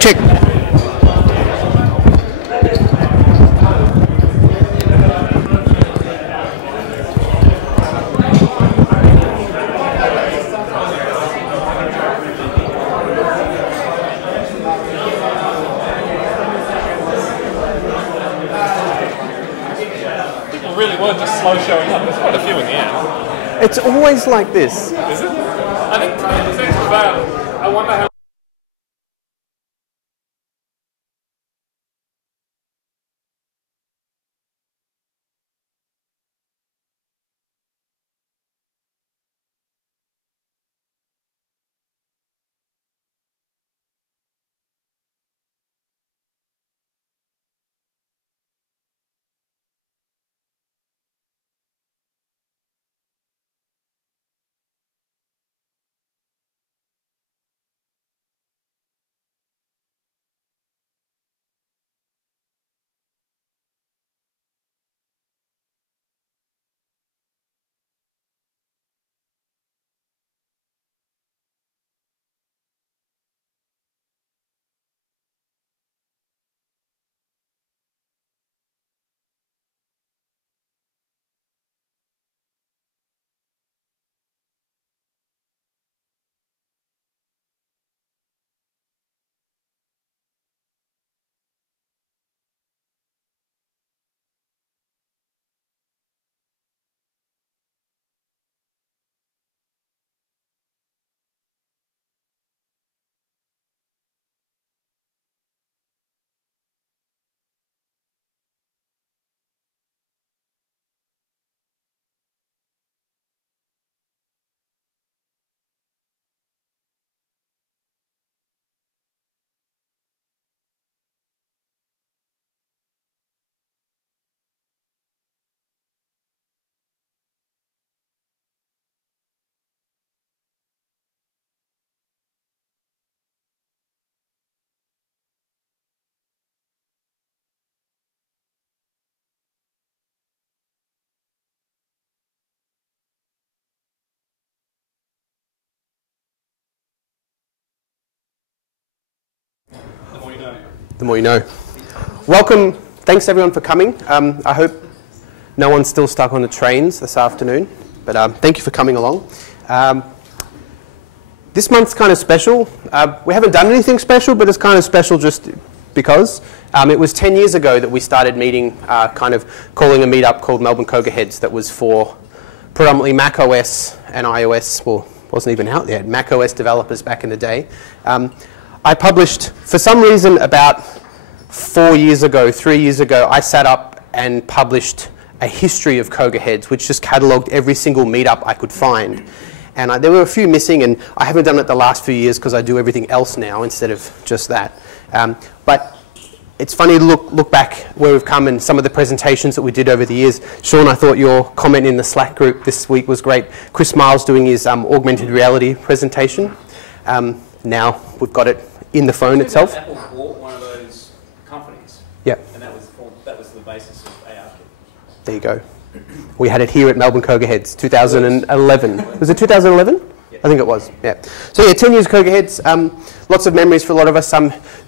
check. People really were just slow showing up. There's quite a few in the end. It's always like this. Is it? I think the thing about, I wonder how. The more you know. Welcome. Thanks everyone for coming. I hope no one's still stuck on the trains this afternoon, but thank you for coming along. This month's kind of special. We haven't done anything special, but it's kind of special just because. It was 10 years ago that we started meeting, kind of calling a meetup called Melbourne CocoaHeads that was for predominantly Mac OS and iOS, well, wasn't even out yet, Mac OS developers back in the day. I published, for some reason, about 3 years ago, I sat up and published a history of CocoaHeads, which just catalogued every single meetup I could find. And there were a few missing, and I haven't done it the last few years because I do everything else now instead of just that. But it's funny to look back where we've come and some of the presentations that we did over the years. Sean, I thought your comment in the Slack group this week was great. Chris Miles doing his augmented reality presentation. Now we've got it in the phone itself. Apple bought one of those companies. Yep. And that was the basis of AR. There you go. We had it here at Melbourne CocoaHeads, 2011. Was it 2011? Yep. I think it was, yeah. So yeah, 10 years of CocoaHeads. Lots of memories for a lot of us.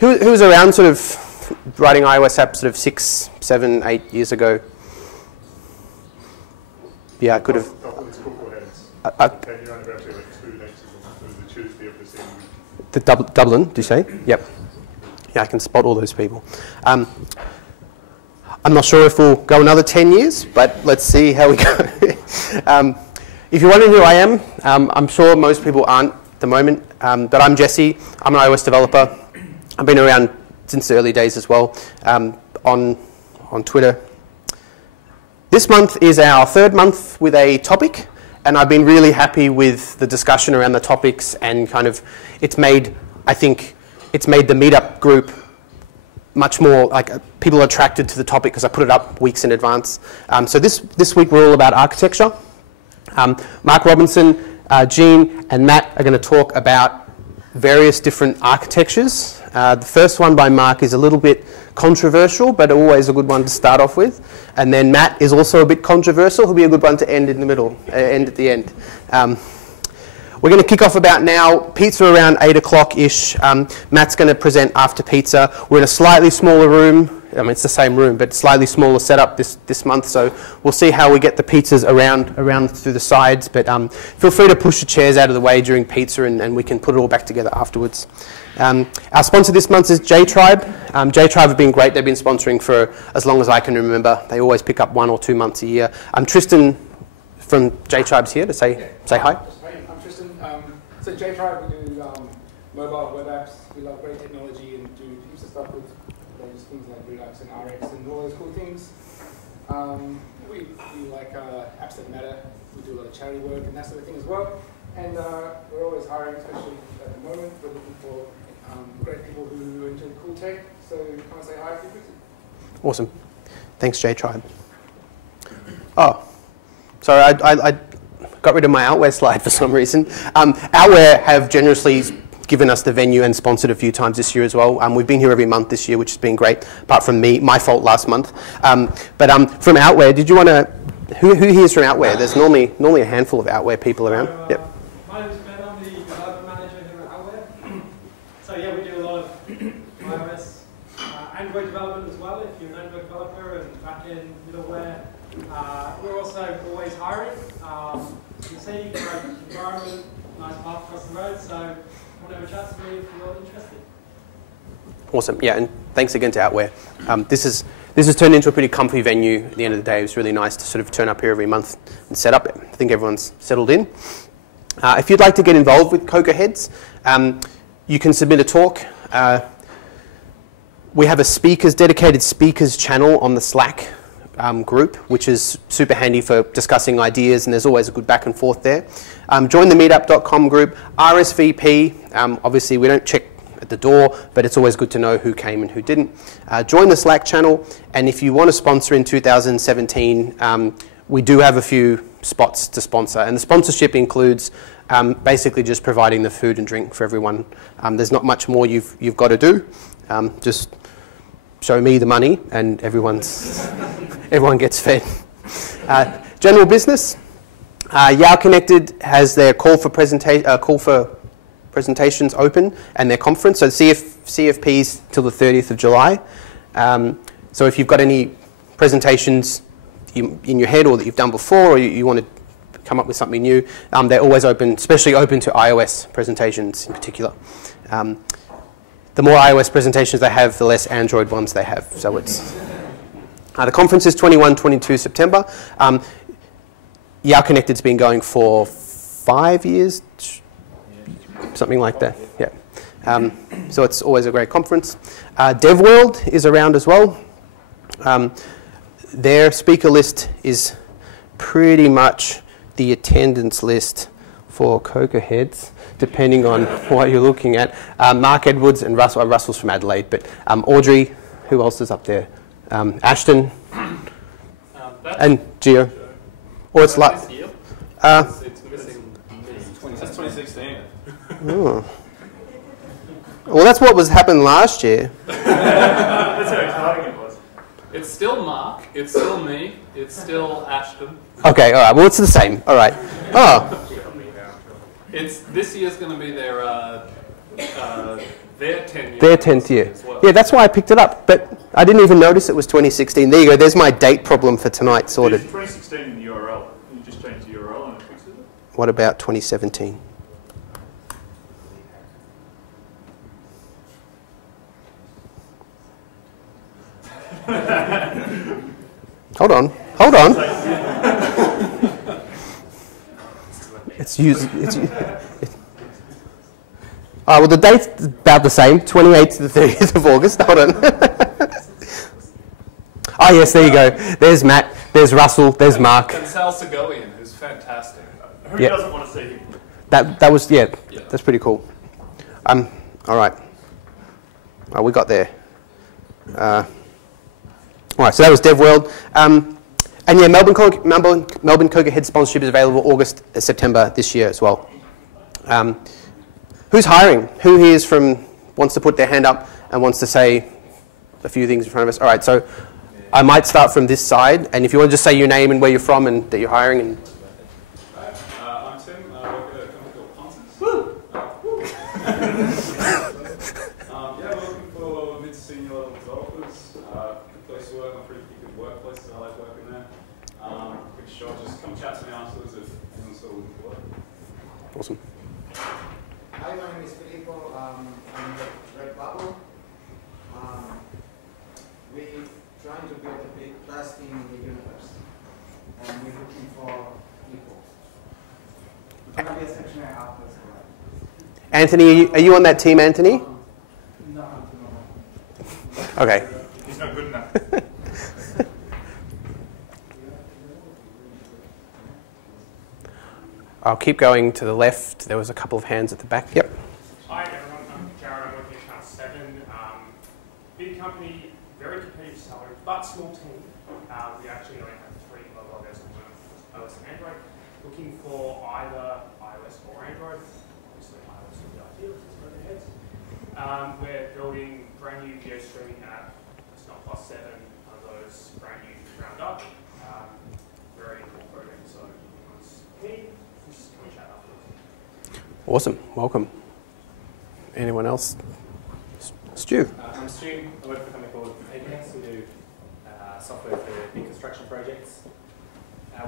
Who was around sort of writing iOS apps sort of 6, 7, 8 years ago? Yeah, I could have. The Dublin, do you say? Yep. Yeah, I can spot all those people. I'm not sure if we'll go another 10 years, but let's see how we go. If you're wondering who I am, I'm sure most people aren't at the moment, but I'm Jesse. I'm an iOS developer. I've been around since the early days as well, on Twitter. This month is our third month with a topic. And I've been really happy with the discussion around the topics, and kind of, I think it's made the meetup group much more, like, people are attracted to the topic because I put it up weeks in advance. So this week we're all about architecture. Mark Robinson, Gene, and Matt are going to talk about various different architectures. The first one by Mark is a little bit controversial, but always a good one to start off with. And then Matt is also a bit controversial. He'll be a good one to end in the middle, end at the end. We're going to kick off about now. Pizza around 8 o'clock-ish. Matt's going to present after pizza. We're in a slightly smaller room. I mean, it's the same room, but slightly smaller setup this month. So we'll see how we get the pizzas around through the sides. But feel free to push the chairs out of the way during pizza, and we can put it all back together afterwards. Our sponsor this month is J-Tribe. J-Tribe have been great. They've been sponsoring for as long as I can remember. They always pick up 1 or 2 months a year. Tristan from J-Tribe's here to say hi. I'm Tristan. So J-Tribe, we do mobile web apps. We love great technology and do heaps of stuff with those things like Redux and RX and all those cool things. We like apps that matter. We do a lot of charity work and that sort of thing as well. And we're always hiring, especially at the moment. We're looking for great people who are into cool tech. So come and say hi if you're interested. Awesome. Thanks, J-Tribe. Oh, sorry, I got rid of my Outwear slide for some reason. Outwear have generously given us the venue and sponsored a few times this year as well. We've been here every month this year, which has been great, apart from my fault last month. But from Outwear, did you want to, who here is from Outwear? There's normally a handful of Outwear people around. Yep. My name is Ben, I'm the development manager here at Outwear. So yeah, we do a lot of iOS, Android development as well, if you're an Android developer, and back-end middleware. We're also always hiring. You can see, great environment, nice path across the road, so want to have a chat to me if you're interested. Awesome, yeah, and thanks again to Outwear. This has turned into a pretty comfy venue at the end of the day. It was really nice to sort of turn up here every month and set up. I think everyone's settled in. If you'd like to get involved with CocoaHeads, you can submit a talk. We have a dedicated speakers channel on the Slack group, which is super handy for discussing ideas, and there's always a good back and forth there. Join the meetup.com group. RSVP, obviously we don't check at the door, but it's always good to know who came and who didn't. Join the Slack channel, and if you want to sponsor in 2017, we do have a few spots to sponsor, and the sponsorship includes basically just providing the food and drink for everyone. There's not much more you've got to do. Just show me the money, and everyone gets fed. General business. Yao Connected has their call for presentations open, and their conference. So CFP's till the 30th of July. So if you've got any presentations in your head or that you've done before, or you want to come up with something new, they're always open, especially open to iOS presentations in particular. The more iOS presentations they have, the less Android ones they have. So it's the conference is 21-22 September. Yao Connected's been going for 5 years, something like that. Yeah. So it's always a great conference. DevWorld is around as well. Their speaker list is pretty much the attendance list for CocoaHeads, depending on what you're looking at. Mark Edwards and Russell. Russell's from Adelaide, but Audrey, who else is up there? Ashton and Gio. Or it's like... It's missing me. That's 2016. Oh. Well, that's what was happened last year. That's how exciting it was. It's still Mark, it's still me, it's still Ashton. Okay, all right. Well, it's the same. All right. Oh. This year's going to be their 10th year. Their 10th year. Well. Yeah, that's why I picked it up. But I didn't even notice it was 2016. There you go. There's my date problem for tonight sorted. It's 2016 in the URL. You just change the URL and it fixes it. What about 2017? Hold on. Well, the date's about the same, 28th to the 30th of August. Hold on. Oh, yes, there you go. There's Matt, there's Russell, there's Mark. And Sal Segovian, who's fantastic. Who doesn't want to see him? That was, yeah, that's pretty cool. All right. Oh, we got there. All right, so that was DevWorld. And yeah, Melbourne CocoaHeads sponsorship is available August, September this year as well. Who's hiring? Who here is wants to put their hand up and wants to say a few things in front of us? All right, so I might start from this side, and if you want to just say your name and where you're from and that you're hiring. And I'm Tim. I work at a company called Ponson. workplaces. I like working there. Pretty sure, just come chat to me afterwards if anyone's still looking for work. Awesome. Hi, my name is Filippo. I'm with Red Bubble. We're trying to build a big plus team in the universe, and we're looking for people. We're going to be a section after. Anthony, are you on that team, Anthony? No. Okay. He's not good enough. I'll keep going to the left. There was a couple of hands at the back. Yep. Hi everyone, I'm Jared. I'm working at Chart 7. Big company, very competitive salary, but small team. We actually only have 3 mobile devs on iOS and Android, looking for either iOS or Android. Obviously iOS would be ideal, it's over their heads. We're building brand new video streaming app. It's not +7 of those brand new ground up. Very cool project, so it's keen. Just come chat afterwards. Awesome. Welcome. Anyone else? Stu. I'm Stu. I work for a company called APS. We do software for big construction projects.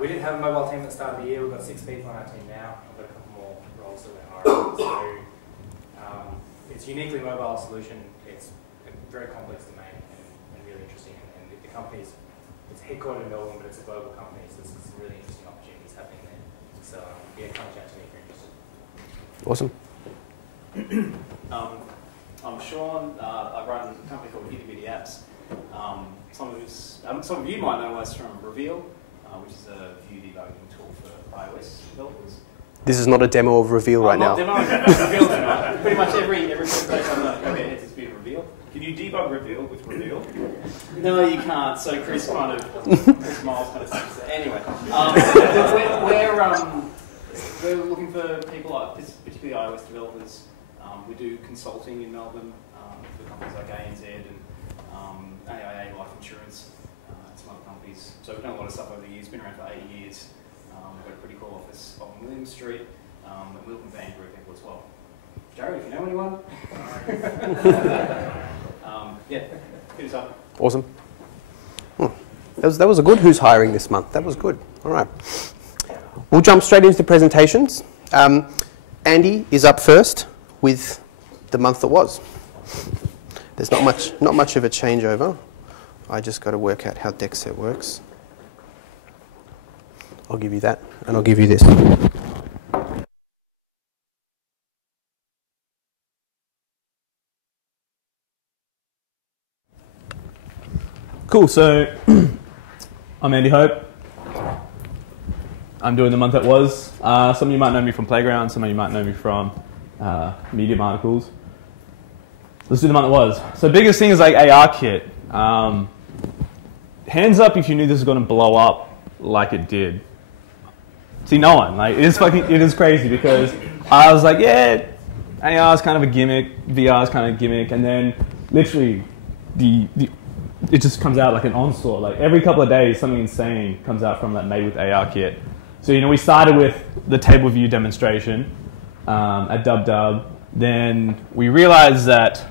We didn't have a mobile team at the start of the year. We've got 6 people on our team now. I've got a couple more roles that we're hiring. So it's a uniquely mobile solution. It's a very complex domain and really interesting. And the company's it's headquartered in Melbourne, but it's a global company. So there's some really interesting opportunities happening there. So yeah, come chat to me if you're interested. Awesome. I'm Sean. I run a company called Itty Bitty Apps. Some of you might know us from Reveal, which is a view debugging tool for iOS developers. This is not a demo of Reveal right now. Reveal tonight. Pretty much every presentation on the CocoaHeads has been Reveal. Can you debug Reveal with Reveal? No, you can't. So Chris kind of smiles, kind of sits there. Anyway, we're looking for people like this, particularly iOS developers. We do consulting in Melbourne for companies like ANZ and AIA Life Insurance and some other companies. So we've done a lot of stuff over the years. Been around for 8 years. We've got a pretty cool office on William Street, and we're looking for Android people as well. Jared, if you know anyone. Yeah, hit us up. Awesome. That was a good who's hiring this month. That was good. All right. We'll jump straight into the presentations. Andy is up first with the month that was. There's not much of a changeover. I just got to work out how DexSet works. I'll give you that, and I'll give you this. Cool, so I'm Andy Hope. I'm doing the month that was. Some of you might know me from Playground, some of you might know me from Medium articles. Let's do the month that was. So biggest thing is like ARKit. Hands up if you knew this was going to blow up like it did. See, no one. Like it is crazy because I was like, yeah, AR is kind of a gimmick, VR is kind of a gimmick, and then literally it just comes out like an onslaught. Like every couple of days, something insane comes out from that made with ARKit. So we started with the table view demonstration at DubDub. Then we realized that,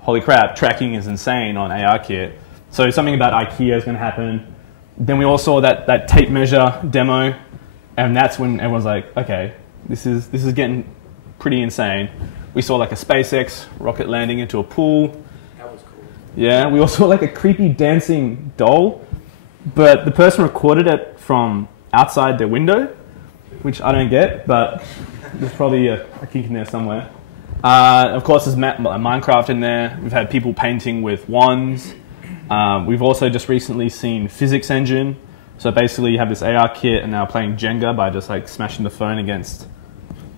holy crap, tracking is insane on ARKit. So something about IKEA is going to happen. Then we all saw that tape measure demo, and that's when everyone's like, okay, this is getting pretty insane. We saw like a SpaceX rocket landing into a pool. That was cool. Yeah, we also saw like a creepy dancing doll, but the person recorded it from outside their window, which I don't get, but there's probably a kink in there somewhere. Of course, there's Minecraft in there. We've had people painting with wands. We've also just recently seen Physics Engine. So basically you have this AR kit and now playing Jenga by just like smashing the phone against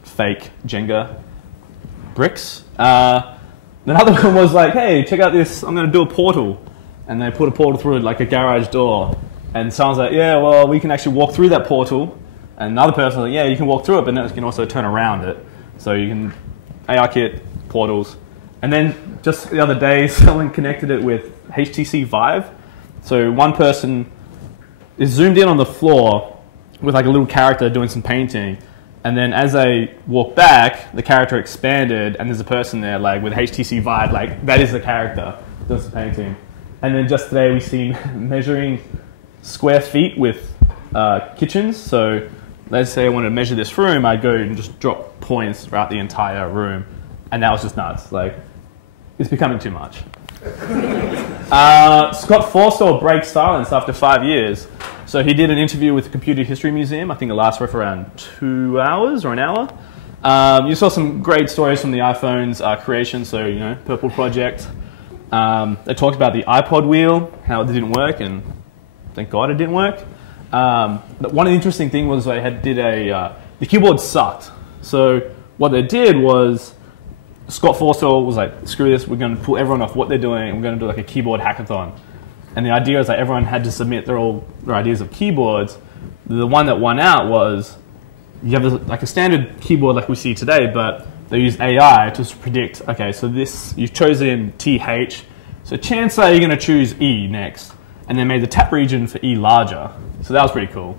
fake Jenga bricks. Another one was like, hey, check out this, I'm going to do a portal. And they put a portal through it like a garage door. And someone's like, yeah, well, we can actually walk through that portal. And another person was like, yeah, you can walk through it, but then you can also turn around it. So you can AR kit, portals. And then just the other day, someone connected it with HTC Vive. So one person is zoomed in on the floor with like a little character doing some painting. And then as they walk back, the character expanded and there's a person there like with HTC Vive, like that is the character doing some painting. And then just today we seen measuring square feet with kitchens. So let's say I wanted to measure this room, I'd go and just drop points throughout the entire room. And that was just nuts. Like, it's becoming too much. Scott Forstall breaks silence after 5 years. So he did an interview with the Computer History Museum. I think it lasted for around 2 hours or an hour. You saw some great stories from the iPhone's creation, so, you know, Purple Project. They talked about the iPod wheel, how it didn't work, and thank God it didn't work. But one of the interesting things was they the keyboard sucked. So what they did was, Scott Forstall was like, screw this, we're going to pull everyone off what they're doing, and we're going to do like a keyboard hackathon. And the idea is that everyone had to submit their ideas of keyboards. The one that won out was, you have like a standard keyboard like we see today, but they use AI to predict, okay, so this, you've chosen TH, so chances are you're going to choose E next. And they made the tap region for E larger. So that was pretty cool.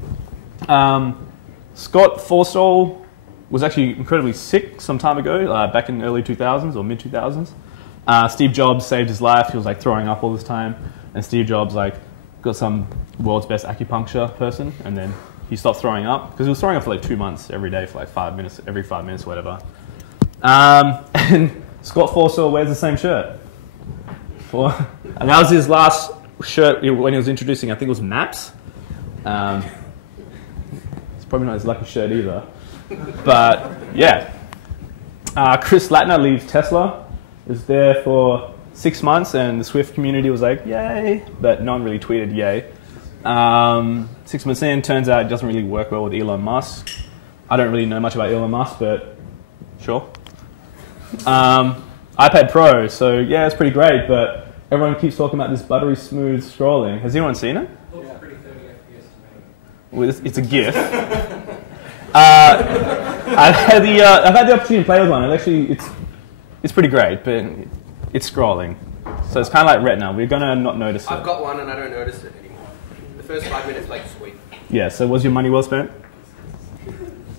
Scott Forstall was actually incredibly sick some time ago, back in the early 2000s or mid 2000s. Steve Jobs saved his life. He was like throwing up all this time, and Steve Jobs like got some world's best acupuncture person, and then he stopped throwing up because he was throwing up for like 2 months every day for like 5 minutes, every 5 minutes, whatever. And Scott Forstall wears the same shirt. And that was his last shirt when he was introducing, I think it was Maps. It's probably not his lucky shirt either. But yeah, Chris Lattner leaves Tesla. Was there for 6 months, and the Swift community was like, yay, but no one really tweeted yay. 6 months in, turns out it doesn't really work well with Elon Musk. I don't really know much about Elon Musk, but sure. iPad Pro, so yeah, it's pretty great, but everyone keeps talking about this buttery smooth scrolling. Has anyone seen it? Looks pretty 30 FPS to me. Well, it's a GIF. I've had the opportunity to play with one. It's pretty great, but it's scrolling. So it's kind of like Retina. We're going to not notice it. I've got one and I don't notice it anymore. The first 5 minutes, like, sweet. Yeah, so was your money well spent?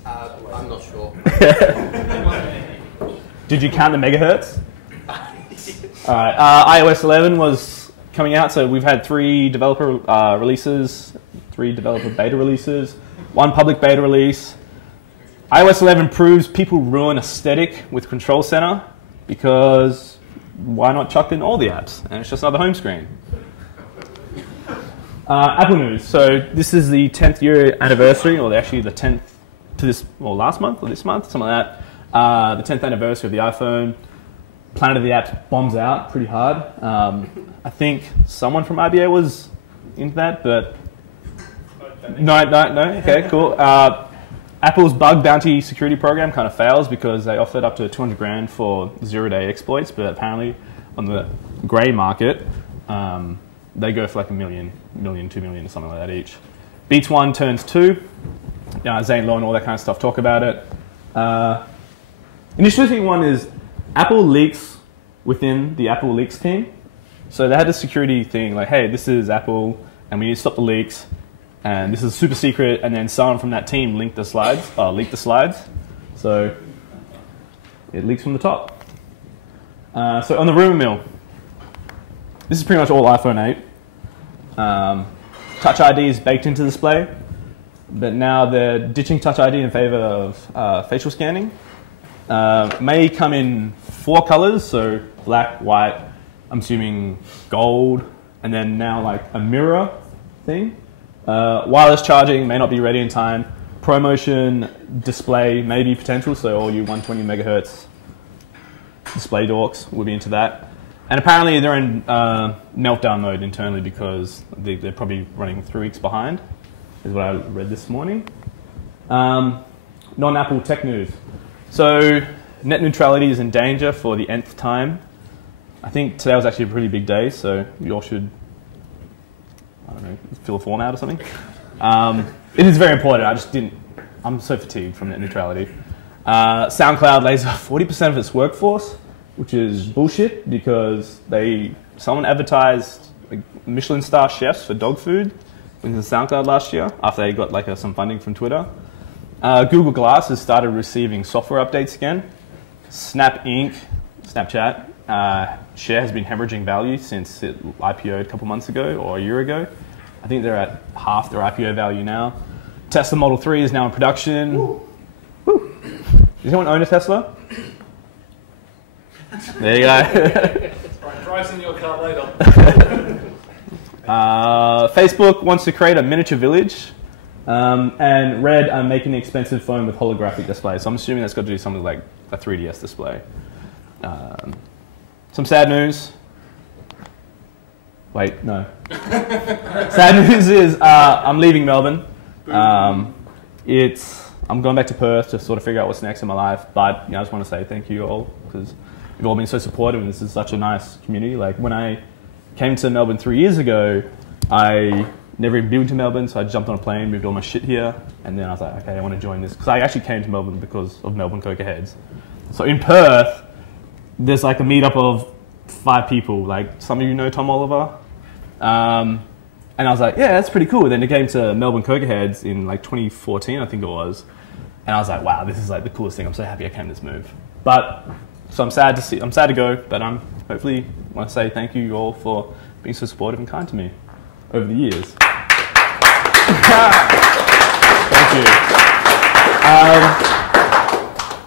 I'm not sure. Did you count the megahertz? All right, iOS 11 was coming out, so we've had 3 developer releases, 3 developer beta releases, 1 public beta release. iOS 11 proves people ruin aesthetic with Control Center, because why not chuck in all the apps? And it's just another home screen. Apple news. So this is the 10th year anniversary, or actually the 10th to this, or last month or this month, something like that. The 10th anniversary of the iPhone. Planet of the Apps bombs out pretty hard. I think someone from IBA was into that, but no. Okay, cool. Apple's bug bounty security program kind of fails because they offered up to 200 grand for zero-day exploits, but apparently on the grey market, they go for like $1 million, $2 million, or something like that each. Beats 1 turns 2. Zane Lowe and all that kind of stuff talk about it. An interesting one is Apple leaks within the Apple leaks team. So they had a security thing like, hey, this is Apple, and we need to stop the leaks. And this is super secret, and then someone from that team leaked the slides. So it leaks from the top. So on the rumor mill, this is pretty much all iPhone 8. Touch ID is baked into the display, but now they're ditching Touch ID in favor of facial scanning. May come in 4 colors, so black, white, I'm assuming gold, and then now like a mirror thing. Wireless charging may not be ready in time. ProMotion display may be potential, so all you 120 megahertz display dorks will be into that. And apparently they're in meltdown mode internally because they're probably running 3 weeks behind, is what I read this morning. Non-Apple tech news. So net neutrality is in danger for the nth time. I think today was actually a pretty big day, so we all should, I don't know, fill a form out or something. It is very important. I'm so fatigued from net neutrality. SoundCloud lays off 40% of its workforce, which is bullshit because someone advertised like Michelin star chefs for dog food within SoundCloud last year after they got like some funding from Twitter. Google Glass has started receiving software updates again. Snap Inc. Snapchat. Share has been hemorrhaging value since it IPO'd a couple months ago or a year ago. I think they're at half their IPO value now. Tesla Model 3 is now in production. Woo. Woo. Does anyone own a Tesla? There you go. Drives in your car later. Facebook wants to create a miniature village. And Red are making an expensive phone with holographic display. So I'm assuming that's got to do something like a 3DS display. Some sad news. Wait, no. Sad news is I'm leaving Melbourne. I'm going back to Perth to sort of figure out what's next in my life. But I just want to say thank you all because you've all been so supportive and this is such a nice community. Like when I came to Melbourne 3 years ago, I never even been to Melbourne, so I jumped on a plane, moved all my shit here, and then I was like, okay, I want to join this. Because I actually came to Melbourne because of Melbourne CocoaHeads. So in Perth, there's like a meetup of 5 people. Like some of you know Tom Oliver. And I was like, yeah, that's pretty cool. Then it came to Melbourne CocoaHeads in like 2014, I think it was. And I was like, wow, this is like the coolest thing. I'm so happy I came this move. But, so I'm sad to go, but I'm hopefully want to say thank you all for being so supportive and kind to me over the years. Thank you.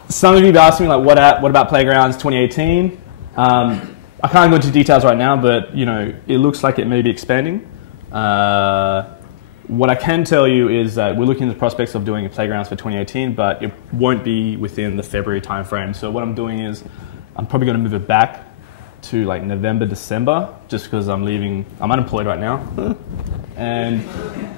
Some of you have asked me, like, what about Playgrounds 2018? I can't go into details right now, but it looks like it may be expanding. What I can tell you is that we're looking at the prospects of doing a Playgrounds for 2018, but it won't be within the February timeframe. So what I'm doing is I'm probably going to move it back to like November, December, just because I'm leaving. I'm unemployed right now, and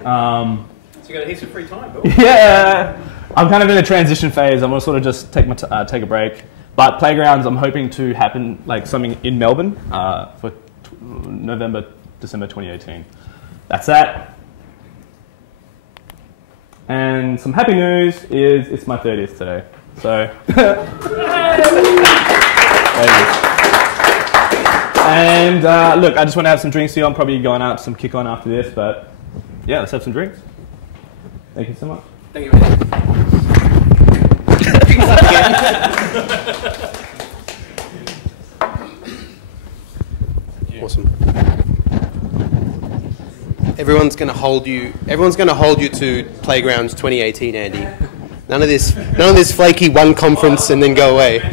so you got heaps of free time, Bill. Yeah, I'm kind of in a transition phase. I'm going to sort of just take a break. But Playgrounds, I'm hoping to happen like something in Melbourne for November, December 2018. That's that. And some happy news is it's my 30th today. So, and look, I just want to have some drinks here. I'm probably going out to some kick on after this, but yeah, let's have some drinks. Thank you so much. Thank you, man. Awesome. Everyone's going to hold you to Playgrounds 2018, Andy. None of this flaky one conference and then go away. If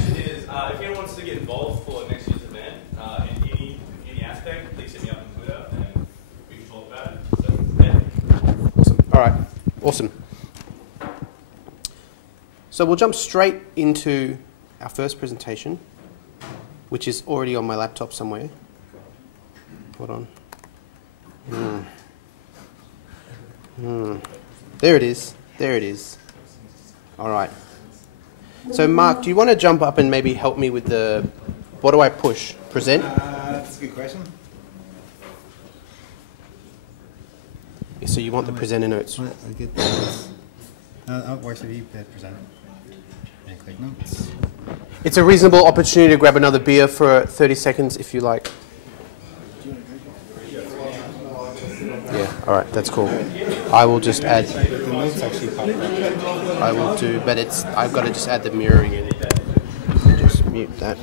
anyone wants to get involved for next year's event in any aspect, please hit me up on Twitter and we can talk about it. So, yeah. Awesome. All right. Awesome. So we'll jump straight into our first presentation, which is already on my laptop somewhere. Hold on. There it is. There it is. All right. So Mark, do you want to jump up and maybe help me with the, what do I push? Present? That's a good question. Yeah, so you want the presenter notes? I'll get those. Where should we present? And click notes. It's a reasonable opportunity to grab another beer for 30 seconds if you like. Yeah, all right, that's cool. I will just add. The notes actually pop up. I will do, but I've got to just add the mirroring in. Just mute that.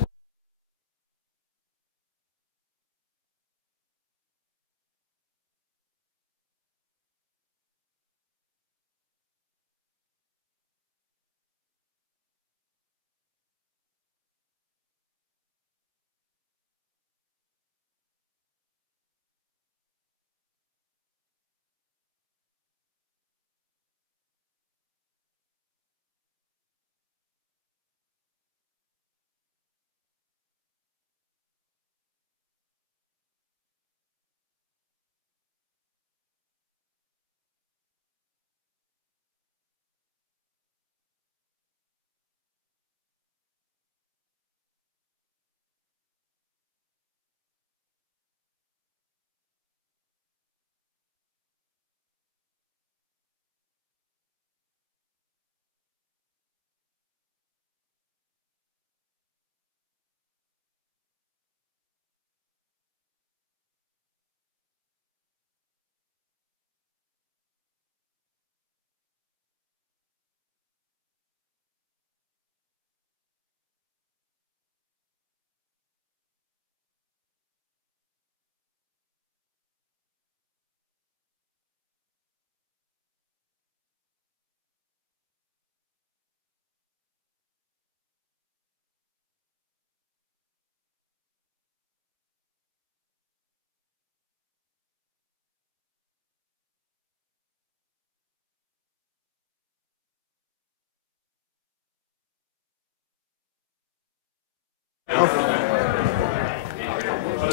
Just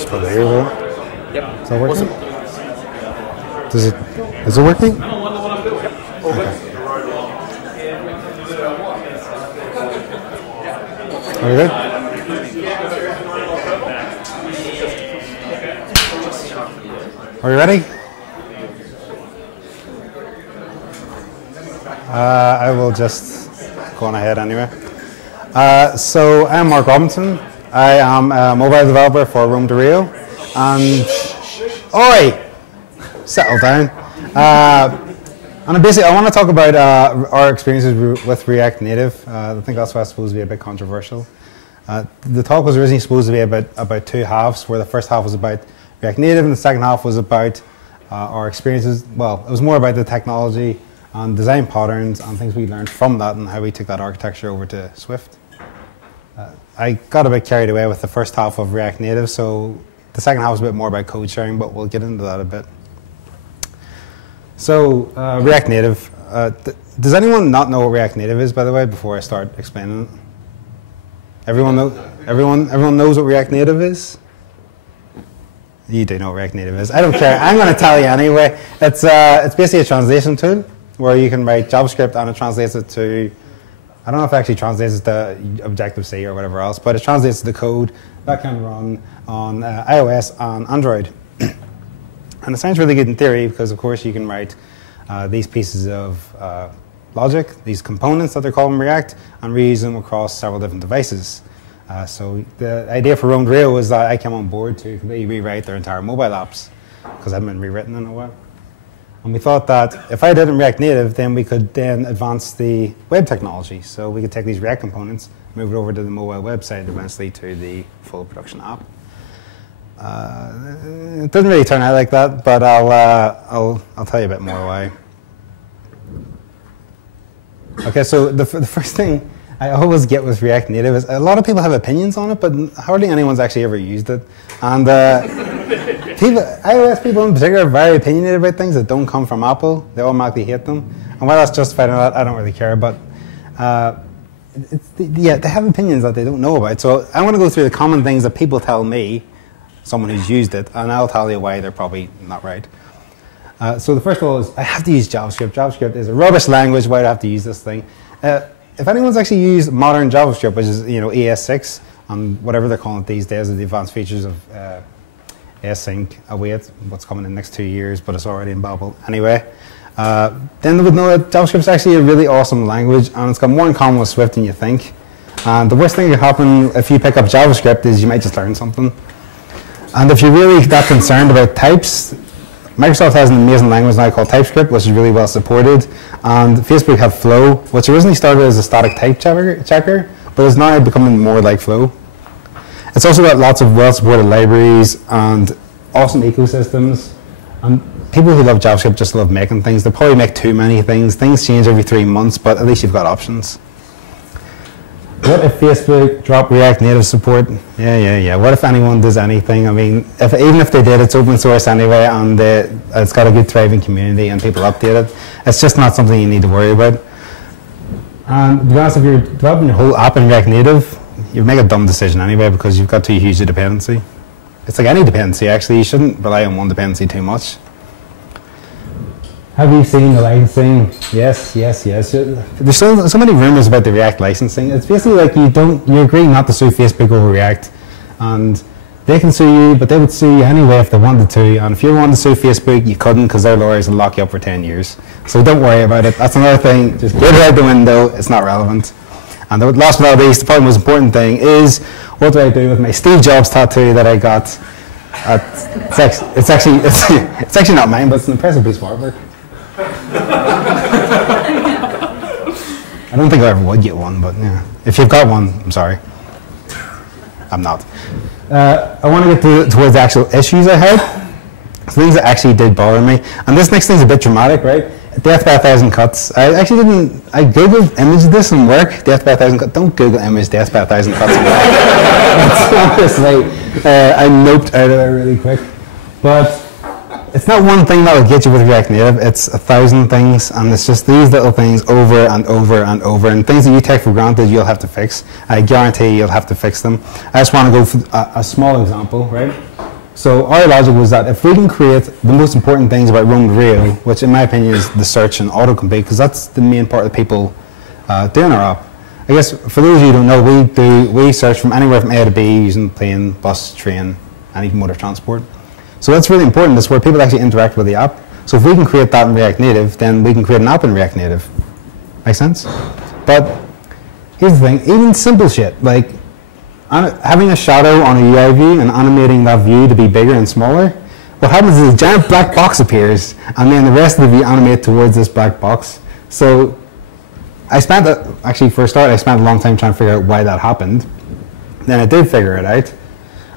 put it here, will it? Yep. Is that working? Awesome. Is it working? Okay. Are we good? Are you ready? I will just go on ahead anyway. So I'm Mark Robinson. I am a mobile developer for Roam to Rio. And oi, settle down. And basically, I want to talk about our experiences with React Native. I think that's why it's supposed to be a bit controversial. The talk was originally supposed to be about two halves, where the first half was about React Native and the second half was about our experiences. Well, it was more about the technology and design patterns and things we learned from that and how we took that architecture over to Swift. I got a bit carried away with the first half of React Native, so the second half was a bit more about code sharing, but we'll get into that a bit. So, React Native. Does anyone not know what React Native is, by the way, before I start explaining it? Everyone knows what React Native is? You do know what React Native is. I don't care. I'm going to tell you anyway. It's basically a translation tool where you can write JavaScript and it translates it to, I don't know if it actually translates it to Objective-C or whatever else, but it translates the code that can run on iOS and Android. And it sounds really good in theory because, of course, you can write these pieces of logic, these components that they're called in React, and reuse them across several different devices. So the idea for Roam to Rio was that I came on board to completely rewrite their entire mobile apps because I hadn't been rewritten in a while. And we thought that if I did it in React Native, then we could then advance the web technology. So we could take these React components, move it over to the mobile website, eventually to the full production app. It doesn't really turn out like that, but I'll tell you a bit more why. Okay, so the first thing I always get with React Native is a lot of people have opinions on it, but hardly anyone's actually ever used it. And iOS people in particular are very opinionated about things that don't come from Apple. They automatically hate them. And while that's justified or not, I don't really care. But yeah, they have opinions that they don't know about. So I want to go through the common things that people tell me, someone who's used it, and I'll tell you why they're probably not right. So the first of all is I have to use JavaScript. JavaScript is a rubbish language. Why do I have to use this thing? If anyone's actually used modern JavaScript, which is ES6 and whatever they're calling it these days, the advanced features of async await, what's coming in the next 2 years, but it's already in Babel anyway, then they would know that JavaScript is actually a really awesome language, and it's got more in common with Swift than you think. And the worst thing that can happen if you pick up JavaScript is you might just learn something. And if you're really that concerned about types, Microsoft has an amazing language now called TypeScript, which is really well supported. And Facebook have Flow, which originally started as a static type checker, but is now becoming more like Flow. It's also got lots of well-supported libraries and awesome ecosystems. And people who love JavaScript just love making things. They probably make too many things. Things change every 3 months, but at least you've got options. What if Facebook dropped React Native support? Yeah. What if anyone does anything? I mean, even if they did, it's open source anyway, and it's got a good thriving community, and people update it. It's just not something you need to worry about. And to be honest, if you're developing your whole app in React Native, you make a dumb decision anyway because you've got too huge a dependency. It's like any dependency, actually. You shouldn't rely on one dependency too much. Have you seen the licensing? Yes. There's so many rumors about the React licensing. It's basically like you agree not to sue Facebook over React, and they can sue you, but they would sue you anyway if they wanted to. And if you wanted to sue Facebook, you couldn't because their lawyers will lock you up for 10 years. So don't worry about it. That's another thing. Just get it out the window. It's not relevant. And the last but not least, the probably most important thing is what do I do with my Steve Jobs tattoo that I got? It's actually not mine, but it's an impressive piece of artwork. I don't think I ever would get one, but yeah. If you've got one, I'm sorry. I'm not. I want to get towards the actual issues I had. Things that actually did bother me. And this next thing's a bit dramatic, right? Death by 1,000 cuts. I googled image this and work. Death by 1,000 cuts. Don't Google image death by 1,000 cuts and work. Honestly, I noped out of it really quick. But it's not one thing that will get you with React Native, it's 1,000 things, and it's just these little things over and over and over, and things that you take for granted you'll have to fix. I guarantee you'll have to fix them. I just want to go for a small example, right? So our logic was that if we can create the most important things about Rome to Rio, which in my opinion is the search and autocomplete, because that's the main part that people do in our app. I guess for those of you who don't know, we search from anywhere from A to B using plane, bus, train, any mode of transport. So that's really important. That's where people actually interact with the app. So if we can create that in React Native, then we can create an app in React Native. Make sense? But here's the thing, even simple shit, like having a shadow on a UI view and animating that view to be bigger and smaller, what happens is a giant black box appears, and then the rest of the view animate towards this black box. So I spent, actually for a start, I spent a long time trying to figure out why that happened. Then I did figure it out.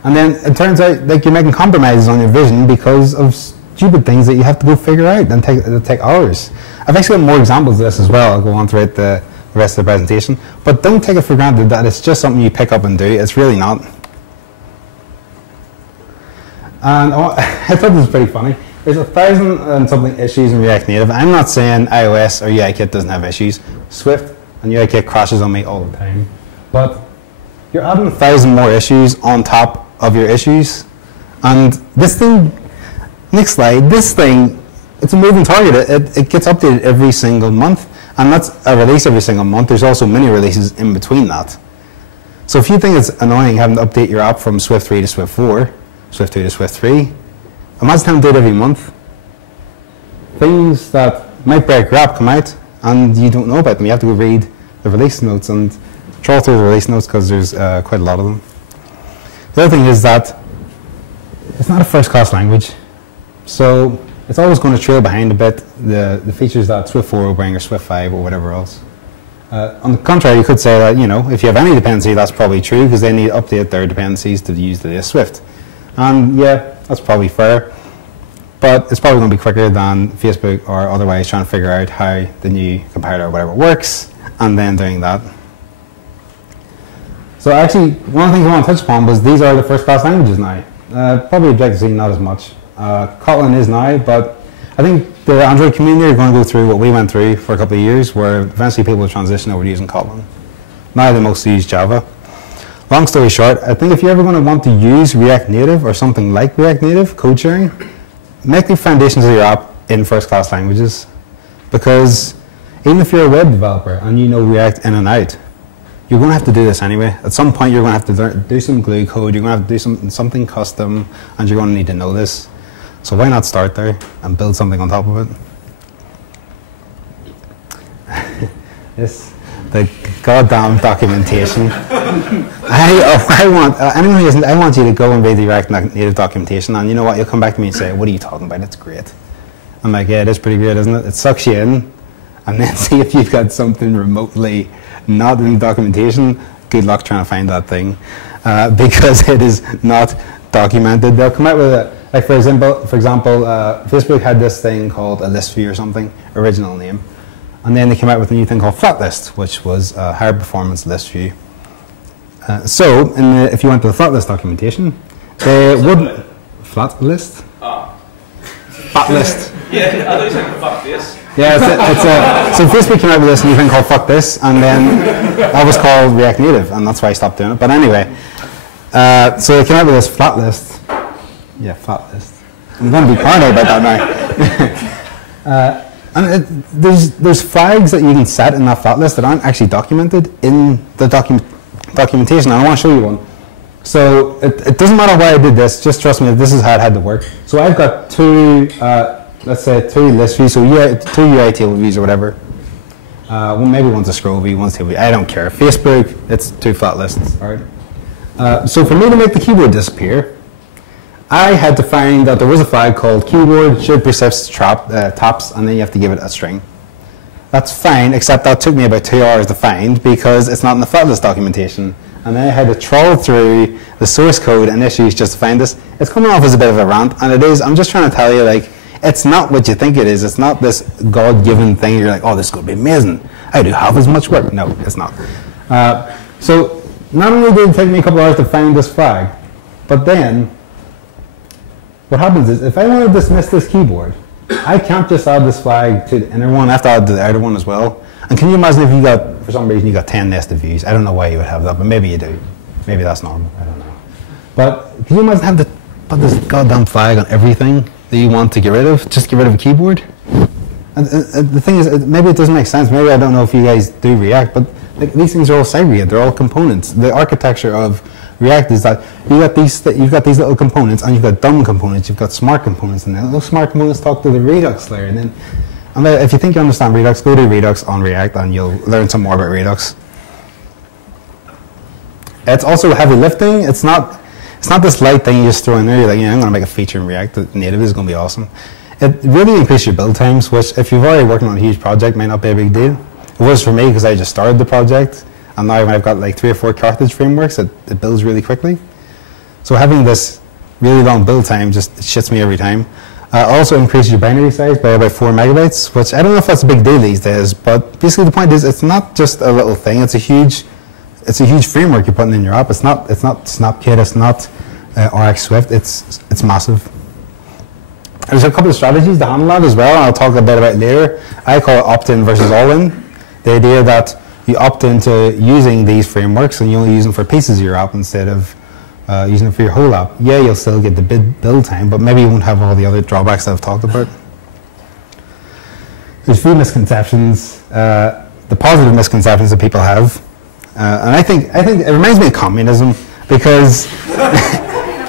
And then it turns out like you're making compromises on your vision because of stupid things that you have to go figure out and take hours. I've actually got more examples of this as well. I'll go on throughout the rest of the presentation. But don't take it for granted that it's just something you pick up and do. It's really not. And I thought this was pretty funny. There's 1,000 and something issues in React Native. I'm not saying iOS or UIKit doesn't have issues. Swift and UIKit crashes on me all the time. But you're adding 1,000 more issues on top of your issues. And this thing, next slide, this thing, it's a moving target. It gets updated every single month. And that's a release every single month. There's also mini releases in between that. So if you think it's annoying having to update your app from Swift 3 to Swift 4, Swift 2 to Swift 3, imagine having to do it every month. Things that might break your app come out, and you don't know about them. You have to go read the release notes and troll through the release notes because there's quite a lot of them. The other thing is that it's not a first-class language, so it's always going to trail behind a bit the features that Swift 4 will bring or Swift 5 or whatever else. On the contrary, you could say that, you know, if you have any dependency, that's probably true because they need to update their dependencies to use the latest Swift. And yeah, that's probably fair, but it's probably going to be quicker than Facebook or otherwise trying to figure out how the new compiler or whatever works and then doing that. So actually, one of the things I want to touch upon was these are the first-class languages now. Probably Objective-C not as much. Kotlin is now, but I think the Android community are going to go through what we went through for a couple of years, where eventually people will transition over to using Kotlin. Now they mostly use Java. Long story short, I think if you're ever going to want to use React Native or something like React Native, code sharing, make the foundations of your app in first-class languages. Because even if you're a web developer and you know React in and out, you're going to have to do this anyway. At some point, you're going to have to do some glue code, you're going to have to do something custom, and you're going to need to know this. So why not start there and build something on top of it? The goddamn documentation. I want you to go and read the React Native documentation, and you know what? You'll come back to me and say, "What are you talking about? It's great." I'm like, "Yeah, it is pretty great, isn't it?" It sucks you in, and then see if you've got something remotely not in the documentation. Good luck trying to find that thing, because it is not documented. They'll come out with it. Like for example, Facebook had this thing called a list view or something, original name. And then they came out with a new thing called flat list, which was a higher performance list view. So if you went to the flat list documentation, they wouldn't... Flat list? Oh. Flat list. Yeah, I thought you said fuck this. Yeah, so Facebook came out with this new thing called fuck this, and then that was called React Native, and that's why I stopped doing it. But anyway, so they came out with this flat list. Yeah, flat list. I'm going to be paranoid about that now. And there's flags that you can set in that flat list that aren't actually documented in the documentation. And I want to show you one. So it doesn't matter why I did this. Just trust me, this is how it had to work. So I've got let's say two list views, so two UI table views or whatever. Maybe one's a scroll view, one's a table view. I don't care. Facebook, it's two flat lists. All right. So for me to make the keyboard disappear, I had to find that there was a flag called keyboard should persist tops, and then you have to give it a string. That's fine, except that took me about 2 hours to find because it's not in the flat list documentation. And then I had to trawl through the source code and issues just to find this. It's coming off as a bit of a rant, and it is. I'm just trying to tell you, like, it's not what you think it is. It's not this God-given thing. You're like, oh, this is going to be amazing. I do half as much work. No, it's not. So not only did it take me a couple hours to find this flag, but then what happens is, if I want to dismiss this keyboard, I can't just add this flag to the inner one. I have to add to the outer one as well. And can you imagine if you got, for some reason, you got 10 nested views? I don't know why you would have that, but maybe you do. Maybe that's normal. I don't know. But can you imagine having to put this goddamn flag on everything that you want to get rid of? Just get rid of a keyboard? And the thing is, maybe it doesn't make sense. Maybe I don't know if you guys do React, but like, these things are all segregated. They're all components. The architecture of React is that you've got these little components, and you've got dumb components, you've got smart components, and then those smart components talk to the Redux layer. And then, if you think you understand Redux, go to Redux on React, and you'll learn some more about Redux. It's also heavy lifting. It's not this light thing you just throw in there. You're like, yeah, I'm going to make a feature in React that native is going to be awesome. It really increases your build times, which if you've already working on a huge project may not be a big deal. It was for me because I just started the project, and now when I've got like 3 or 4 Carthage frameworks, it builds really quickly. So having this really long build time just shits me every time. Also increases your binary size by about 4 megabytes, which I don't know if that's a big deal these days, but basically the point is it's not just a little thing, it's a huge framework you're putting in your app. It's not SnapKit, it's not RX Swift, it's massive. There's a couple of strategies to handle that as well, and I'll talk a bit about it later. I call it opt-in versus all-in. The idea that you opt into using these frameworks and you only use them for pieces of your app instead of using them for your whole app. Yeah, you'll still get the build time, but maybe you won't have all the other drawbacks that I've talked about. There's a few misconceptions, the positive misconceptions that people have. And I think it reminds me of communism because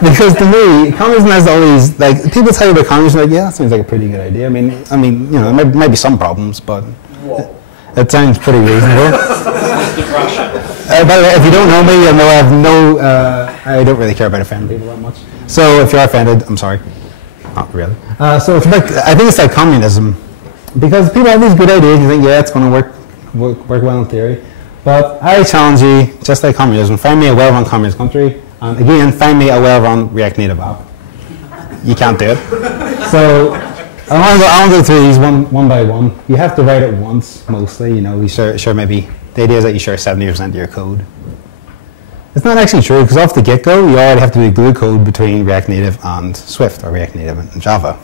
because to me, communism has always, like, people tell you about communism, like, yeah, that seems like a pretty good idea. I mean, you know, there might be some problems, but it sounds pretty reasonable. By the way, if you don't know me, you'll know I don't really care about offending people that much. So if you're offended, I'm sorry. Not really. So it's like, I think it's like communism, because people have these good ideas, you think, yeah, it's going to work well in theory. But I challenge you, just like communism, find me a well-run communist country, and again, find me a well-run React Native app. You can't do it. So I want to go through these one by one. You have to write it once, mostly. You know, you share maybe, the idea is that you share 70% of your code. It's not actually true, because off the get-go, you already have to do glue code between React Native and Swift, or React Native and Java.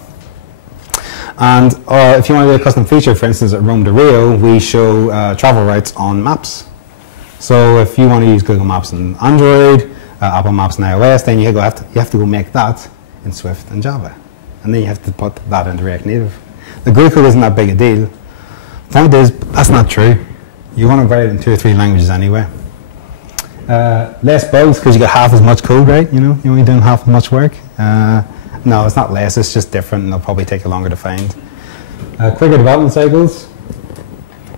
And if you want to do a custom feature, for instance, at Rome to Rio, we show travel routes on maps. So if you want to use Google Maps on Android, Apple Maps on iOS, then you have to go make that in Swift and Java. And then you have to put that into React Native. The glue code isn't that big a deal. The point is, that's not true. You want to write it in 2 or 3 languages anyway. Less bugs, because you got half as much code, right? You know, you're only doing half as much work. No, it's not less, it's just different, and they'll probably take you longer to find. Quicker development cycles.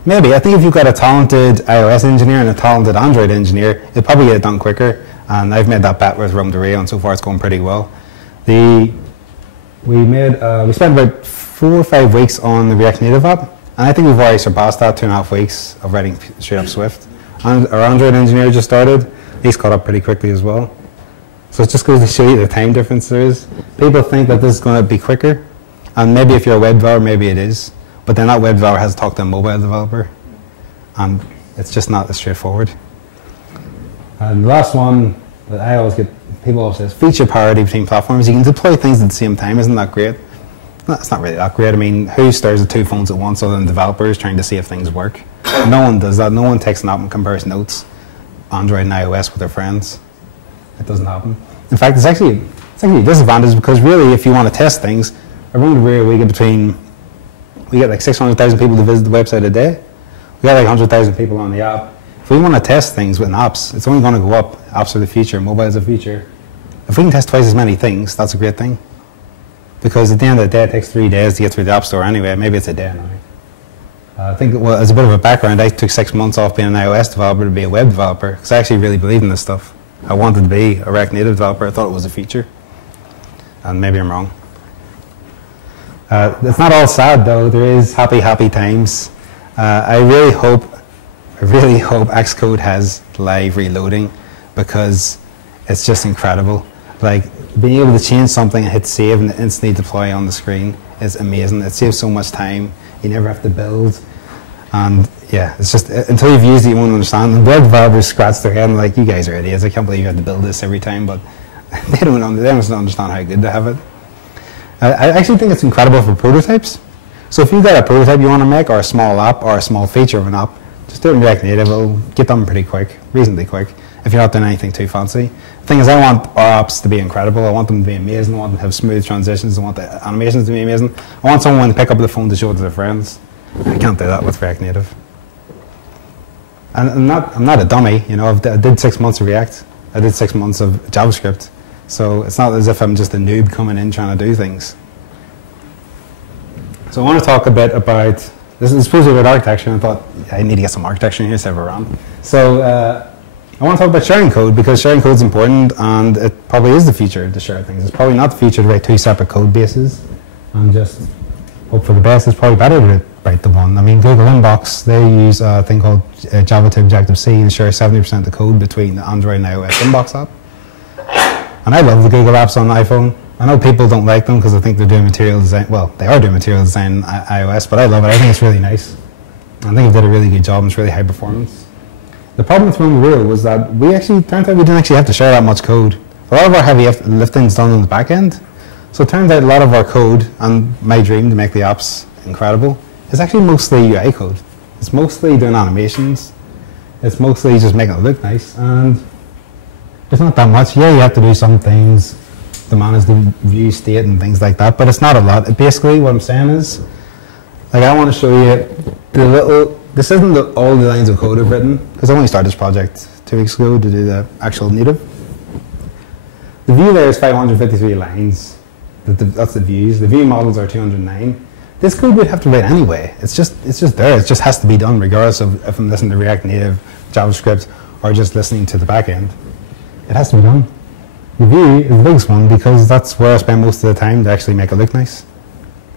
Maybe. I think if you've got a talented iOS engineer and a talented Android engineer, you'll probably get it done quicker. And I've made that bet with Rome to Rio, and so far it's going pretty well. We spent about 4 or 5 weeks on the React Native app, and I think we've already surpassed that, 2.5 weeks of writing straight up Swift. And our Android engineer just started. He's caught up pretty quickly as well. So it just goes to show you the time difference there is. People think that this is going to be quicker, and maybe if you're a web developer, maybe it is. But then that web developer has to talk to a mobile developer, and it's just not as straightforward. And the last one that I always get, people always say, is feature parity between platforms. You can deploy things at the same time. Isn't that great? That's not really that great. I mean, who stares at 2 phones at once other than developers trying to see if things work? No one does that. No one takes an app and compares notes, Android and iOS, with their friends. It doesn't happen. In fact, it's actually a disadvantage, because really, if you want to test things, around the Rio we get like 600,000 people to visit the website a day. We got like 100,000 people on the app. If we want to test things with apps, it's only going to go up. Apps are the future, mobile is the future. If we can test twice as many things, that's a great thing. Because at the end of the day, it takes 3 days to get through the App Store anyway. Maybe it's a day now. I think, well, as a bit of a background, I took 6 months off being an iOS developer to be a web developer, because I actually really believed in this stuff. I wanted to be a React Native developer. I thought it was a feature. And maybe I'm wrong. It's not all sad, though. There is happy times. I really hope Xcode has live reloading, because it's just incredible. Like, being able to change something and hit save and instantly deploy on the screen is amazing. It saves so much time. You never have to build. And yeah, it's just, until you've used it, you won't understand. And web developers scratch their head and like, you guys are idiots. I can't believe you had to build this every time, but they don't understand how good to have it. I actually think it's incredible for prototypes. So if you've got a prototype you want to make, or a small app, or a small feature of an app, just do it in React Native. It'll get done pretty quick, reasonably quick, if you're not doing anything too fancy. The thing is, I want our apps to be incredible. I want them to be amazing. I want them to have smooth transitions. I want the animations to be amazing. I want someone to pick up the phone to show it to their friends. I can't do that with React Native. And I'm not a dummy, you know. I did 6 months of React. I did 6 months of JavaScript. So it's not as if I'm just a noob coming in trying to do things. So I want to talk a bit about, this is supposed to be about architecture, and I thought I need to get some architecture in here so around. So I want to talk about sharing code, because sharing code is important, and it probably is the future to share things. It's probably not the future to write 2 separate code bases and just hope for the best. It's probably better to write the one. I mean, Google Inbox, they use a thing called Java to Objective-C to share 70% of the code between the Android and iOS Inbox app. And I love the Google apps on iPhone. I know people don't like them because I think they're doing material design. Well, they are doing material design in iOS, but I love it. I think it's really nice. I think they did a really good job, and it's really high performance. The problem with Run Real was that turned out we didn't actually have to share that much code. A lot of our heavy lifting is done on the back end. So it turns out a lot of our code, and my dream to make the apps incredible, is actually mostly UI code. It's mostly doing animations. It's mostly just making it look nice. And there's not that much. Yeah, you have to do some things to manage the view state and things like that, but it's not a lot. Basically, what I'm saying is, like, I want to show you this isn't all the lines of code I've written, because I only started this project 2 weeks ago to do the actual native. The view there is 553 lines. That's the views. The view models are 209. This code we'd have to write anyway. It's just there. It just has to be done regardless of if I'm listening to React Native, JavaScript, or just listening to the back end. It has to be done. The view is the biggest one because that's where I spend most of the time to actually make it look nice.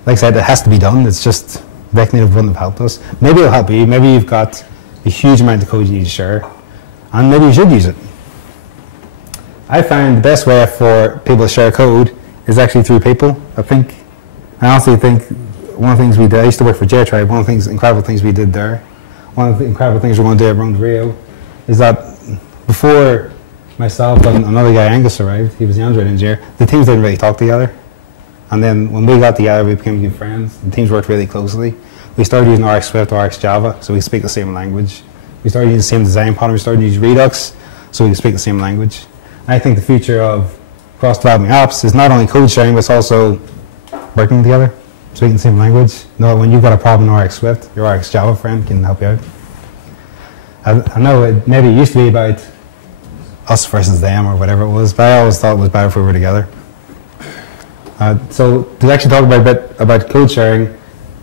Like I said, it has to be done. It's just React Native wouldn't have helped us. Maybe it'll help you. Maybe you've got a huge amount of code you need to share, and maybe you should use it. I found the best way for people to share code is actually through people. I honestly think one of the things we did, I used to work for JTribe, one of the incredible things we did there, one of the incredible things we're going to do at Round Rio, is that before myself and another guy, Angus, arrived, he was the Android engineer, the teams didn't really talk together. And then when we got together, we became good friends. The teams worked really closely. We started using RxSwift, RxJava, so we speak the same language. We started using the same design pattern. We started using Redux, so we can speak the same language. And I think the future of cross-developing apps is not only code sharing, but it's also working together, speaking the same language. You know, when you've got a problem in RxSwift, your RxJava friend can help you out. I know it maybe used to be about us versus them or whatever it was, but I always thought it was better if we were together. So to actually talk a bit about code sharing,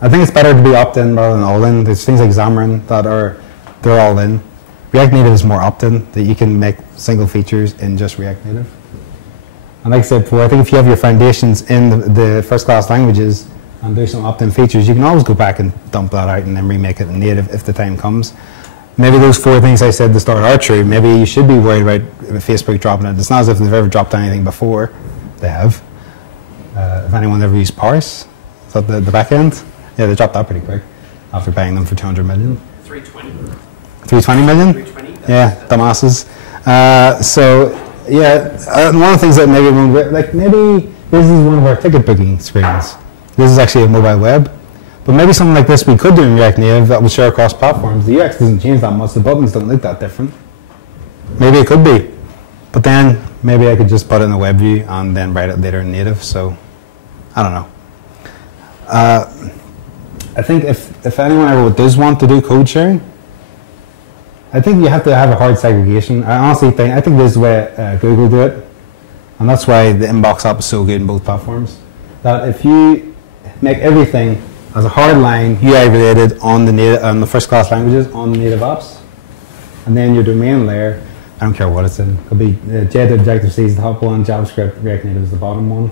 I think it's better to be opt-in rather than all-in. There's things like Xamarin that they're all in. React Native is more opt-in, that you can make single features in just React Native. And like I said before, I think if you have your foundations in the first-class languages and do some opt-in features, you can always go back and dump that out and then remake it in native if the time comes. Maybe those 4 things I said at the start are true. Maybe you should be worried about Facebook dropping it. It's not as if they've ever dropped anything before. They have. If anyone ever used Parse, is that the back end? Yeah, they dropped that pretty quick after buying them for 200 million. 320. 320 million? 320. Yeah, dumbasses. So yeah, one of the things that maybe this is one of our ticket booking screens. This is actually a mobile web. But maybe something like this we could do in React Native that will share across platforms. The UX doesn't change that much. The buttons don't look that different. Maybe it could be. But then maybe I could just put it in a web view and then write it later in native. So I don't know. I think if anyone ever does want to do code sharing, I think you have to have a hard segregation. I think this is the way Google do it. And that's why the Inbox app is so good in both platforms. That if you make everything as a hard line, UI related on the first class languages on the native apps, and then your domain layer, I don't care what it's in. It could be J to Objective-C is the top one, JavaScript, React Native is the bottom one.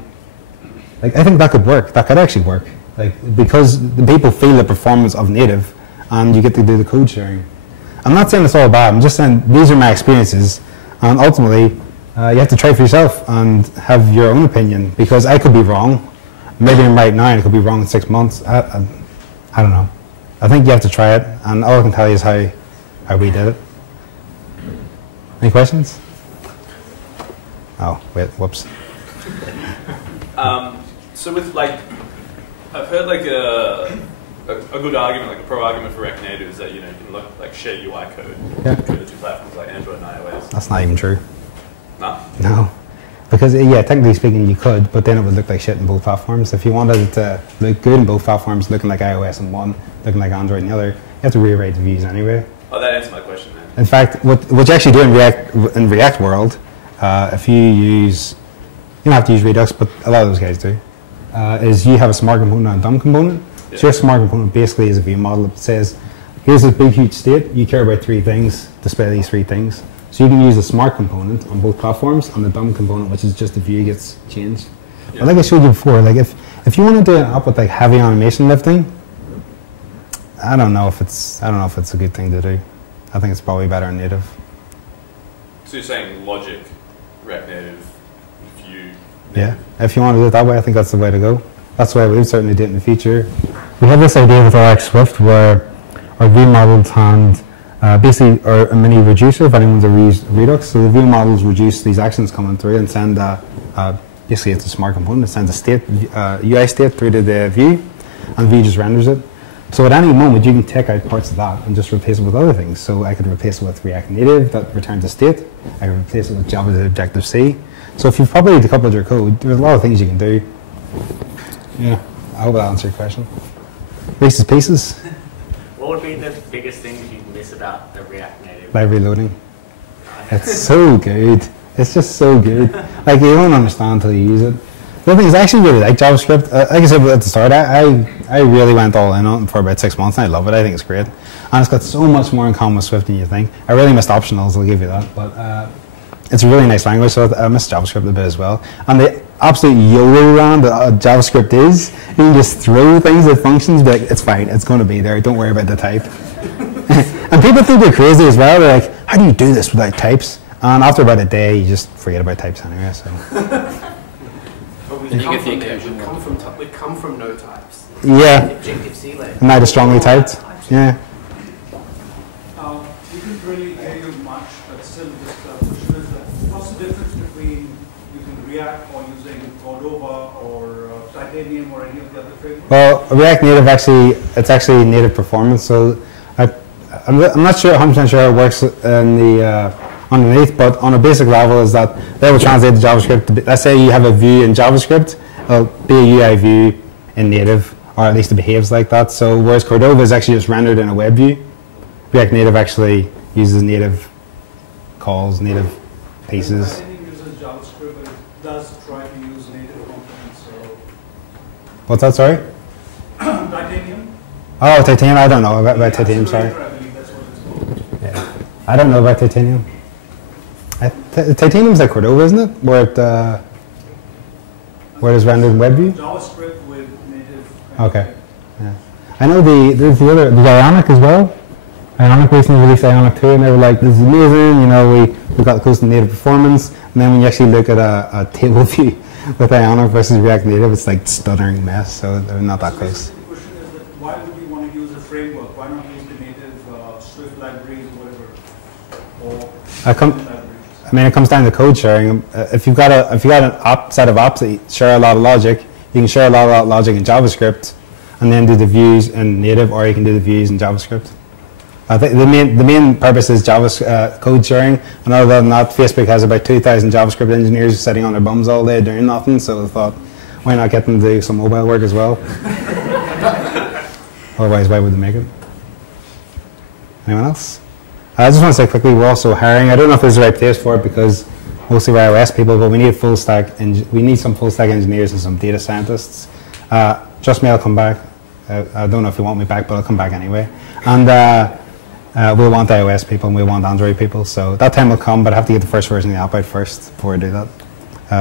Like, I think that could work. That could actually work. Like, because the people feel the performance of native, and you get to do the code sharing. I'm not saying it's all bad. I'm just saying these are my experiences, and ultimately you have to try for yourself and have your own opinion, because I could be wrong. Maybe I'm right now and it could be wrong in 6 months. I don't know. I think you have to try it, and all I can tell you is how we did it. Any questions? Oh, wait, whoops. So with like, I've heard like a good argument, like a pro argument for React Native is that you can like share UI code between the two platforms like Android and iOS. That's not even true. No. No. Because, yeah, technically speaking, you could, but then it would look like shit in both platforms. If you wanted it to look good in both platforms, looking like iOS in one, looking like Android in the other, you have to rewrite the views anyway. Oh, that answers my question then. In fact, what you actually do in React world, if you use, you don't have to use Redux, but a lot of those guys do, is you have a smart component and a dumb component. Yeah. So your smart component basically is a view model that says, here's this big, huge state, you care about 3 things, display these 3 things. So you can use the smart component on both platforms and the dumb component, which is just the view gets changed. Yeah. But like I showed you before, like if you want to do an app with like heavy animation lifting, I don't know if it's a good thing to do. I think it's probably better in native. So you're saying logic, React Native, view? Yeah, if you want to do it that way, I think that's the way to go. That's the way we've certainly do it in the future. We have this idea with RX Swift where our view models and basically are a mini reducer if anyone's ever used Redux. So the view models reduce these actions coming through and send basically it's a smart component. It sends a state, UI state through to the view, and the view just renders it. So at any moment you can take out parts of that and just replace it with other things. So I could replace it with React Native that returns a state. I could replace it with Java Objective-C. So if you've probably decoupled your code, there's a lot of things you can do. Yeah, I hope that answered your question. Reese's Pieces. What would be the biggest things you miss about the React Native? Library loading. It's so good. It's just so good. Like, you don't understand until you use it. The other thing is, I actually really like JavaScript. Like I said at the start, I really went all in on it for about 6 months, and I love it. I think it's great. And it's got so much more in common with Swift than you think. I really missed optionals, I'll give you that. But it's a really nice language, so I miss JavaScript a bit as well. And the absolute YOLO round that JavaScript is, you can just throw things at functions, but it's fine, it's going to be there, don't worry about the type. And people think they're crazy as well. They're like, how do you do this without types? And after about a day, you just forget about types anyway. So. But we come from no types. Yeah. Objective-C layer. Neither strongly typed. Yeah. We didn't really hear you much, but still just question is what's the difference between using React or using Cordova or Titanium or any of the other frameworks? Well, React Native it's actually native performance. So I'm not sure 100% sure how it works in the underneath, but on a basic level is that they will translate the JavaScript to be, let's say you have a view in JavaScript, it'll be a UI view in native, or at least it behaves like that. So whereas Cordova is actually just rendered in a web view, React Native actually uses native calls, native pieces. Titanium uses JavaScript, but it does try to use native components. So what's that, sorry? Titanium? Oh, Titanium, I don't know about Titanium, sorry. Yeah. I don't know about Titanium. Titanium's like Cordova, isn't it? Where it is rendered in WebView? JavaScript with native. Okay. Yeah. I know there's Ionic as well. Ionic recently released Ionic 2, and they were like, this is amazing, you know, we got close to native performance. And then when you actually look at a table view with Ionic versus React Native, it's like stuttering mess, so they're not that close. The question is that why would you want to use a framework? Why not use the native Swift libraries or whatever? It comes down to code sharing. If you've got an set of apps that share a lot of logic, you can share a lot of logic in JavaScript, and then do the views in native, or you can do the views in JavaScript. I think the main purpose is code sharing, and other than that, Facebook has about 2,000 JavaScript engineers sitting on their bums all day doing nothing. So I thought, why not get them to do some mobile work as well? Otherwise, why would they make it? Anyone else? I just want to say quickly, we're also hiring. I don't know if this is the right place for it because mostly we're iOS people, but we need we need some full stack engineers and some data scientists. Trust me, I'll come back. I don't know if you want me back, but I'll come back anyway. And we'll want iOS people and we'll want Android people. So that time will come, but I have to get the first version of the app out first before I do that.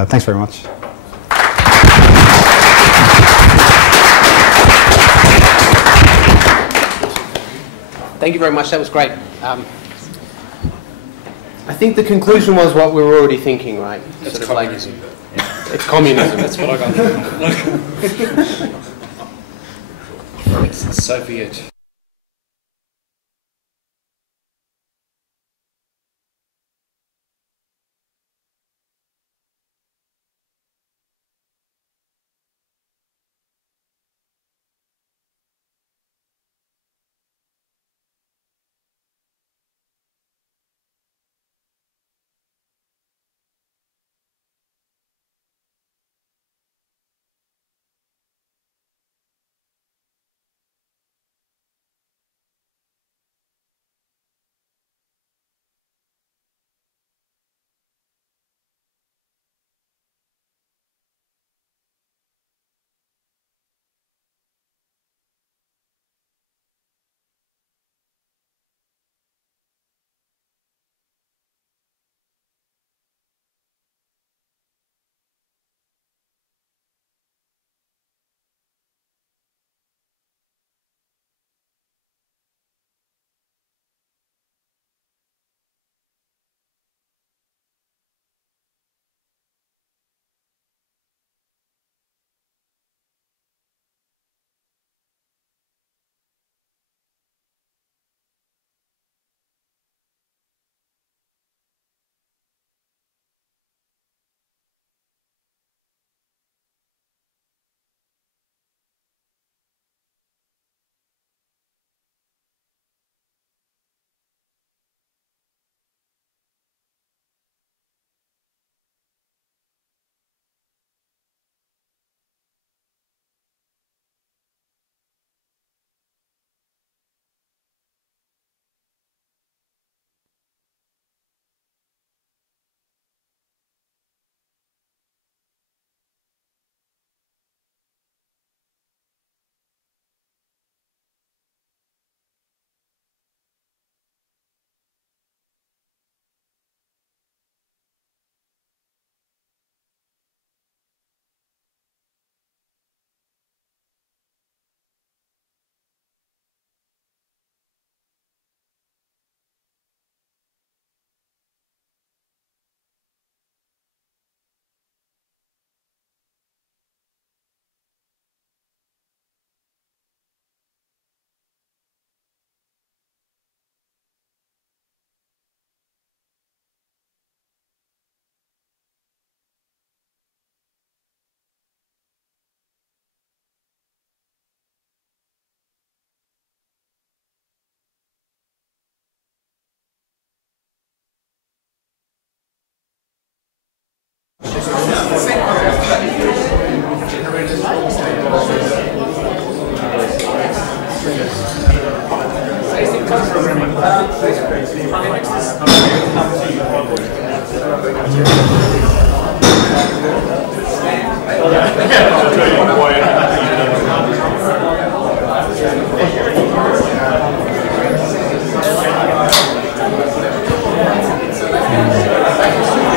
Thanks very much. Thank you very much. That was great. I think the conclusion was what we were already thinking, right? It's communism. It's communism. That's what I got. It's Soviet.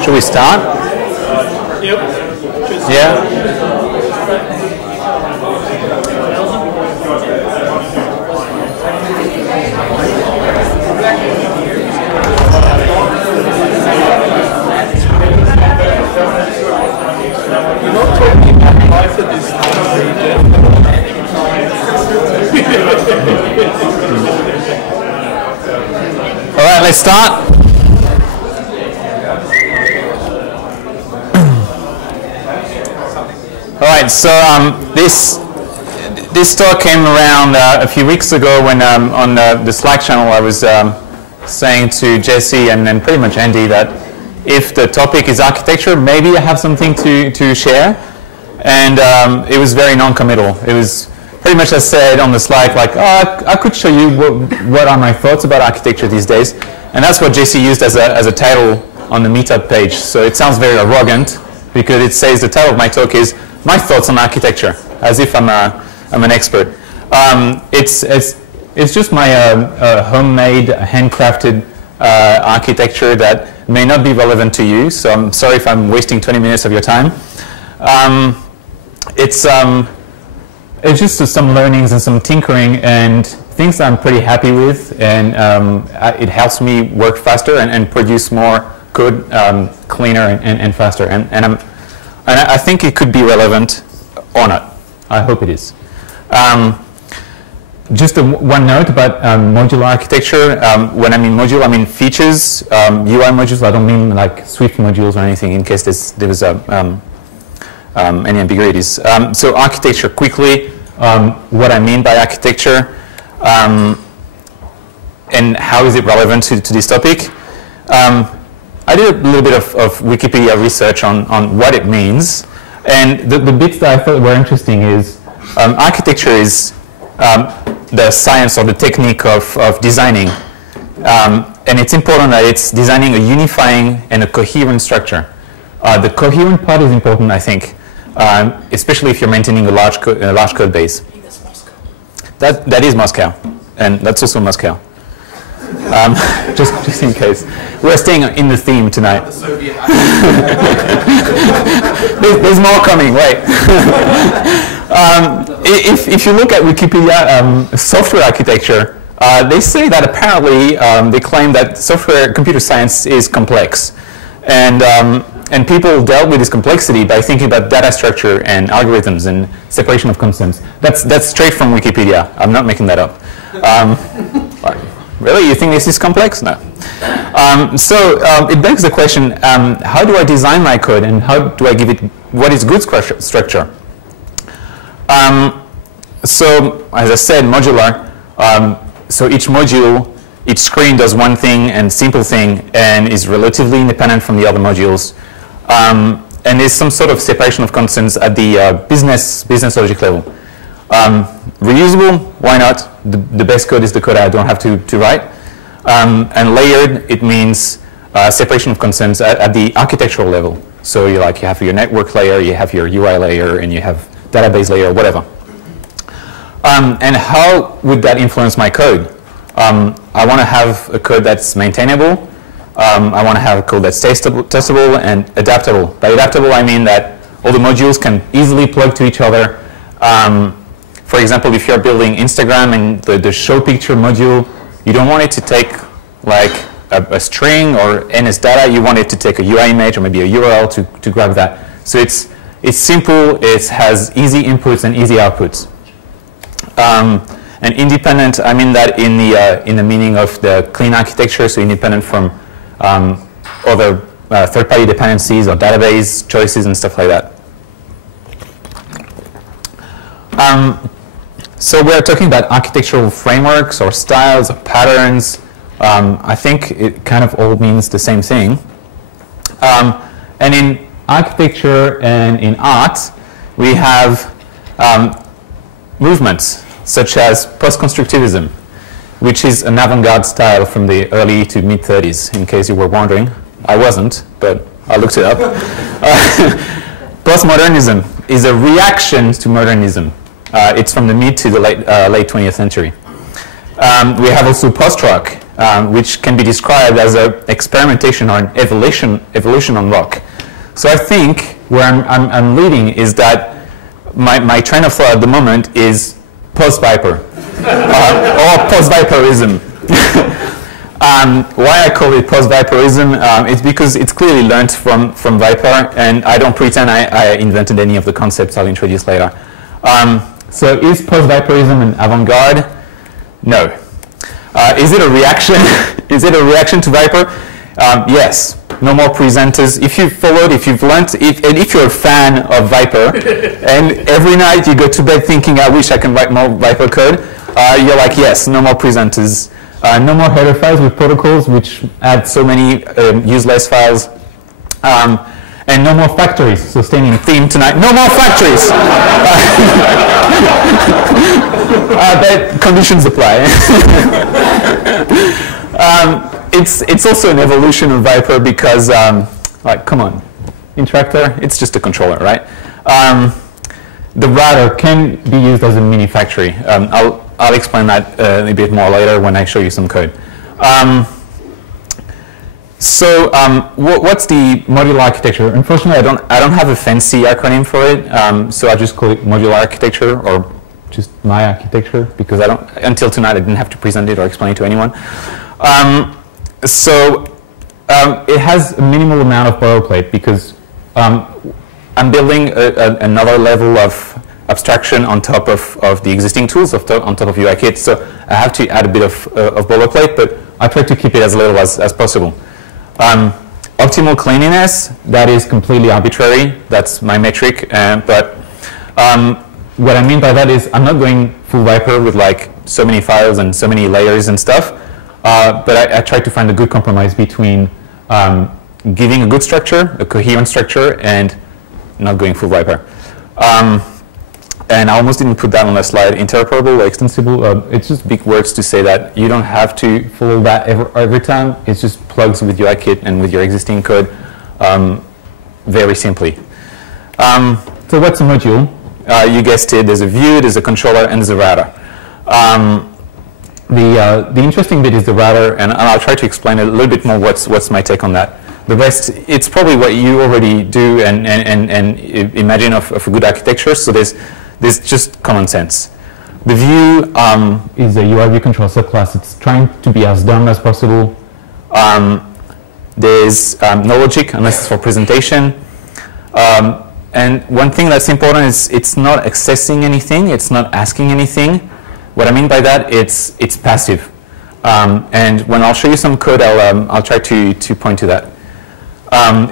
Should we start? Yep. Yeah. All right, let's start. All right, so this talk came around a few weeks ago when on the Slack channel I was saying to Jesse and then pretty much Andy that if the topic is architecture, maybe I have something to share. And it was very non-committal. It was pretty much I said on the Slack, like, oh, I could show you what are my thoughts about architecture these days. And that's what Jesse used as a title on the meetup page. So it sounds very arrogant because it says the title of my talk is My Thoughts on Architecture, as if I'm an expert. It's just my homemade, handcrafted architecture that may not be relevant to you. So I'm sorry if I'm wasting 20 minutes of your time. It's just some learnings and some tinkering and things that I'm pretty happy with, and it helps me work faster and produce more code cleaner and faster. And I think it could be relevant or not. I hope it is. Just one note about modular architecture. When I mean module, I mean features, UI modules. I don't mean like Swift modules or anything in case there was any ambiguities. So architecture quickly, what I mean by architecture, and how is it relevant to this topic. I did a little bit of Wikipedia research on what it means, and the bits that I thought were interesting is architecture is the science or the technique of designing, and it's important that it's designing a unifying and a coherent structure. The coherent part is important, I think, especially if you're maintaining a large code base. That is Moscow, and that's also Moscow. Just in case. We're staying in the theme tonight. There's more coming, wait. If you look at Wikipedia software architecture, they say that apparently they claim that computer science is complex. And people dealt with this complexity by thinking about data structure and algorithms and separation of concepts. That's straight from Wikipedia. I'm not making that up. Really? You think this is complex? No. So it begs the question, how do I design my code and how do I give it what is good structure? So as I said, modular. So each module, each screen does one thing and simple thing and is relatively independent from the other modules. And there's some sort of separation of concerns at the business logic level. Reusable, why not? The best code is the code I don't have to write. And layered, it means separation of concerns at the architectural level. So you have your network layer, you have your UI layer, and you have database layer, whatever. And how would that influence my code? I want to have a code that's maintainable. I want to have a code that's testable and adaptable. By adaptable, I mean that all the modules can easily plug to each other. For example, if you're building Instagram and the show picture module, you don't want it to take like a string or NS data. You want it to take a UI image or maybe a URL to grab that. So it's simple. It has easy inputs and easy outputs. And independent, I mean that in the meaning of the clean architecture, so independent from other third-party dependencies or database choices and stuff like that. So we're talking about architectural frameworks or styles or patterns. I think it kind of all means the same thing. And architecture and in art, we have movements such as post-constructivism, which is an avant-garde style from the early to mid-30s, in case you were wondering. I wasn't, but I looked it up. Postmodernism is a reaction to modernism. It's from the mid to the late 20th century. We have also post-rock, which can be described as an experimentation or an evolution on rock. So I think where I'm leading is that my train of thought at the moment is post-Viper, or post-Viperism. Why I call it post-Viperism, it's because it's clearly learned from Viper, and I don't pretend I invented any of the concepts I'll introduce later. So is post-Viperism an avant-garde? No. Is it a reaction? Is it a reaction to Viper? Yes. No more presenters. If you've followed, if you've learned, and if you're a fan of Viper, and every night you go to bed thinking, I wish I can write more Viper code, you're like, yes, no more presenters. No more header files with protocols, which add so many useless files. And no more factories. So staying in theme tonight, no more factories. But conditions apply. It's also an evolution of Viper because, like, come on, Interactor, it's just a controller, right? The router can be used as a mini factory. I'll explain that a bit more later when I show you some code. What's the modular architecture? Unfortunately, I don't have a fancy acronym for it, so I just call it modular architecture or just my architecture because until tonight I didn't have to present it or explain it to anyone. It has a minimal amount of boilerplate because I'm building another level of abstraction on top of the existing tools, on top of UIKit. So I have to add a bit of boilerplate, but I try to keep it as little as possible. Optimal cleanliness, that is completely arbitrary. That's my metric. But what I mean by that is I'm not going full Viper with like so many files and so many layers and stuff. But I try to find a good compromise between giving a good structure, a coherent structure, and not going full Viper. And I almost didn't put that on the slide. Interoperable or extensible, it's just big words to say that you don't have to follow that every time. It just plugs with UIKit and with your existing code very simply. So what's a module? You guessed it, there's a view, there's a controller, and there's a router. The interesting bit is the router, and I'll try to explain a little bit more what's my take on that. The rest, it's probably what you already do and imagine of a good architecture, so there's just common sense. The view is a UI view control subclass. It's trying to be as dumb as possible. There's no logic unless it's for presentation. And one thing that's important is it's not accessing anything, it's not asking anything. What I mean by that, it's passive. And when I'll show you some code, I'll try to point to that.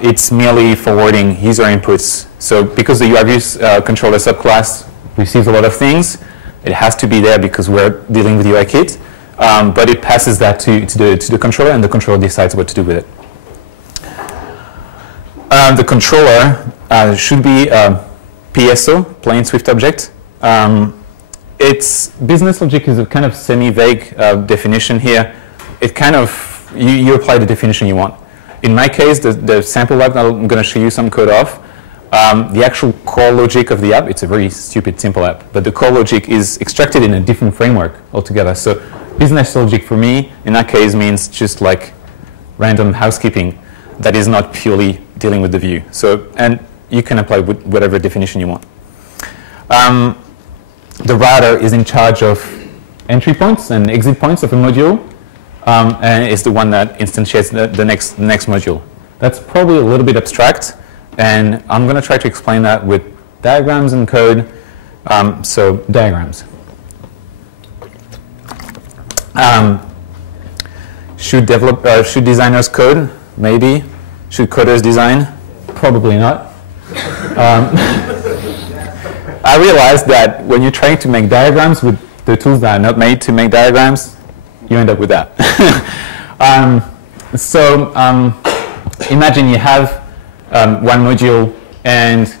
It's merely forwarding user inputs. So because the UIView controller subclass receives a lot of things, it has to be there because we're dealing with UIKit. But it passes that to the controller, and the controller decides what to do with it. The controller should be PSO, plain Swift object. Its business logic is a kind of semi-vague definition here. It kind of, you apply the definition you want. In my case, the sample app that I'm going to show you some code of, the actual core logic of the app, it's a very stupid, simple app, but the core logic is extracted in a different framework altogether. So business logic for me, in that case, means just like random housekeeping that is not purely dealing with the view. So, and you can apply whatever definition you want. The router is in charge of entry points and exit points of a module, and is the one that instantiates the next module. That's probably a little bit abstract, and I'm going to try to explain that with diagrams and code. So diagrams. Should designers code? Maybe. Should coders design? Probably not. I realized that when you're trying to make diagrams with the tools that are not made to make diagrams, you end up with that. Imagine you have one module, and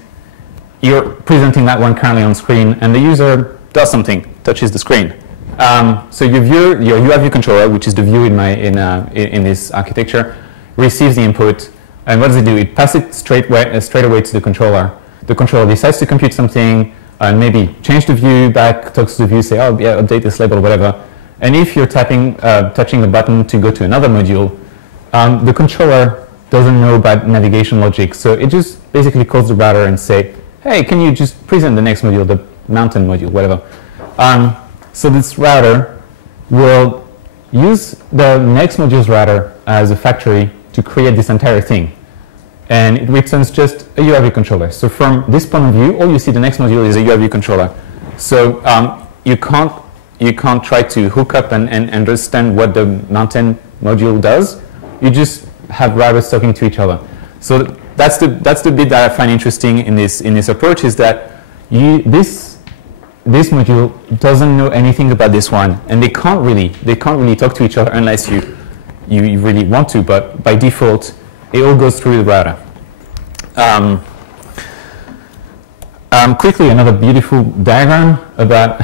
you're presenting that one currently on screen, and the user does something, touches the screen. So your UI view controller, which is the view in this architecture, receives the input, and what does it do? It passes it straight away to the controller. The controller decides to compute something, and maybe change the view back, talks to the view, say, oh yeah, update this label, whatever. And if you're touching the button to go to another module, the controller doesn't know about navigation logic, so it just basically calls the router and say, hey, can you just present the next module, the mountain module, whatever. So this router will use the next module's router as a factory to create this entire thing. And it returns just a UI view controller. So from this point of view, all you see the next module is a UI view controller. So you can't try to hook up and understand what the mountain module does. You just have routers talking to each other. So that's the bit that I find interesting in this approach, is that this module doesn't know anything about this one, and they can't really talk to each other unless you really want to. But by default, it all goes through the router. Quickly, another beautiful diagram about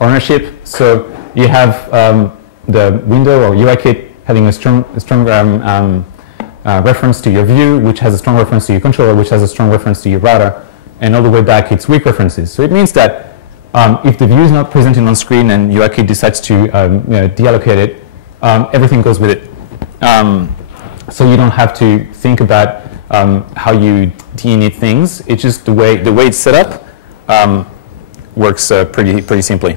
ownership. So you have the window or UI kit having a strong reference to your view, which has a strong reference to your controller, which has a strong reference to your router, and all the way back it's weak references. So it means that if the view is not presented on screen and UI kit decides to deallocate it, everything goes with it. So you don't have to think about how you de-init things. It's just the way it's set up works pretty simply.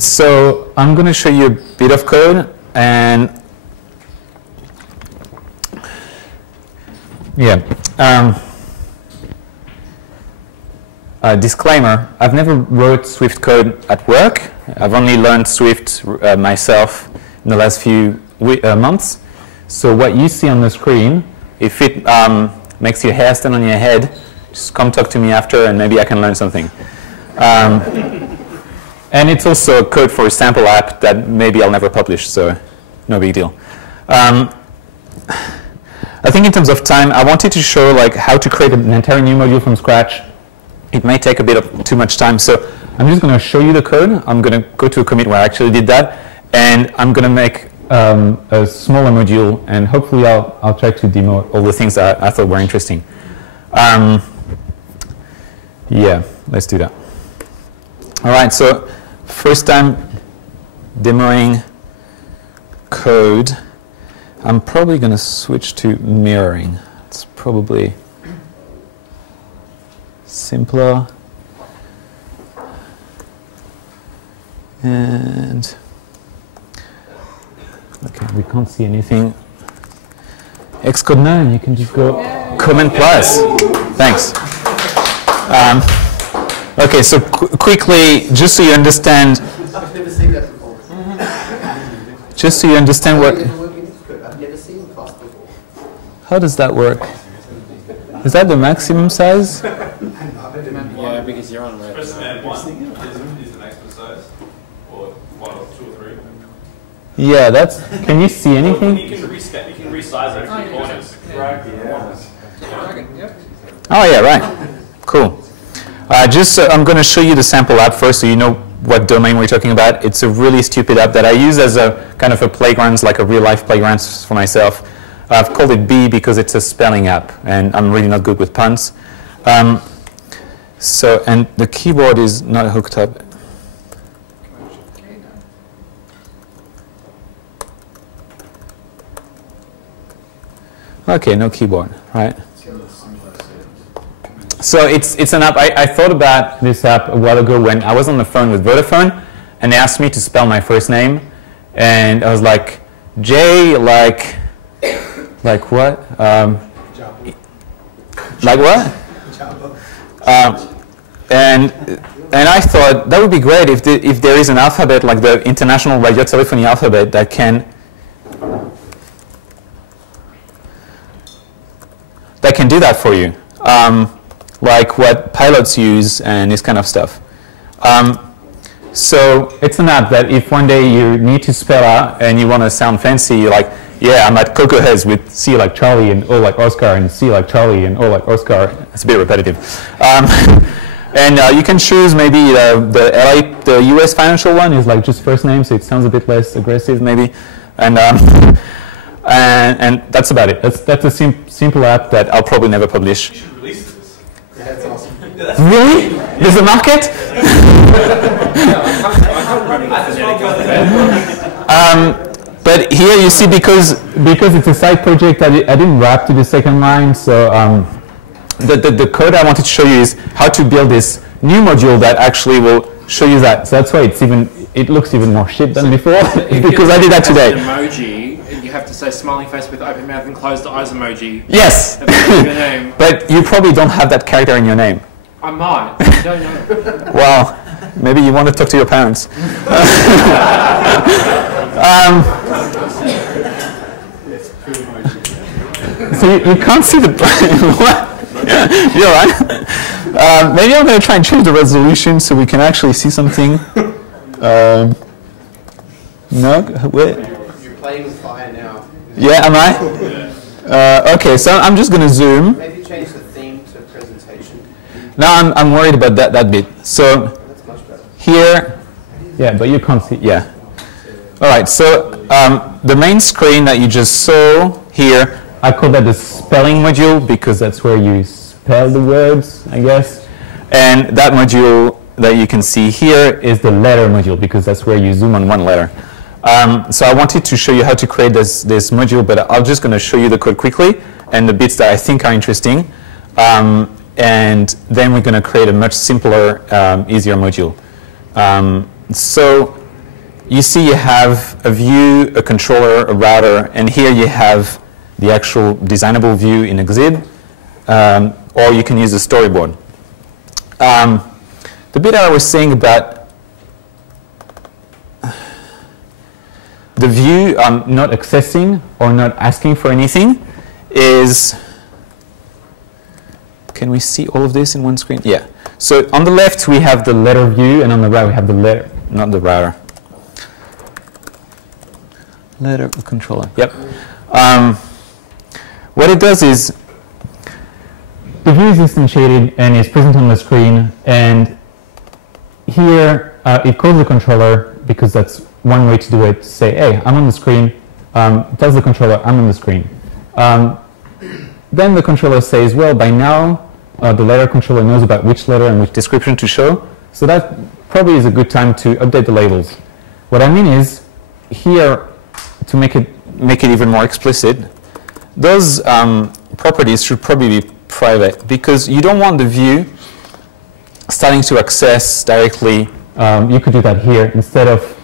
So I'm going to show you a bit of code, and disclaimer, I've never wrote Swift code at work. I've only learned Swift myself in the last few months. So what you see on the screen, if it makes your hair stand on your head, just come talk to me after and maybe I can learn something. And it's also code for a sample app that maybe I'll never publish, so no big deal. I think in terms of time, I wanted to show how to create an entire new module from scratch. It may take a bit of too much time, so I'm just going to show you the code. I'm going to go to a commit where I actually did that, and I'm going to make a smaller module, and hopefully I'll try to demo all the things that I thought were interesting. Yeah, let's do that. All right, so first time demoing code. I'm probably going to switch to mirroring. It's probably simpler. And okay, we can't see anything. Xcode 9, you can just go Command plus. Thanks. Okay, so quickly, just so you understand. I've never seen that before. Just so you understand what. I've never seen class before. How does that work? Is that the maximum size? Yeah, because you're on red. Press command 1 is the maximum size, or 1 or 2 or 3. Yeah, that's. Can you see anything? You can resize it a few corners. Oh yeah, right. Cool. I'm going to show you the sample app first, so you know what domain we're talking about. It's a really stupid app that I use as a kind of a playground, like a real-life playground for myself. I've called it B because it's a spelling app, and I'm really not good with puns. And the keyboard is not hooked up. Okay, no keyboard, right? So it's an app. I thought about this app a while ago when I was on the phone with Vodafone, and they asked me to spell my first name, and I was like, J, like what? Like what? And I thought that would be great if there is an alphabet like the International Radio Telephony alphabet that can do that for you. Like what pilots use and this kind of stuff. So it's an app that if one day you need to spell out and you want to sound fancy, yeah, I'm at CocoaHeads with C like Charlie and O like Oscar and C like Charlie and O like Oscar. It's a bit repetitive. And you can choose maybe the US financial one is like just first name, so it sounds a bit less aggressive maybe. And that's about it. That's a simple app that I'll probably never publish. You should release this. Yeah, that's awesome. Really? There's a market? But here you see, because it's a side project, I didn't wrap to the second line. So the code I wanted to show you is how to build this new module that actually will show you that. So that's why it looks even more shit than before, because I did that today. Emoji, you have to say smiley face with open mouth and closed eyes emoji. Yes. But you probably don't have that character in your name. I might. I don't know. Well, maybe you want to talk to your parents. So you can't see the what? You're right. Maybe I'm going to try and change the resolution so we can actually see something. No, wait. You're playing with fire now. Yeah, am I? Okay, so I'm just going to zoom. Maybe change the theme to presentation. No, I'm worried about that bit. So That's much better. here, yeah, but you can't see. Yeah. All right. So the main screen that you just saw here, I call that the spelling module because that's where you spell the words, I guess. And that module that you can see here is the letter module because that's where you zoom on one letter. So I wanted to show you how to create this module, but I'm just going to show you the code quickly and the bits that I think are interesting. And then we're going to create a much simpler, easier module. So you see you have a view, a controller, a router, and here you have the actual designable view in Exhib, or you can use a storyboard. The bit I was saying about the view not accessing or not asking for anything is, can we see all of this in one screen? Yeah. So on the left we have the letter view, and on the right we have the letter, not the router. Letter controller. Yep. What it does is the view is instantiated and is present on the screen, and here it calls the controller because that's one way to do it. To say, hey, I'm on the screen. Tells the controller, I'm on the screen. Then the controller says, well, by now the letter controller knows about which letter and which description to show. So that probably is a good time to update the labels. What I mean is, here, to make it even more explicit, those properties should probably be private because you don't want the view starting to access directly. You could do that here instead of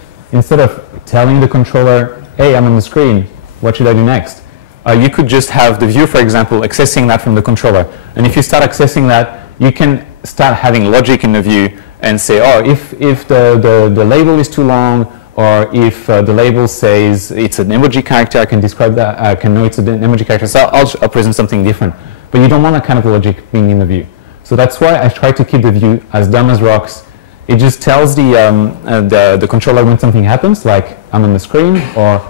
telling the controller, hey, I'm on the screen, what should I do next? You could just have the view, for example, accessing that from the controller. And if you start accessing that, you can start having logic in the view and say, oh, if the label is too long, or if the label says it's an emoji character, I can describe that, I can know it's an emoji character, so I'll present something different. But you don't want that kind of logic being in the view. So that's why I try to keep the view as dumb as rocks. It just tells the controller when something happens, like I'm on the screen, or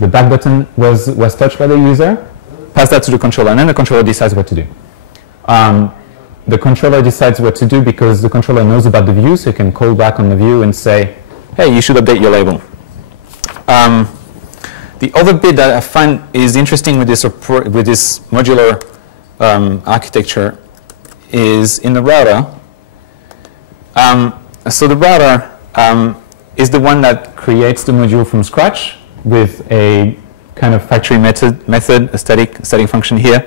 the back button was touched by the user, pass that to the controller, and then the controller decides what to do. The controller decides what to do because the controller knows about the view, so you can call back on the view and say, hey, you should update your label. The other bit that I find is interesting with this modular architecture is in the router. So the router is the one that creates the module from scratch with a kind of factory method, a static function here,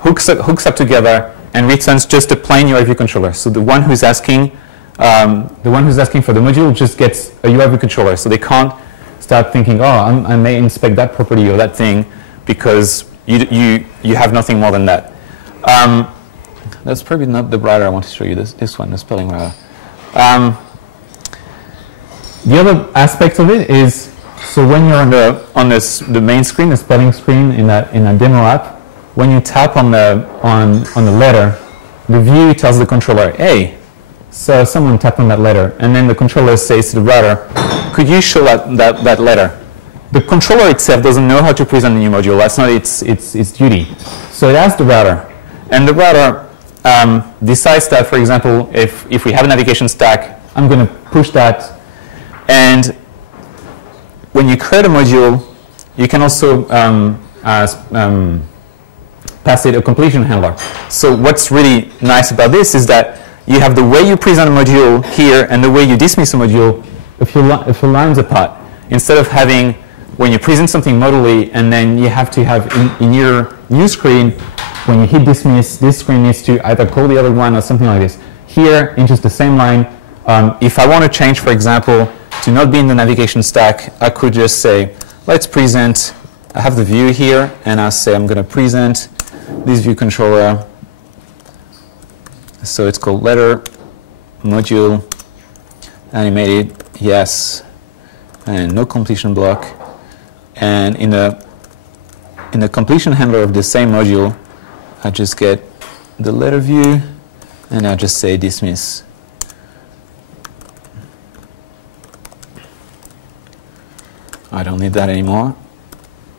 hooks up together and returns just a plain UIV controller. So the one who's asking for the module just gets a UIV controller. So they can't start thinking, oh, I may inspect that property or that thing, because you have nothing more than that. That's probably not the router I want to show you. This one, the spelling router. The other aspect of it is, so when you're on the main screen, the spelling screen in a demo app, when you tap on the letter, the view tells the controller, hey, so someone tapped on that letter, and then the controller says to the router, could you show that letter? the controller itself doesn't know how to present a new module. That's not its duty. So it asks the router. And the router decides that, for example, if we have a navigation stack, I'm going to push that. And when you create a module, you can also pass it a completion handler. So what's really nice about this is that you have the way you present a module here and the way you dismiss a module a few lines apart. Instead of having, when you present something modally and then you have to have in your new screen, when you hit dismiss, this screen needs to either call the other one or something like this. Here, in just the same line, if I want to change, for example, to not be in the navigation stack, I could just say, let's present, I have the view here, and I say I'm going to present this view controller. So it's called letter, module, animated, yes, and no completion block. And in the completion handler of the same module, I just get the letter view, and I just say dismiss. I don't need that anymore.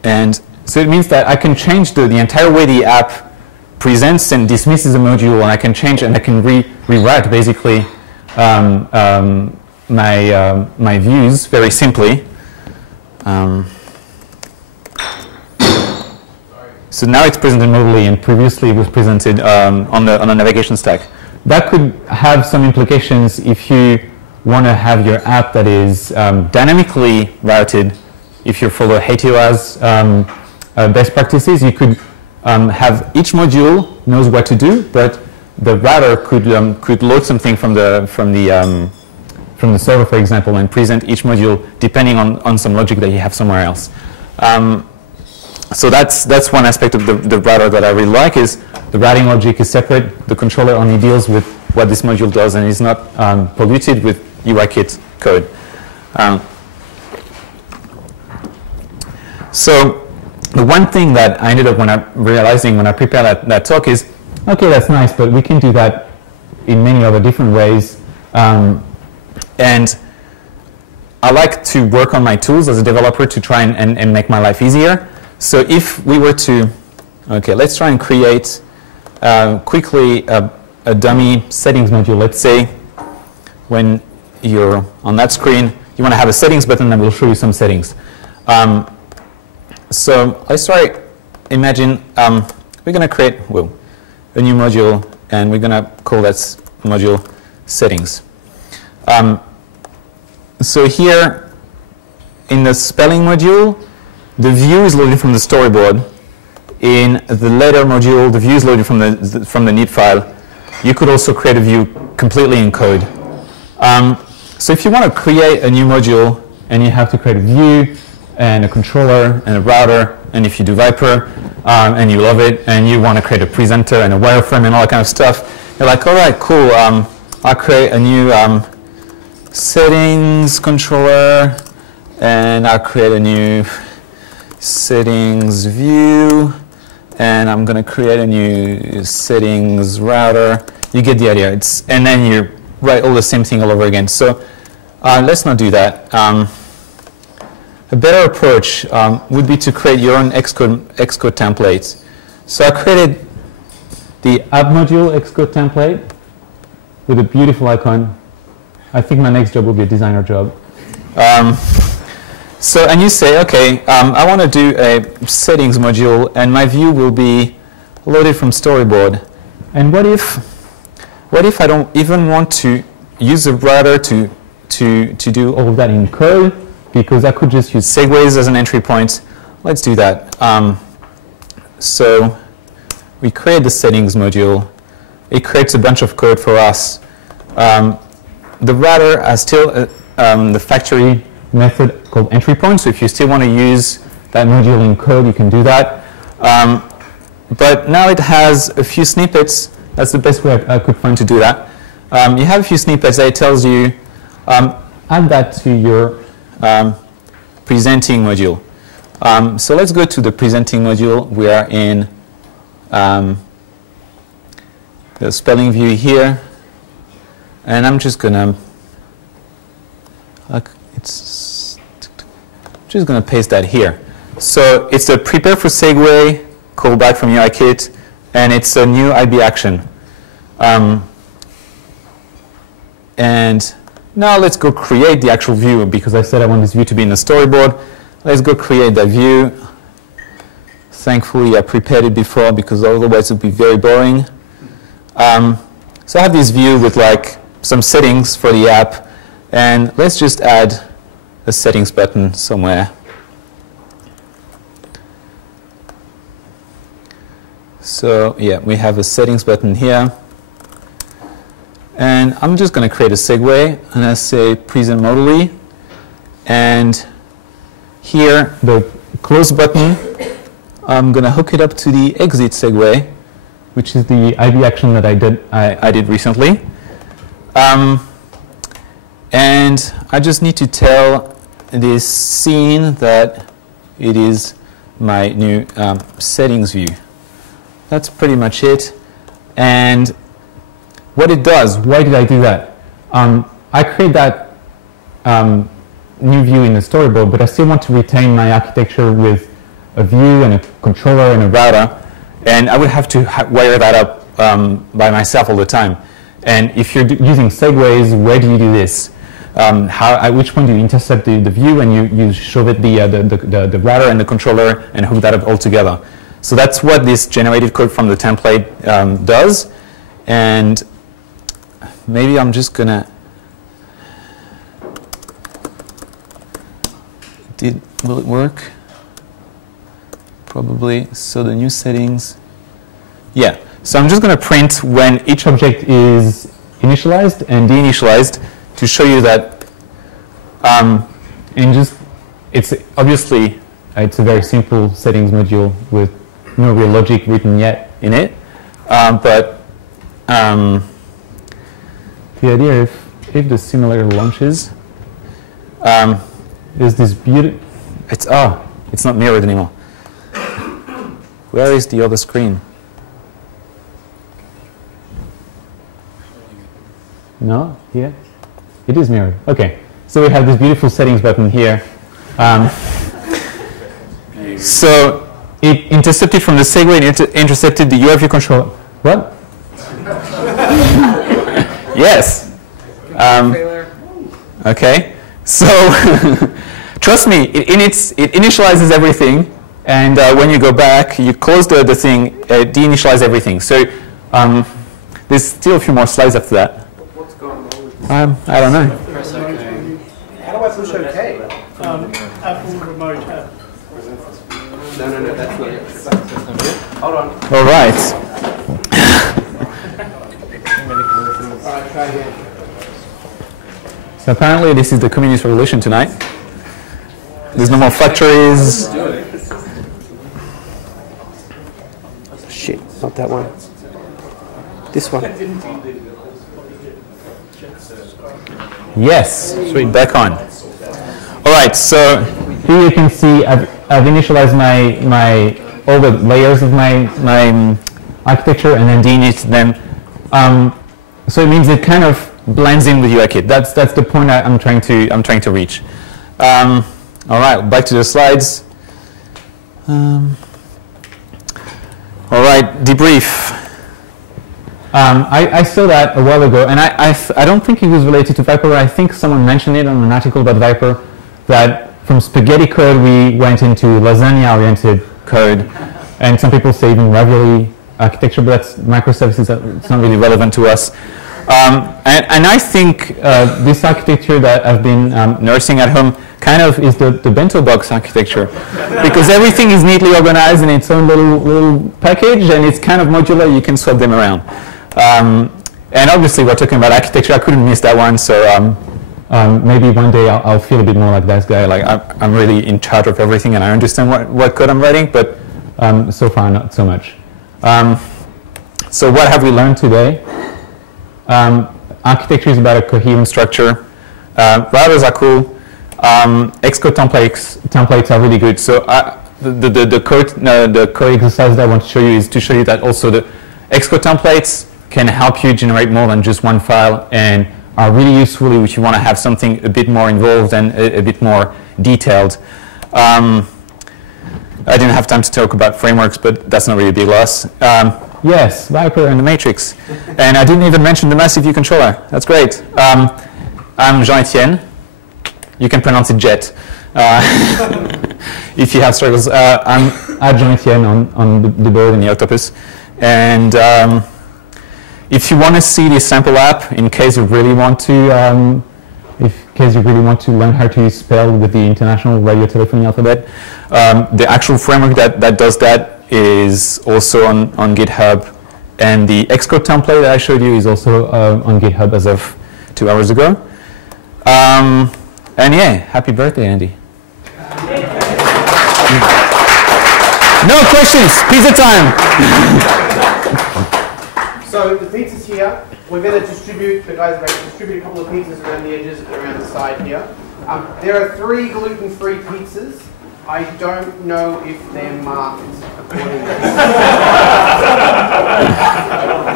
And so it means that I can change the entire way the app presents and dismisses a module, and I can change and I can rewrite basically my views very simply. So now it's presented modally, and previously it was presented on a navigation stack. That could have some implications if you want to have your app that is dynamically routed. If you follow HTOA's best practices, you could have each module knows what to do, but the router could load something from the server, for example, and present each module depending on some logic that you have somewhere else. So that's one aspect of the router that I really like, is the routing logic is separate. The controller only deals with what this module does and is not polluted with UIKit code. So the one thing that I ended up realizing when I prepared that talk is, okay, that's nice, but we can do that in many other different ways. And I like to work on my tools as a developer to try and make my life easier. So if we were to, okay, let's try and create quickly a dummy settings module. Let's say when you're on that screen, you want to have a settings button that will show you some settings. So let's try, imagine we're going to create a new module, and we're going to call that module settings. So here in the spelling module, the view is loaded from the storyboard. In the letter module, the view is loaded from the neat file. You could also create a view completely in code. So if you want to create a new module, and you have to create a view, and a controller, and a router, and if you do Viper, and you love it, and you want to create a presenter and a wireframe and all that kind of stuff, you're like, all right, cool, I'll create a new settings controller, and I'll create a new settings view, and I'm going to create a new settings router. You get the idea. And then you write all the same thing all over again. So let's not do that. A better approach would be to create your own Xcode template. So I created the app module Xcode template with a beautiful icon. I think my next job will be a designer job. So, and you say, okay, I want to do a settings module, and my view will be loaded from storyboard. And what if I don't even want to use a router to do all of that in code, because I could just use segues as an entry point? Let's do that. So we create the settings module. It creates a bunch of code for us. The router has still the factory method called entry point. So if you still want to use that module in code, you can do that. But now it has a few snippets. That's the best way I could find to do that. You have a few snippets that it tells you, add that to your presenting module. So let's go to the presenting module. We are in the spelling view here. And I'm just going to, just going to paste that here. So it's a prepare for segue callback from UIKit, and it's a new IB action. And now let's go create the actual view, because I said I want this view to be in the storyboard. Let's go create that view. Thankfully, I prepared it before, because otherwise it would be very boring. So I have this view with like some settings for the app, and let's just add a settings button somewhere. So yeah, we have a settings button here. And I'm just going to create a segue, and I say present modally. And here, the close button, I'm going to hook it up to the exit segue, which is the IB action that I did recently. And I just need to tell this scene that it is my new settings view. That's pretty much it. And what it does, why did I do that? I create that new view in the storyboard, but I still want to retain my architecture with a view and a controller and a router. And I would have to wire that up by myself all the time. And if you're using segues, where do you do this? At which point do you intercept the view and you shove it the router and the controller and hook that up all together? So that's what this generated code from the template does. And maybe I'm just gonna will it work? Probably. So the new settings. Yeah. So I'm just going to print when each object is initialized and deinitialized to show you that. It's obviously it's a very simple settings module with no real logic written yet in it. But the idea, if the simulator launches, there's this beautiful. It's not mirrored anymore. Where is the other screen? No, here. It is mirrored. Okay, so we have this beautiful settings button here. So it intercepted from the segue, it intercepted the UI view controller. What? Yes. Okay. So trust me, it initializes everything, and when you go back, you close the thing, deinitialize everything. So there's still a few more slides after that. What's going on with this? I don't know. Press OK. How do I push OK? Apple remote app. No, that's not it. Hold on. All right. All right, try again. So apparently this is the communist revolution tonight. There's no more factories. Shit, not that one. This one. Yes, sweet, back on. All right, so here you can see I've initialized all the layers of my architecture and then deinitialized them. So it means it kind of blends in with UIKit. That's the point I'm trying to reach. All right, back to the slides. All right, debrief. I saw that a while ago, and I don't think it was related to Viper. I think someone mentioned it on an article about Viper, that from spaghetti code we went into lasagna-oriented code, and some people say even ravioli architecture, but that's microservices. It's not really relevant to us. And I think this architecture that I've been nursing at home kind of is the bento box architecture, because everything is neatly organized in its own little package, and it's kind of modular. You can swap them around. And obviously, we're talking about architecture. I couldn't miss that one. So maybe one day I'll feel a bit more like that guy. Like I'm really in charge of everything, and I understand what code I'm writing. But so far, not so much. So what have we learned today? Architecture is about a coherent structure. Routers are cool. Xcode templates are really good. So the code exercise that I want to show you is to show you that also the Xcode templates can help you generate more than just one file and are really useful if you want to have something a bit more involved and a bit more detailed. I didn't have time to talk about frameworks, but that's not really a big loss. Yes, Viper and the Matrix. And I didn't even mention the Massive View controller. That's great. I'm Jean-Etienne. You can pronounce it Jet. If you have struggles. I'm at Jean-Etienne on the board in the Octopus. And if you want to see the sample app, in case you really want to, learn how to spell with the International Radio Telephony Alphabet, the actual framework that does that is also on GitHub, and the Xcode template that I showed you is also on GitHub as of 2 hours ago. And yeah, happy birthday, Andy. No questions, pizza time. So the pizza's here. We're going to distribute, the guys are going to distribute a couple of pizzas around the edges and around the side here. There are 3 gluten-free pizzas. I don't know if they're marked accordingly.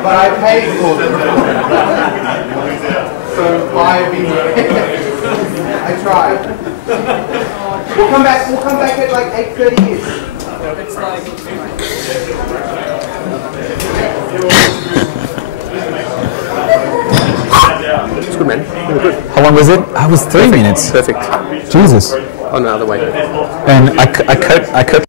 But I paid for them. So buyer beware. I tried. We'll come back at like 8:30ish. It's like it's good, man. Really good. How long was it? I was 3 minutes. Perfect. Jesus. Oh no, other way. And I cut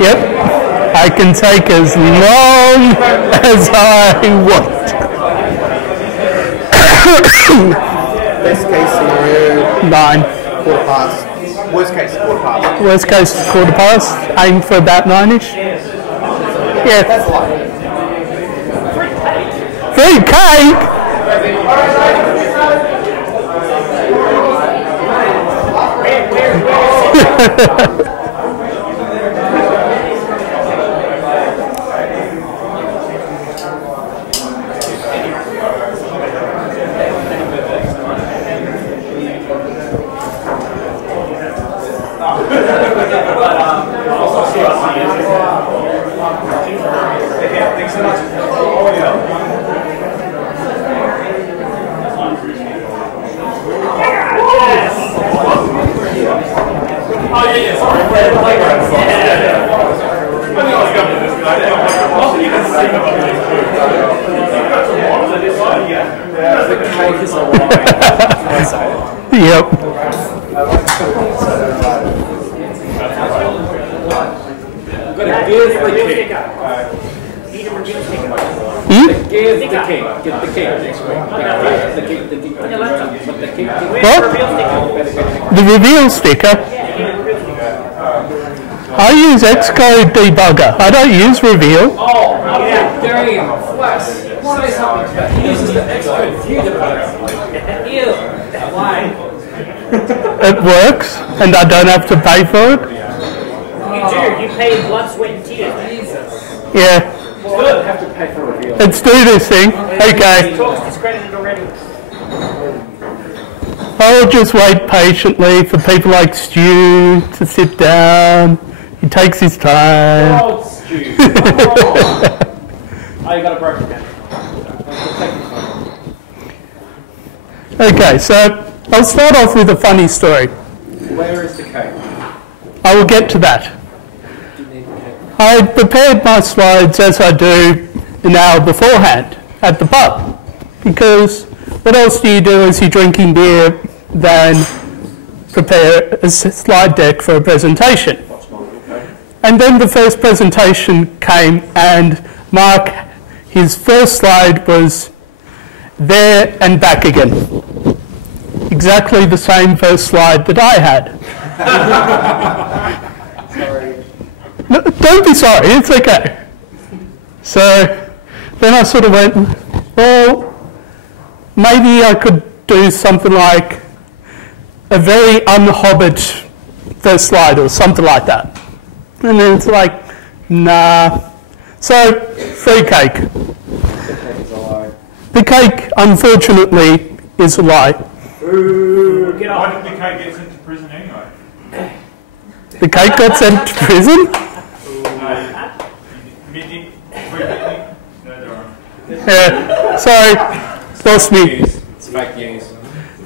Yep. I can take as long as I want. Best case scenario, 9. quarter past. Worst case, quarter past. Worst case, quarter past. Aim for about 9ish. Yeah. That's a lot. Free cake? Thanks so much. Oh, yeah, sorry. The cake is a lie. Yep. I've got to give the cake. Give the cake. Get the cake next week. What? The reveal sticker? I use Xcode debugger. I don't use reveal. Oh, damn. Flex. Say something to that. He uses the Xcode view debugger. Ew. Why? It works, and I don't have to pay for it. You do. You pay blood, sweat, and tears. Jesus. Yeah. Good. Have to pay for reveal. Let's do this thing. Okay. Talk's discredited already. I'll just wait patiently for people like Stu to sit down. He takes his time. Oh, Stu. Oh, you got a broken down. Okay, so I'll start off with a funny story. Where is the cake? I will get to that. I prepared my slides as I do an hour beforehand at the pub, because what else do you do as you're drinking beer than prepare a slide deck for a presentation? And then the first presentation came, and Mark, his first slide was there and back again. Exactly the same first slide that I had. Sorry. No, don't be sorry, it's okay. So then I sort of went, well, maybe I could do something like a very un-Hobbit first slide or something like that. And then it's like, nah. So, free cake. The cake is a lie. The cake, unfortunately, is a lie. Ooh, get off. Why did the cake get sent to prison anyway? The cake got sent to prison? Yeah, sorry, lost me. It's fake news.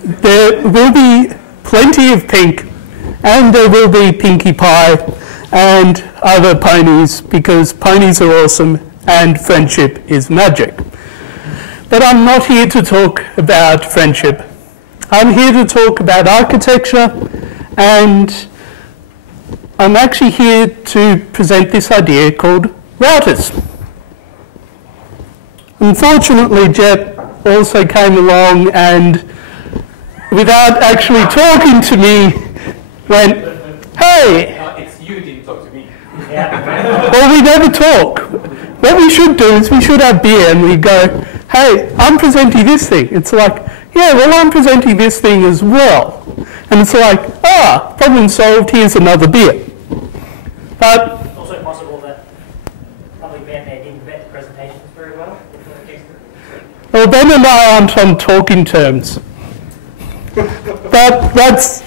There will be plenty of pink, and there will be Pinkie Pie and other ponies, because ponies are awesome and friendship is magic. But I'm not here to talk about friendship. I'm here to talk about architecture, and I'm actually here to present this idea called routers. Unfortunately, Jet also came along and, without actually talking to me, went, hey! It's you didn't talk to me. Well, we never talk. What we should do is we should have beer and we go, hey, I'm presenting this thing. It's like, yeah, well, I'm presenting this thing as well. And it's like, problem solved, here's another beer. But Also possible that probably Ben there didn't vet the presentations very well. well, Ben and I aren't on talking terms. But that's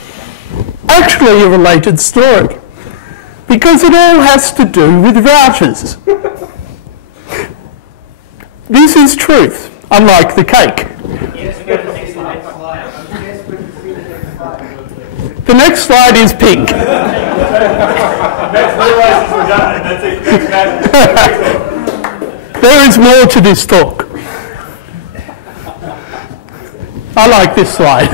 actually a related story, because it all has to do with routers. This is truth, unlike the cake. The next slide is pink. There is more to this talk. I like this slide.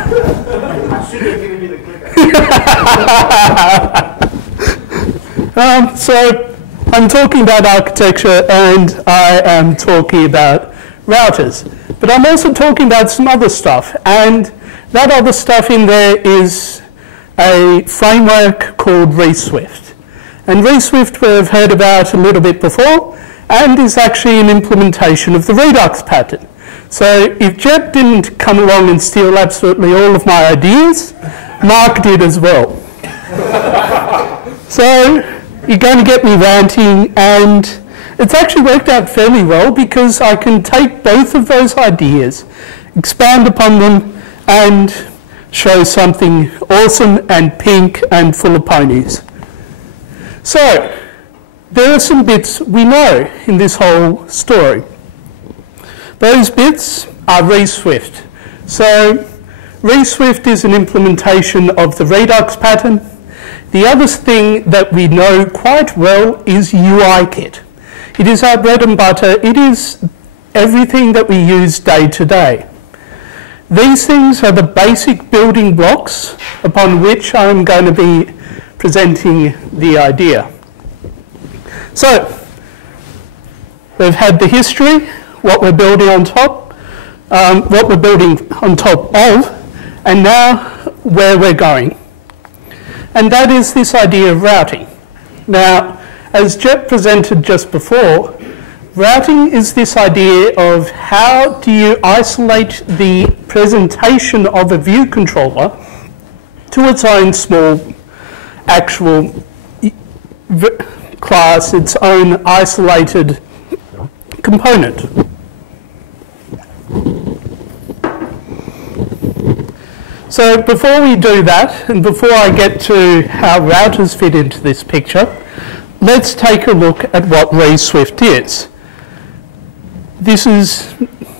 So I'm talking about architecture and I am talking about routers. But I'm also talking about some other stuff, and that other stuff in there is a framework called ReSwift. And ReSwift we've heard about a little bit before, and is actually an implementation of the Redux pattern. So if Jet didn't come along and steal absolutely all of my ideas, Mark did as well. So you're going to get me ranting, and it's actually worked out fairly well because I can take both of those ideas, expand upon them, and show something awesome and pink and full of ponies. So there are some bits we know in this whole story. Those bits are ReSwift. So ReSwift is an implementation of the Redux pattern. The other thing that we know quite well is UIKit. It is our bread and butter. It is everything that we use day to day. These things are the basic building blocks upon which I'm going to be presenting the idea. So we've had the history, what we're building on top, what we're building on top of, and now where we're going. And that is this idea of routing. Now, as Jet presented just before, routing is this idea of how do you isolate the presentation of a view controller to its own small actual class, its own isolated component. So before we do that, and before I get to how routers fit into this picture, let's take a look at what ReSwift is. This is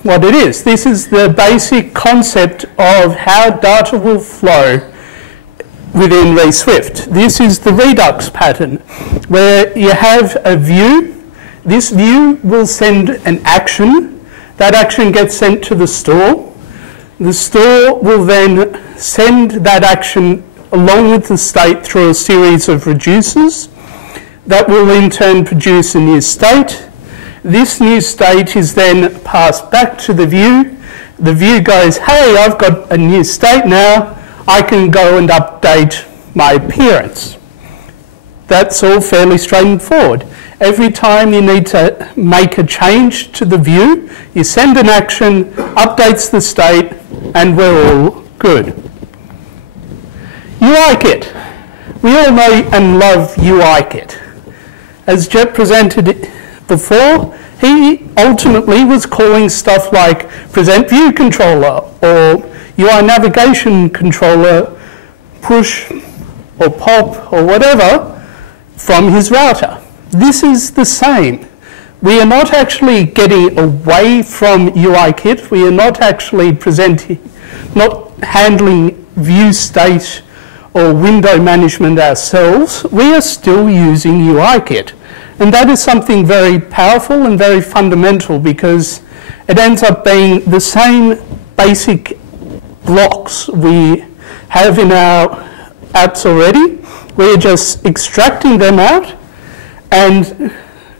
what it is. This is the basic concept of how data will flow within ReSwift. This is the Redux pattern, where you have a view. This view will send an action. That action gets sent to the store. The store will then send that action along with the state through a series of reducers. That will in turn produce a new state. This new state is then passed back to the view. The view goes, hey, I've got a new state now. I can go and update my appearance. That's all fairly straightforward. Every time you need to make a change to the view, you send an action, updates the state, and we're all good. UIKit. We all know and love UIKit. As Jet presented it before, he ultimately was calling stuff like present view controller or UI navigation controller, push or pop or whatever from his router. This is the same. We are not actually getting away from UIKit. We are not actually not handling view state or window management ourselves. We are still using UIKit. And that is something very powerful and very fundamental because it ends up being the same basic blocks we have in our apps already. We're just extracting them out and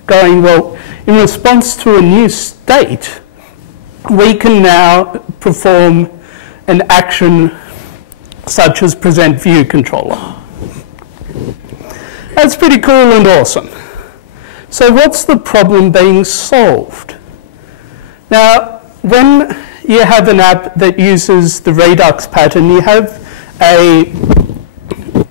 going, well, in response to a new state, we can now perform an action such as present view controller. That's pretty cool and awesome. So what's the problem being solved? Now, when you have an app that uses the Redux pattern, you have a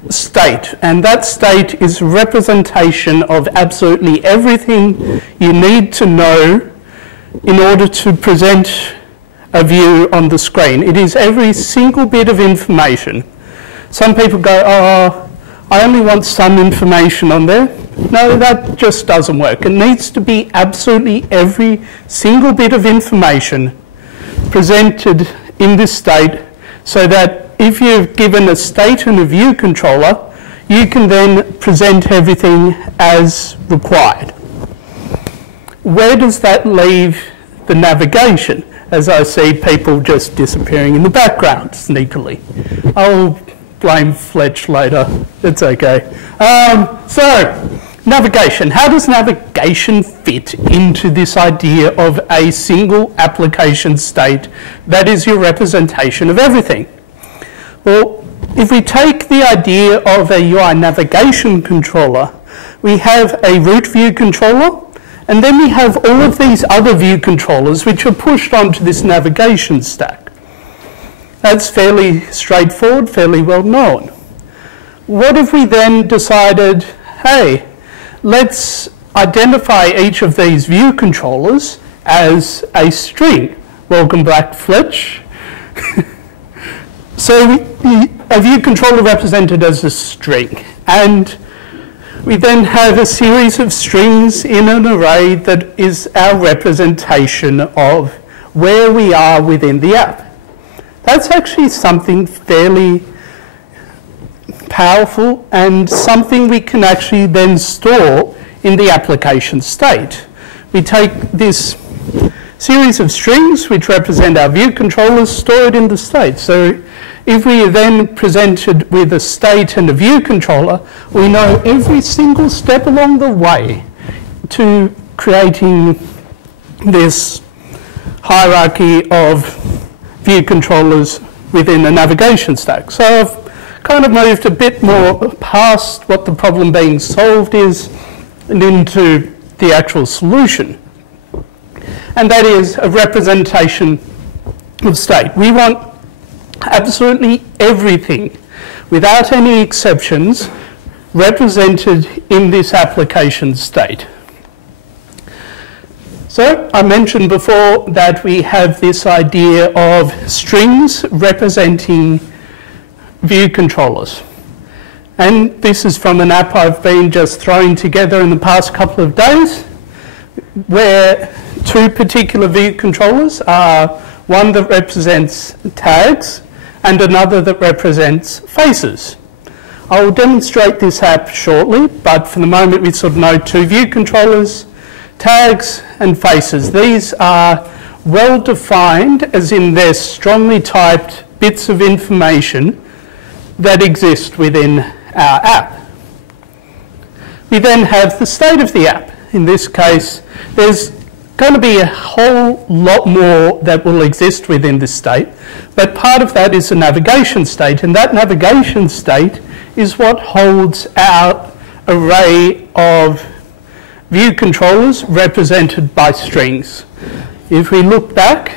state, and that state is a representation of absolutely everything you need to know in order to present a view on the screen. It is every single bit of information. Some people go, oh, I only want some information on there. No, that just doesn't work. It needs to be absolutely every single bit of information presented in this state so that if you've given a state and a view controller, you can then present everything as required. Where does that leave the navigation? As I see people just disappearing in the background sneakily. I'll blame Fletch later. It's okay. So Navigation. How does navigation fit into this idea of a single application state that is your representation of everything? Well, if we take the idea of a UI navigation controller, we have a root view controller, and then we have all of these other view controllers which are pushed onto this navigation stack. That's fairly straightforward, fairly well known. What if we then decided, hey, let's identify each of these view controllers as a string. Welcome back, Fletch. So a view controller represented as a string, and we then have a series of strings in an array that is our representation of where we are within the app. That's actually something fairly powerful and something we can actually then store in the application state. We take this series of strings which represent our view controllers, store it in the state. So if we are then presented with a state and a view controller, we know every single step along the way to creating this hierarchy of view controllers within a navigation stack. So I've kind of moved a bit more past what the problem being solved is and into the actual solution. And that is a representation of state. We want absolutely everything, without any exceptions, represented in this application state. So I mentioned before that we have this idea of strings representing view controllers. And this is from an app I've been just throwing together in the past couple of days, where two particular view controllers are one that represents tags and another that represents faces. I will demonstrate this app shortly, but for the moment we sort of know two view controllers, tags and faces. These are well defined, as in they're strongly typed bits of information that exist within our app. We then have the state of the app. In this case, there's going to be a whole lot more that will exist within this state, but part of that is a navigation state, and that navigation state is what holds our array of view controllers represented by strings. If we look back,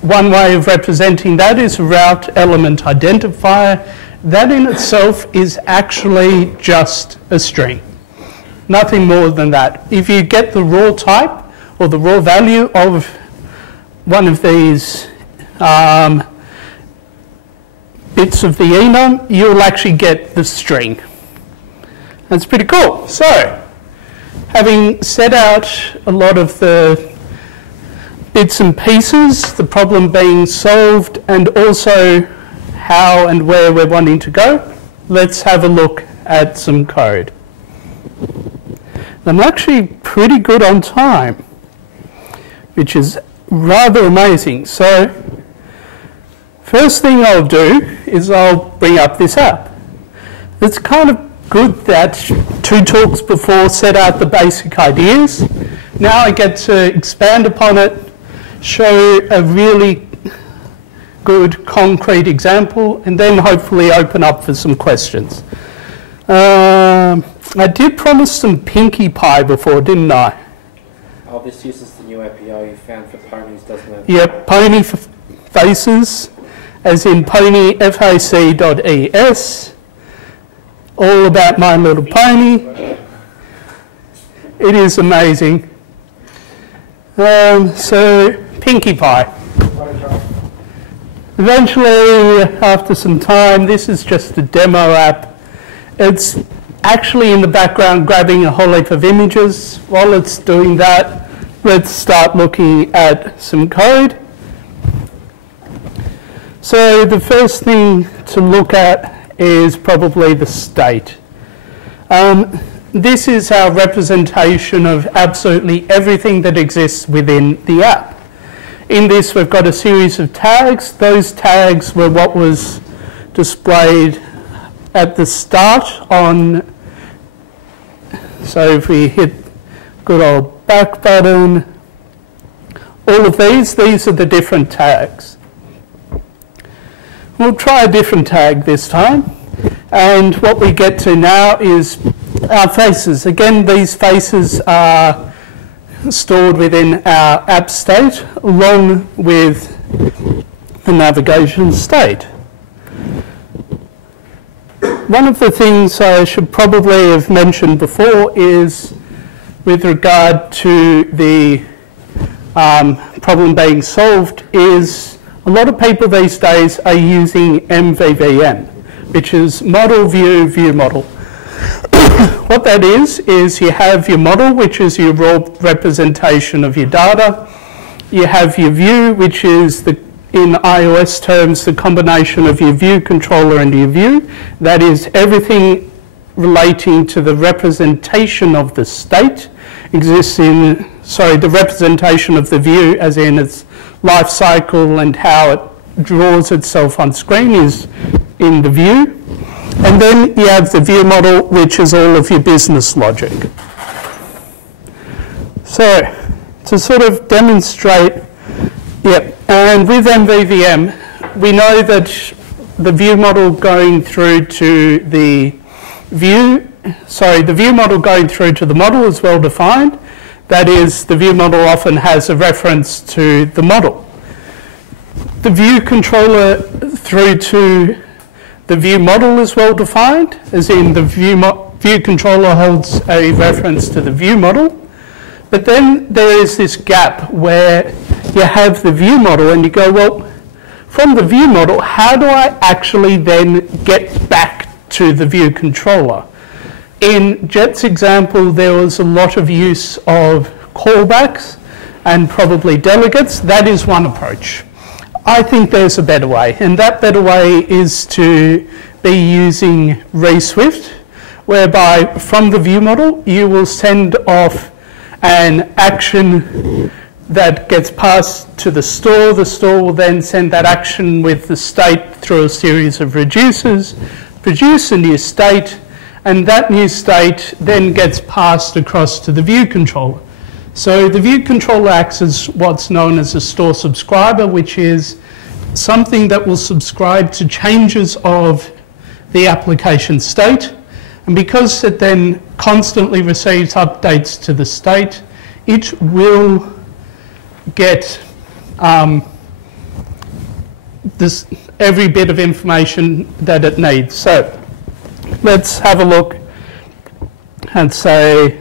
one way of representing that is a route element identifier. That in itself is actually just a string. Nothing more than that. If you get the raw type or the raw value of one of these bits of the enum, you'll actually get the string. That's pretty cool. So, having set out a lot of the bits and pieces, the problem being solved, and also how and where we're wanting to go, let's have a look at some code. I'm actually pretty good on time, which is rather amazing. So, first thing I'll do is I'll bring up this app. It's kind of good that two talks before set out the basic ideas. Now I get to expand upon it, show a really good concrete example, and then hopefully open up for some questions. I did promise some Pinkie Pie before, didn't I? Oh, this uses the new API you found for ponies, doesn't it? Yep, pony for faces, as in pony fac.es. All about My Little Pony. It is amazing. So, Pinkie Pie. Eventually, after some time, this is just a demo app. It's actually in the background grabbing a whole heap of images. While it's doing that, let's start looking at some code. So the first thing to look at is probably the state. This is our representation of absolutely everything that exists within the app. In this, we've got a series of tags. Those tags were what was displayed at the start on So if we hit good old back button, all of these are the different tags. We'll try a different tag this time. And what we get to now is our faces. Again, these faces are stored within our app state along with the navigation state. One of the things I should probably have mentioned before is with regard to the problem being solved is a lot of people these days are using MVVM, which is model, view, view model. What that is you have your model, which is your raw representation of your data. You have your view, which is, in iOS terms, the combination of your view controller and your view. That is everything relating to the representation of the state the representation of the view as in its life cycle and how it draws itself on screen is in the view. And then you have the view model, which is all of your business logic. So to sort of demonstrate, and with MVVM, we know that the view model going through to the view model going through to the model is well defined. That is, the view model often has a reference to the model. The view controller through to the view model is well defined, as in the view controller holds a reference to the view model. But then there is this gap where you have the view model and you go, well, from the view model, how do I actually then get back to the view controller? In Jet's example, there was a lot of use of callbacks and probably delegates. That is one approach. I think there's a better way, and that better way is to be using reSwift, whereby from the view model, you will send off an action that gets passed to the store. The store will then send that action with the state through a series of reducers, produce a new state, and that new state then gets passed across to the view controller. So the view controller acts as what's known as a store subscriber, which is something that will subscribe to changes of the application state. And because it then constantly receives updates to the state, it will get every bit of information that it needs. So let's have a look and say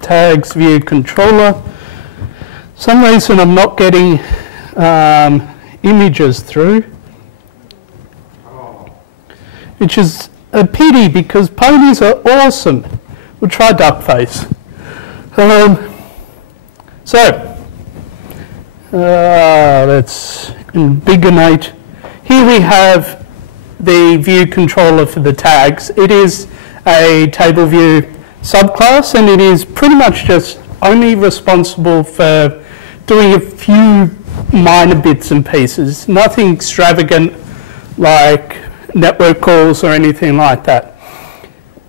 tags view controller. For some reason I'm not getting images through, which is a pity because ponies are awesome. We'll try duck face. Let's bigginate. Here we have the view controller for the tags. It is a table view subclass, and it is pretty much just only responsible for doing a few minor bits and pieces, nothing extravagant like network calls or anything like that.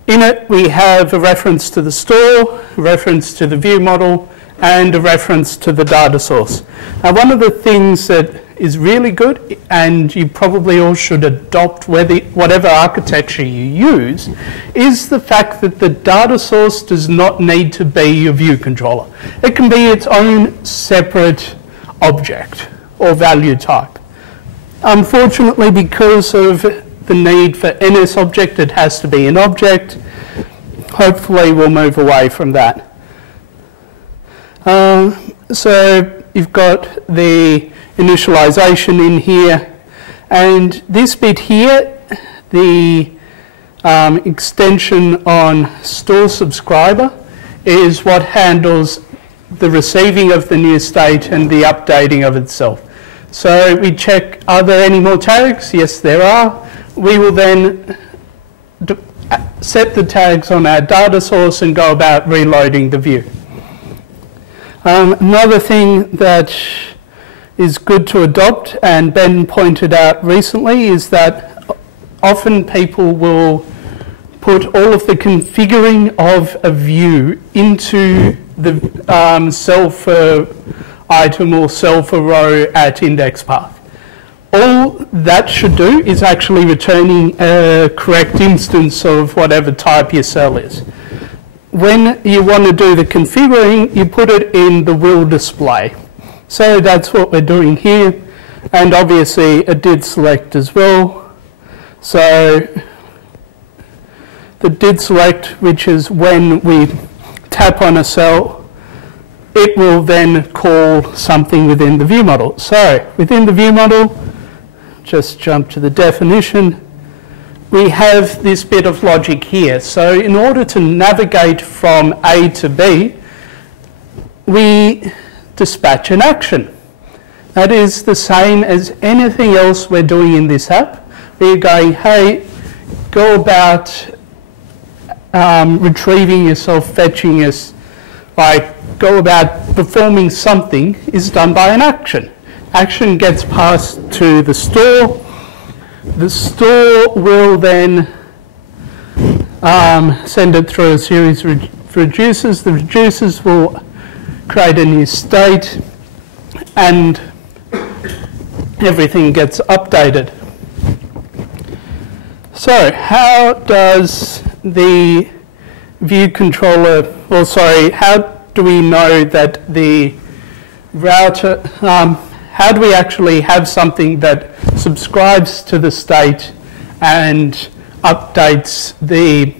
In it, we have a reference to the store, a reference to the view model, and a reference to the data source. Now, one of the things that is really good, and you probably all should adopt whatever architecture you use, is the fact that the data source does not need to be your view controller. It can be its own separate object or value type. Unfortunately, because of the need for NS object, it has to be an object. Hopefully, we'll move away from that. So you've got the initialization in here, and this bit here, the extension on store subscriber, is what handles the receiving of the new state and the updating of itself. So we check, are there any more tags? Yes, there are. We will then set the tags on our data source and go about reloading the view. Another thing that is good to adopt, and Ben pointed out recently, is that often people will put all of the configuring of a view into the cell for item or cell for row at index path. All that should do is actually returning a correct instance of whatever type your cell is. When you want to do the configuring, you put it in the will display. So that's what we're doing here, and obviously it did select as well. So the did select, which is when we tap on a cell, it will then call something within the view model. So within the view model, just jump to the definition, we have this bit of logic here. So in order to navigate from A to B, we dispatch an action. That is the same as anything else we're doing in this app. We're going, hey, go about retrieving yourself, fetching us, like go about performing something is done by an action. Action gets passed to the store. The store will then send it through a series of reducers. The reducers will create a new state and everything gets updated. So how does the view controller, well, sorry, how do we know that the router, how do we actually have something that subscribes to the state and updates the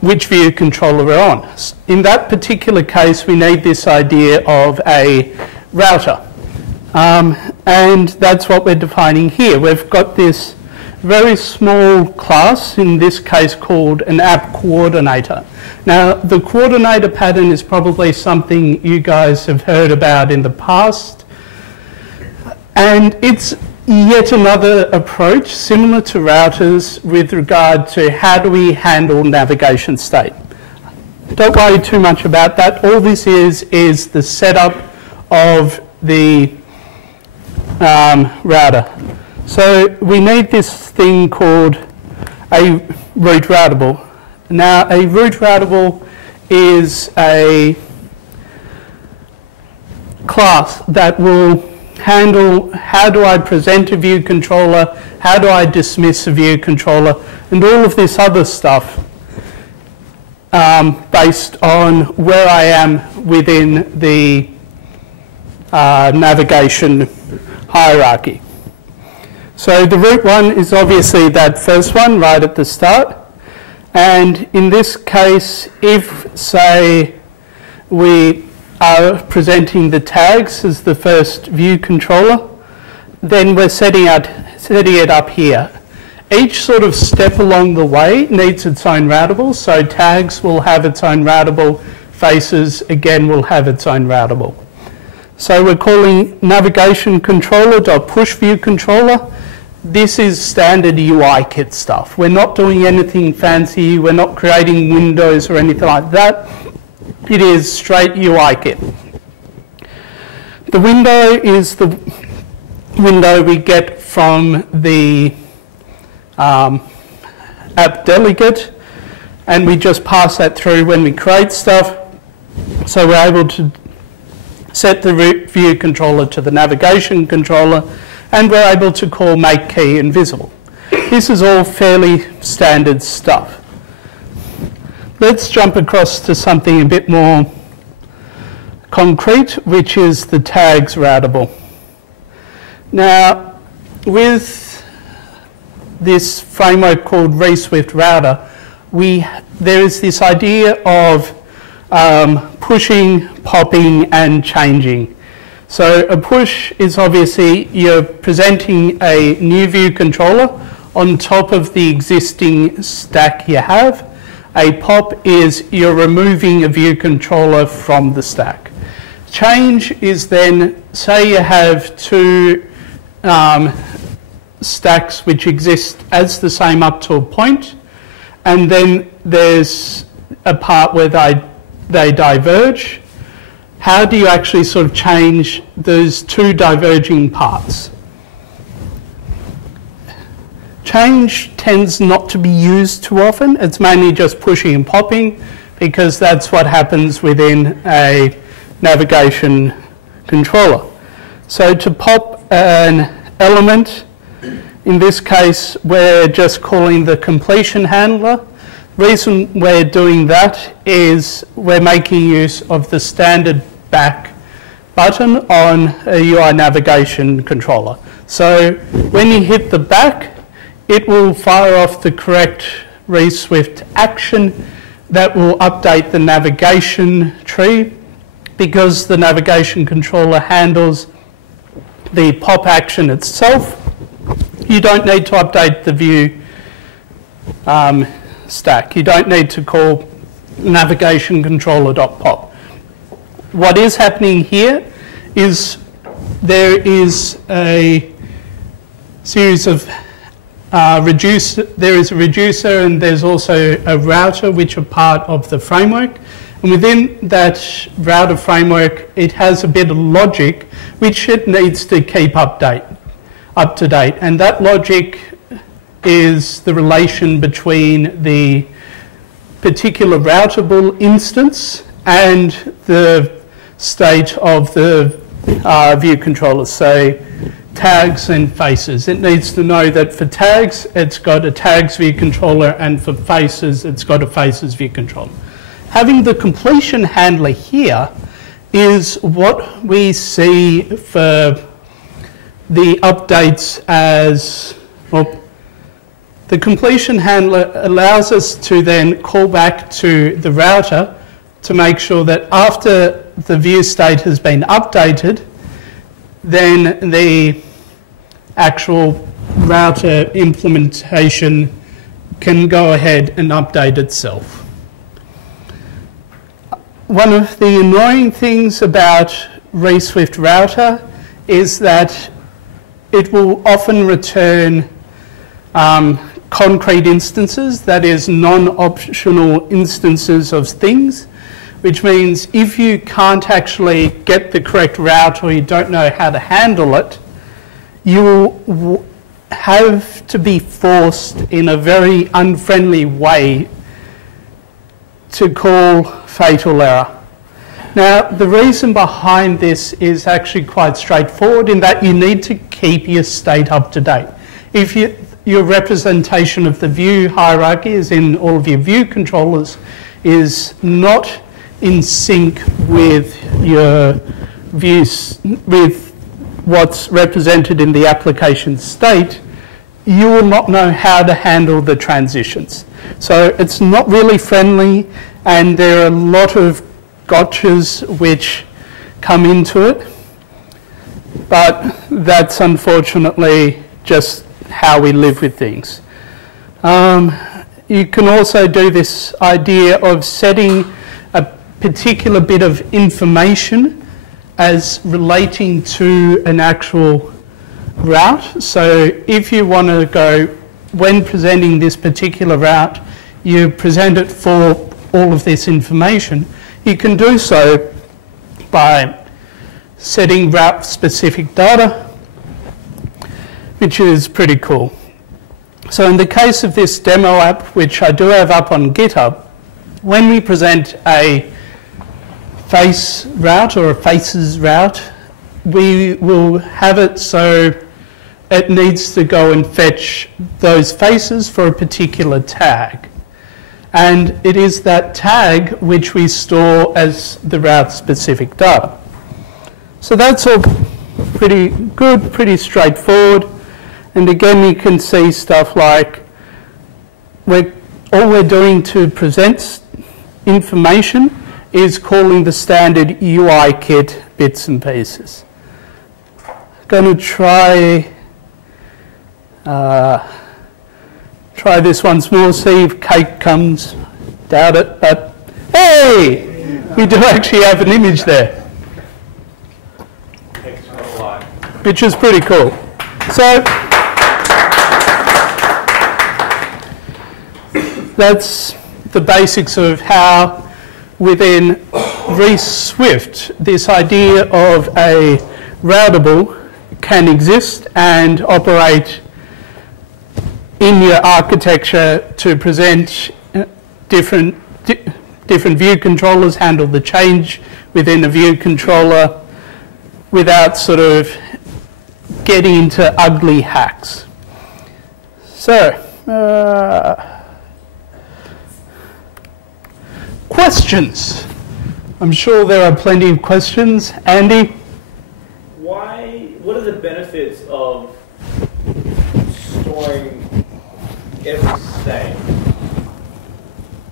which view controller we're on? In that particular case, we need this idea of a router. And that's what we're defining here. We've got this very small class, in this case called an app coordinator. Now, the coordinator pattern is probably something you guys have heard about in the past. And it's yet another approach similar to routers with regard to how do we handle navigation state. Don't worry too much about that. All this is the setup of the router. So we need this thing called a root routable. Now, a root routable is a class that will handle how do I present a view controller, how do I dismiss a view controller, and all of this other stuff based on where I am within the navigation hierarchy. So the root one is obviously that first one right at the start. And in this case, if, say, we are presenting the tags as the first view controller, then we're setting it up here. Each sort of step along the way needs its own routable. So tags will have its own routable, faces again will have its own routable. So we're calling navigation controller.push view controller. This is standard UI kit stuff. We're not doing anything fancy. We're not creating windows or anything like that. It is straight UI kit. The window is the window we get from the app delegate, and we just pass that through when we create stuff. So we're able to set the view controller to the navigation controller, and we're able to call make key invisible. This is all fairly standard stuff. Let's jump across to something a bit more concrete, which is the tags routable. Now, with this framework called ReSwift Router, there is this idea of pushing, popping, and changing. So a push is obviously you're presenting a new view controller on top of the existing stack you have. A pop is you're removing a view controller from the stack. Change is then, say you have two stacks which exist as the same up to a point, and then there's a part where they diverge. How do you actually sort of change those two diverging parts? Change tends not to be used too often. It's mainly just pushing and popping because that's what happens within a navigation controller. So to pop an element, in this case we're just calling the completion handler. The reason we're doing that is we're making use of the standard back button on a UI navigation controller. So when you hit the back, it will fire off the correct reSwift action that will update the navigation tree. Because the navigation controller handles the pop action itself, you don't need to update the view stack. You don't need to call navigation controller.pop. What is happening here is there is a series of there is a reducer and there's also a router which are part of the framework. And within that router framework, it has a bit of logic which it needs to keep up to date. And that logic is the relation between the particular routable instance and the state of the view controller, say tags and faces. It needs to know that for tags, it's got a tags view controller, and for faces, it's got a faces view controller. Having the completion handler here is what we see for the updates as, well, the completion handler allows us to then call back to the router to make sure that after the view state has been updated, then the actual router implementation can go ahead and update itself. One of the annoying things about reSwift router is that it will often return concrete instances, that is non-optional instances of things, which means if you can't actually get the correct route or you don't know how to handle it, you will have to be forced in a very unfriendly way to call fatal error. Now, the reason behind this is actually quite straightforward in that you need to keep your state up to date. If your representation of the view hierarchy, as in all of your view controllers, is not in sync with your views, with what's represented in the application state, you will not know how to handle the transitions. So it's not really friendly, and there are a lot of gotchas which come into it, but that's unfortunately just how we live with things. You can also do this idea of setting a particular bit of information as relating to an actual route. So if you want to go, when presenting this particular route, you present it for all of this information. You can do so by setting route specific data, which is pretty cool. So in the case of this demo app, which I do have up on GitHub, when we present a face route or a faces route, we will have it so it needs to go and fetch those faces for a particular tag. And it is that tag which we store as the route specific data. So that's all pretty good, pretty straightforward. And again, you can see stuff like all we're doing to present information is calling the standard UI kit bits and pieces. Going to try this once more, see if cake comes. Doubt it, but hey, we do actually have an image there, which is pretty cool. So that's the basics of how within reSwift this idea of a routable can exist and operate in your architecture to present different view controllers, handle the change within a view controller without sort of getting into ugly hacks. So, questions. I'm sure there are plenty of questions. Andy? What are the benefits of storing every state?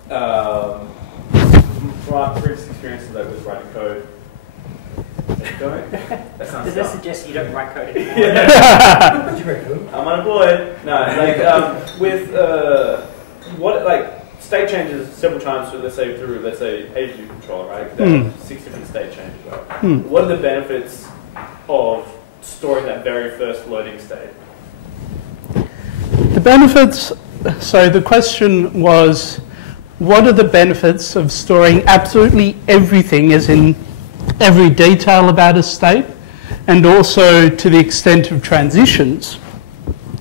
From our previous experiences with writing code. Does that suggest you don't write code anymore? I'm unemployed. No, like with state changes several times. So let's say a view controller, right? There are 6 different state changes, right? What are the benefits of storing that very first loading state? The benefits. So the question was, what are the benefits of storing absolutely everything, as in every detail about a state, and also to the extent of transitions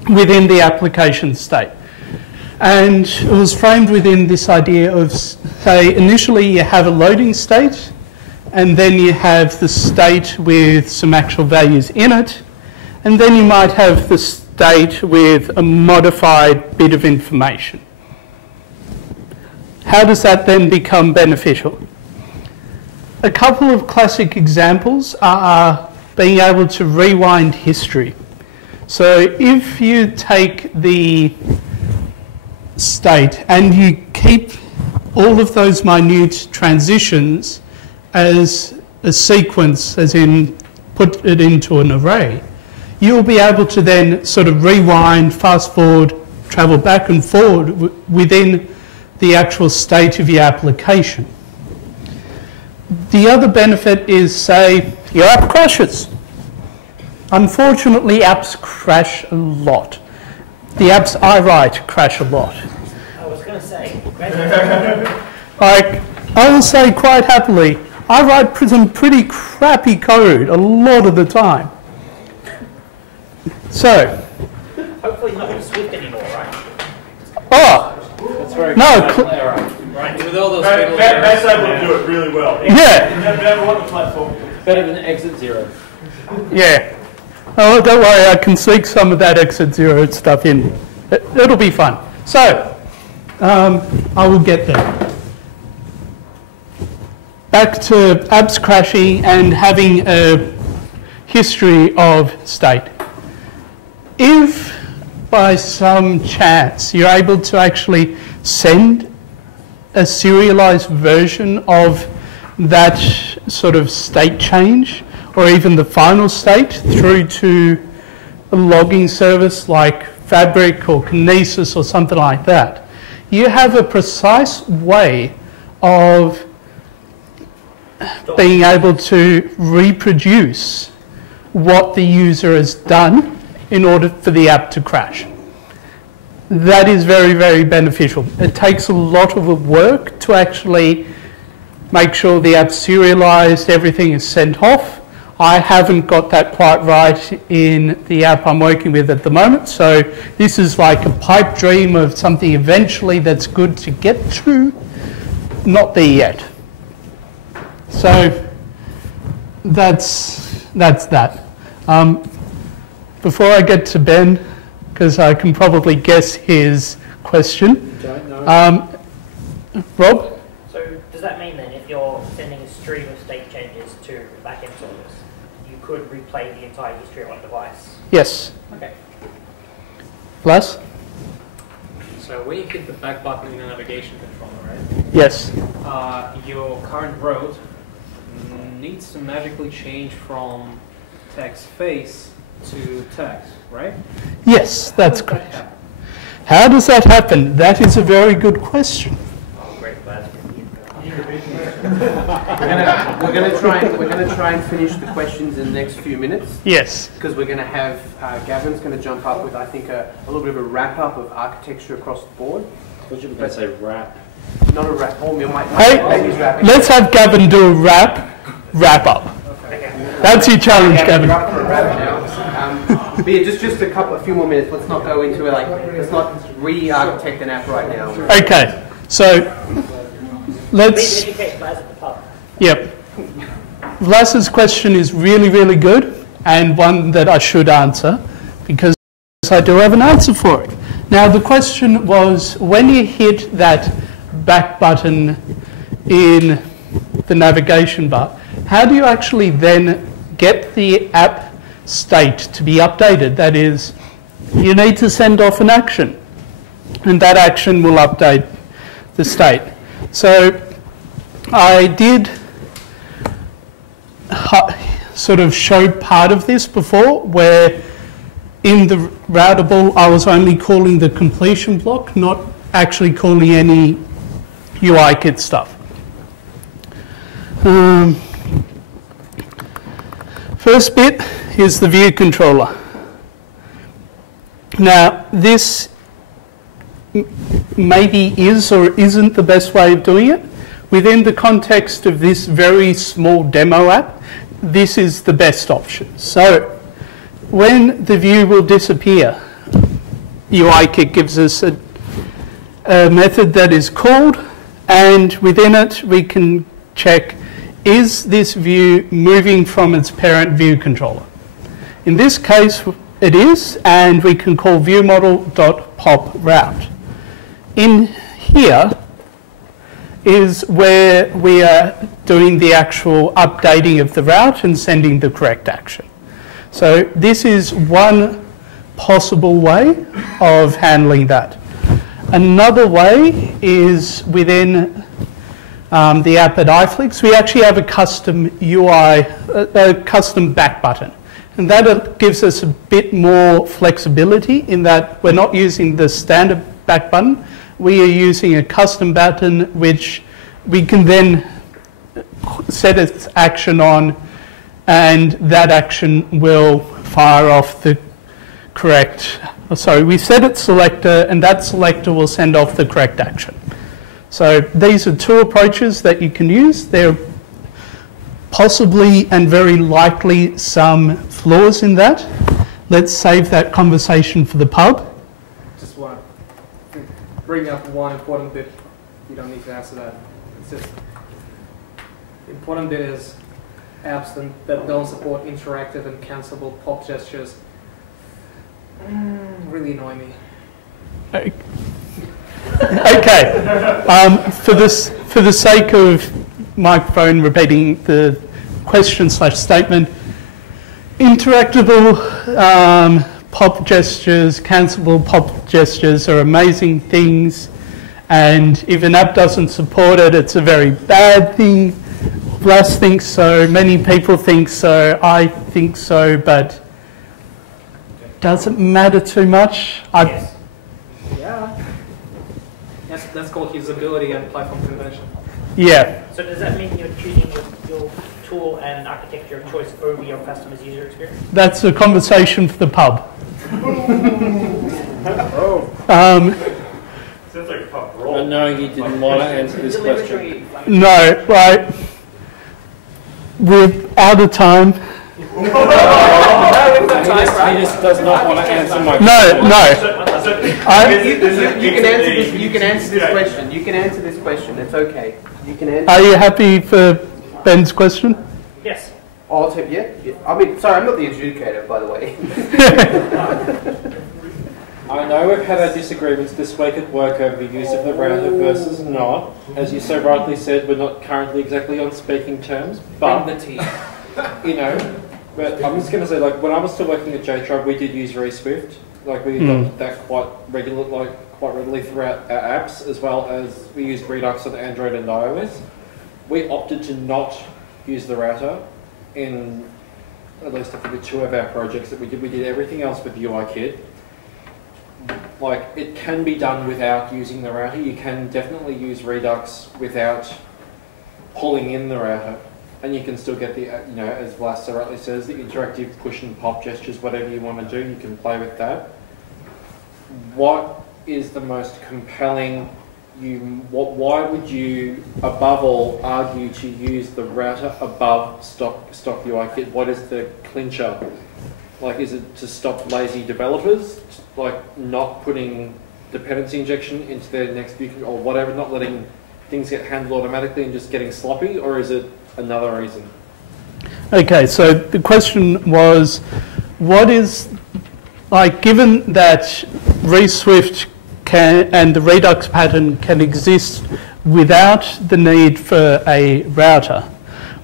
within the application state? And it was framed within this idea of, say, initially you have a loading state, and then you have the state with some actual values in it, and then you might have the state with a modified bit of information. How does that then become beneficial? A couple of classic examples are being able to rewind history. So if you take the state and you keep all of those minute transitions as a sequence, as in put it into an array, you'll be able to then sort of rewind, fast forward, travel back and forward within the actual state of your application. The other benefit is, say, your app crashes. Unfortunately, apps crash a lot. The apps I write crash a lot. I was going to say. Like, I will say quite happily, I write some pretty crappy code a lot of the time. So. Hopefully not in Swift anymore, right? Oh! That's very no. Right, with all those people. That's able to do it really well. Yeah. Never want the platform. Better than exit 0. Yeah. Oh, don't worry, I can sneak some of that exit 0 stuff in. It'll be fun. So, I will get there. Back to apps crashing and having a history of state. If by some chance you're able to actually send a serialized version of that sort of state change, or even the final state, through to a logging service like Fabric or Kinesis or something like that, you have a precise way of being able to reproduce what the user has done in order for the app to crash. That is very, very beneficial. It takes a lot of work to actually make sure the app's serialized, everything is sent off. I haven't got that quite right in the app I'm working with at the moment, so this is like a pipe dream of something eventually that's good to get to, not there yet. So that's that. Before I get to Ben, because I can probably guess his question. Rob? So does that mean then if you're sending a stream of state changes to a backend service, you could replay the entire history on one device? Yes. Okay. Plus? So when you hit the back button in a navigation controller, right? Yes. Your current road needs to magically change from text face to text, right? Yes, that's correct. How does that happen? That is a very good question. We're going to try and finish the questions in the next few minutes. Yes. Because we're going to have Gavin's going to jump up with, I think, a little bit of a wrap up of architecture across the board. What should we say? Wrap. Not a wrap. Hey, let's have Gavin do a wrap up. That's your challenge, Gavin. But yeah, just a few more minutes. Let's not go into it. Let's not re-architect an app right now. Okay, so let's. Please educate Vlas at the pub. Yep. Vlas's question is really, really good, and one that I should answer because I do have an answer for it. Now, the question was, when you hit that back button in the navigation bar, how do you actually then get the app state to be updated? That is, you need to send off an action, and that action will update the state. So I did sort of show part of this before, where in the routable I was only calling the completion block, not actually calling any UIKit stuff. First bit is the view controller. Now, this maybe is or isn't the best way of doing it. Within the context of this very small demo app, this is the best option. So when the view will disappear, UIKit gives us a method that is called, and within it we can check, is this view moving from its parent view controller? In this case it is, and we can call viewModel.popRoute. In here is where we are doing the actual updating of the route and sending the correct action. So this is one possible way of handling that. Another way is within the app at iFlix, we actually have a custom UI, a custom back button. And that gives us a bit more flexibility in that we're not using the standard back button. We are using a custom button which we can then set its action on, and that action will fire off the correct, sorry, we set its selector, and that selector will send off the correct action. So these are two approaches that you can use. There are possibly and very likely some flaws in that. Let's save that conversation for the pub. Just want to bring up one important bit. You don't need to answer that. It's just the important bit is apps that don't support interactive and cancelable pop gestures really annoy me. Okay. For the sake of microphone repeating the question/statement, interactable pop gestures, cancelable pop gestures are amazing things, and if an app doesn't support it, it's a very bad thing. Vlas thinks so, many people think so, I think so, but doesn't matter too much. Yes. Yeah. That's called usability and platform convention. Yeah. So does that mean you're choosing your tool and architecture of choice over your customer's user experience? That's a conversation for the pub. Sounds like a pub roll. No, you didn't want to answer this question. No, right. We're out of time. He just does not want to answer my question. No. You can answer this question. You can answer this question. It's okay. You can answer. Are you happy for Ben's question? Yes. I'll take, yeah. I mean, sorry, I'm not the adjudicator, by the way. I know we've had our disagreements this week at work over the use of the router versus not. As you so rightly said, we're not currently exactly on speaking terms, but you know, but I'm just going to say, like, when I was still working at JTribe, we did use ReSwift. Like, we adopted that quite readily throughout our apps, as well as we used Redux on Android and iOS. We opted to not use the router in at least I think 2 of our projects that we did. We did everything else with UIKit. Like, it can be done without using the router. You can definitely use Redux without pulling in the router. And you can still get the, you know, as Vlas so rightly says, the interactive push and pop gestures, whatever you want to do, you can play with that. What is the most compelling, why would you, above all, argue to use the router above stock UIKit? What is the clincher Like, is it to stop lazy developers, like not putting dependency injection into their next view or whatever, not letting things get handled automatically and just getting sloppy, or is it another reason? Okay, so the question was, what is, like, given that reSwift can, and the Redux pattern can exist without the need for a router,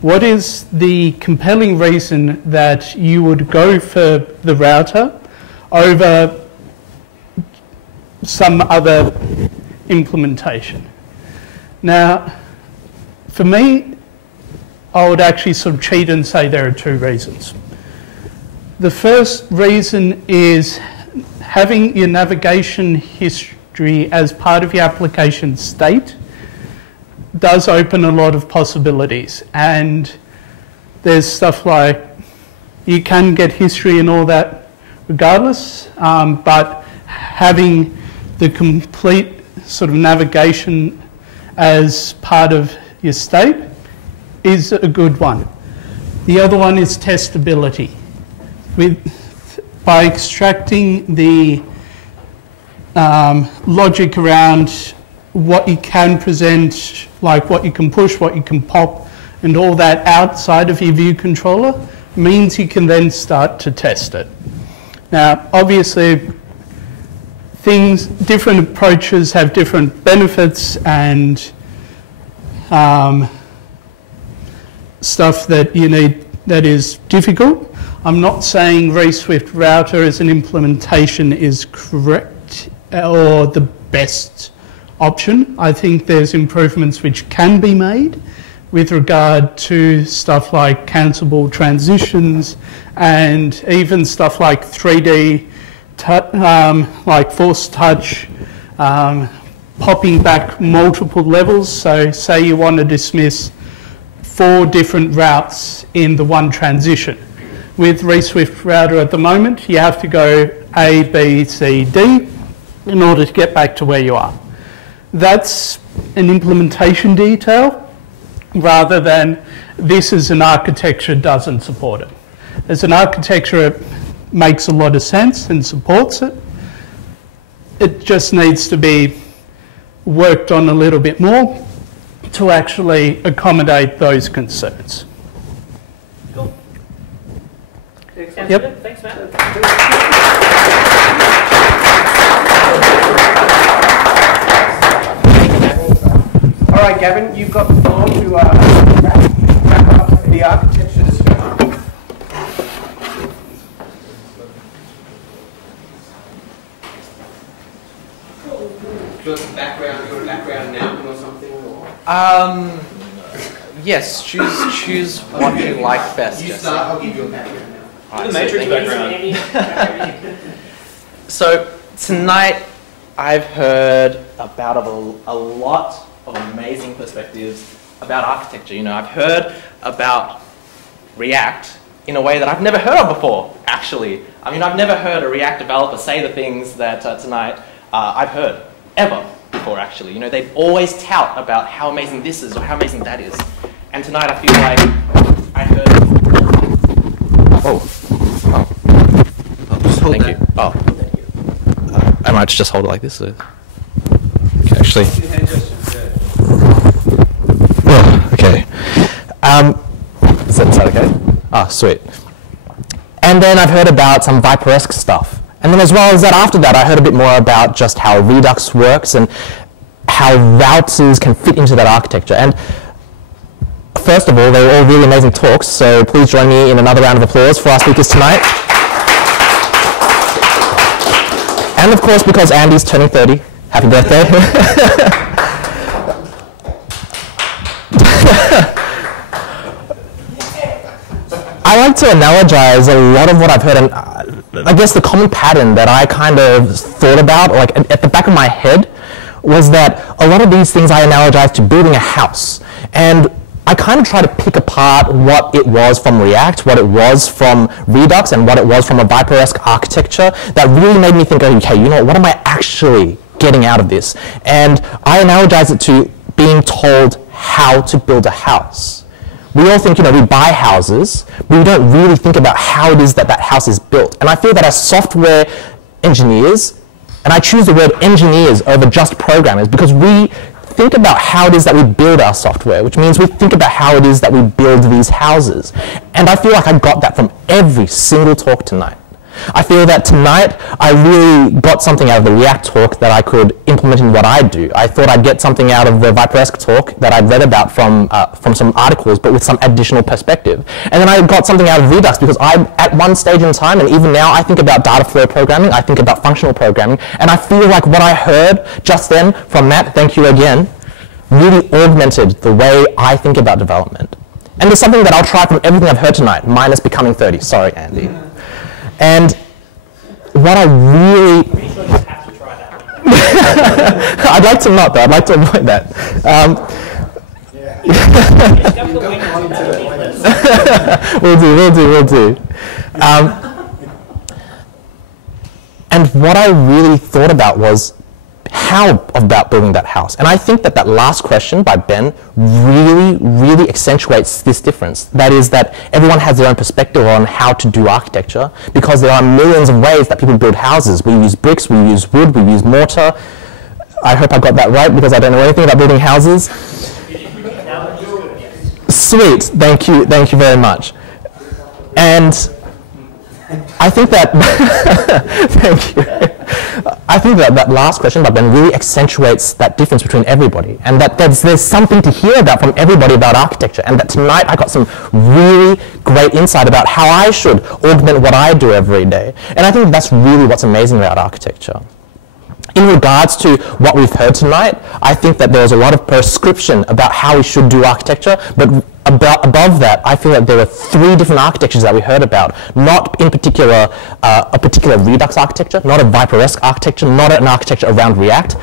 what is the compelling reason that you would go for the router over some other implementation? Now, for me, I would actually sort of cheat and say there are two reasons. The first reason is having your navigation history as part of your application state does open a lot of possibilities. And there's stuff like, you can get history and all that regardless, but having the complete sort of navigation as part of your state is a good one. The other one is testability. By extracting the logic around what you can present, like what you can push, what you can pop, and all that outside of your view controller, means you can then start to test it. Now, obviously, different approaches have different benefits and stuff that you need that is difficult. I'm not saying reSwift router as an implementation is correct or the best option. I think there's improvements which can be made with regard to stuff like cancelable transitions and even stuff like 3D, like force touch, popping back multiple levels. So say you want to dismiss 4 different routes in the one transition. With reSwift router at the moment, you have to go A, B, C, D in order to get back to where you are. That's an implementation detail rather than this is an architecture doesn't support it. As an architecture, it makes a lot of sense and supports it. It just needs to be worked on a little bit more to actually accommodate those concerns. Cool. Yep. Thanks, Matt. All right, Gavin, you've got the floor to wrap up the architecture discussion. Do you want some background? Do you want a background now or something? Or? Yes. Choose what you like best. You start. I'll give you a background now. Right, the Matrix background. So tonight, I've heard about a lot of amazing perspectives about architecture. You know, I've heard about React in a way that I've never heard of before, actually. I mean, I've never heard a React developer say the things that tonight I've heard, ever before, actually. You know, they always tout about how amazing this is or how amazing that is. And tonight I feel like I heard... Just hold Thank that. you. Thank you. I might just hold it like this. Okay, actually... Okay. Is that okay? Ah, sweet. And then I've heard about some Viper-esque stuff. And then as well as that, after that, I heard a bit more about just how Redux works and how routers can fit into that architecture. And first of all, they were all really amazing talks, so please join me in another round of applause for our speakers tonight. And of course, because Andy's turning 30, happy birthday. I like to analogize a lot of what I've heard, and I guess the common pattern that I kind of thought about, like at the back of my head, was that a lot of these things I analogize to building a house. And I kind of try to pick apart what it was from React, what it was from Redux, and what it was from a Viper-esque architecture that really made me think, okay, you know, what am I actually getting out of this? And I analogize it to being told how to build a house, we all think, we buy houses, but we don't really think about how it is that that house is built. And I feel that as software engineers, and I choose the word engineers over just programmers, because we think about how it is that we build our software, which means we think about how it is that we build these houses. And I feel like I got that from every single talk tonight. I feel that tonight I really got something out of the React talk that I could implement in what I do. I thought I'd get something out of the Viperesque talk that I'd read about from some articles, but with some additional perspective. And then I got something out of Redux because I'm at one stage in time, and even now I think about data flow programming, I think about functional programming, and I feel like what I heard just then from Matt, thank you again, really augmented the way I think about development. And there's something that I'll try from everything I've heard tonight, minus becoming 30. Sorry, Andy. And what I really... Pretty sure you have to try that. I'd like to not, though. I'd like to avoid that. We'll do. And what I really thought about was how about building that house. And I think that that last question by Ben really, really accentuates this difference. That is that everyone has their own perspective on how to do architecture, because there are millions of ways that people build houses. We use bricks, we use wood, we use mortar. I hope I got that right, because I don't know anything about building houses. Sweet, thank you very much. And I think that, thank you. I think that that last question by Ben really accentuates that difference between everybody, and that there's something to hear about from everybody about architecture, and that tonight I got some really great insight about how I should augment what I do every day. And I think that's really what's amazing about architecture. In regards to what we've heard tonight, I think that there's a lot of prescription about how we should do architecture, but above that, I feel like there were 3 different architectures that we heard about. Not in particular a particular Redux architecture, not a Viperesque architecture, not an architecture around React,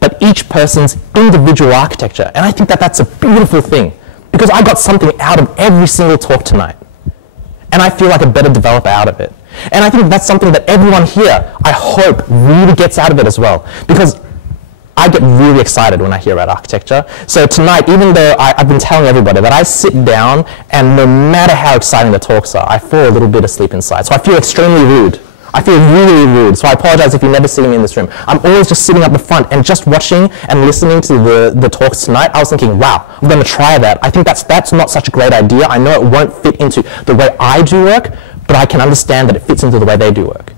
but each person's individual architecture. And I think that that's a beautiful thing, because I got something out of every single talk tonight. And I feel like a better developer out of it. And I think that's something that everyone here, I hope, really gets out of it as well. Because I get really excited when I hear about architecture. So tonight, even though I've been telling everybody that I sit down and no matter how exciting the talks are, I fall a little bit asleep inside. So I feel extremely rude. I feel really rude. So I apologize if you never see me in this room. I'm always just sitting up the front and just watching and listening to the talks tonight. I was thinking, wow, I'm going to try that. I think that's not such a great idea. I know it won't fit into the way I do work, but I can understand that it fits into the way they do work.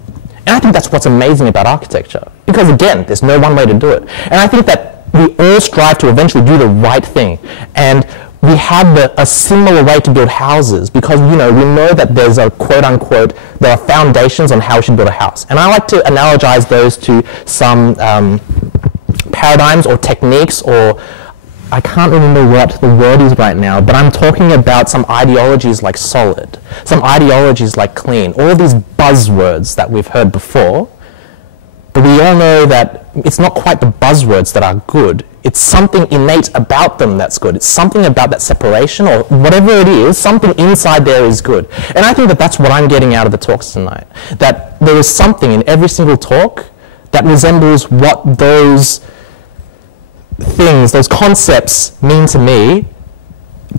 And I think that's what's amazing about architecture. Because again, there's no one way to do it. And I think that we all strive to eventually do the right thing. And we have a similar way to build houses, because we know that there's a quote-unquote, there are foundations on how we should build a house. And I like to analogize those to some paradigms or techniques, or I can't remember what the word is right now, but I'm talking about some ideologies like solid, some ideologies like clean, all these buzzwords that we've heard before. But we all know that it's not quite the buzzwords that are good. It's something innate about them that's good. It's something about that separation, or whatever it is, something inside there is good. And I think that that's what I'm getting out of the talks tonight. That there is something in every single talk that resembles what those things, those concepts mean to me,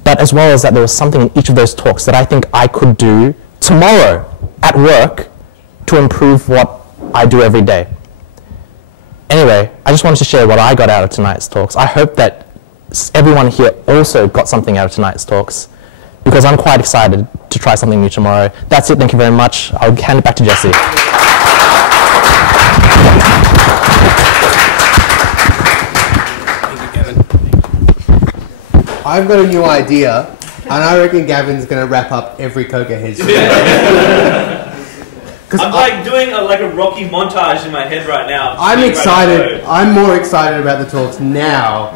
but as well as that there was something in each of those talks that I think I could do tomorrow at work to improve what I do every day. Anyway, I just wanted to share what I got out of tonight's talks. I hope that everyone here also got something out of tonight's talks, because I'm quite excited to try something new tomorrow. That's it, thank you very much. I'll hand it back to Jesse. I've got a new idea, and I reckon Gavin's going to wrap up every CocoaHeads. I'm like doing a Rocky montage in my head right now. I'm excited. I'm more excited about the talks now.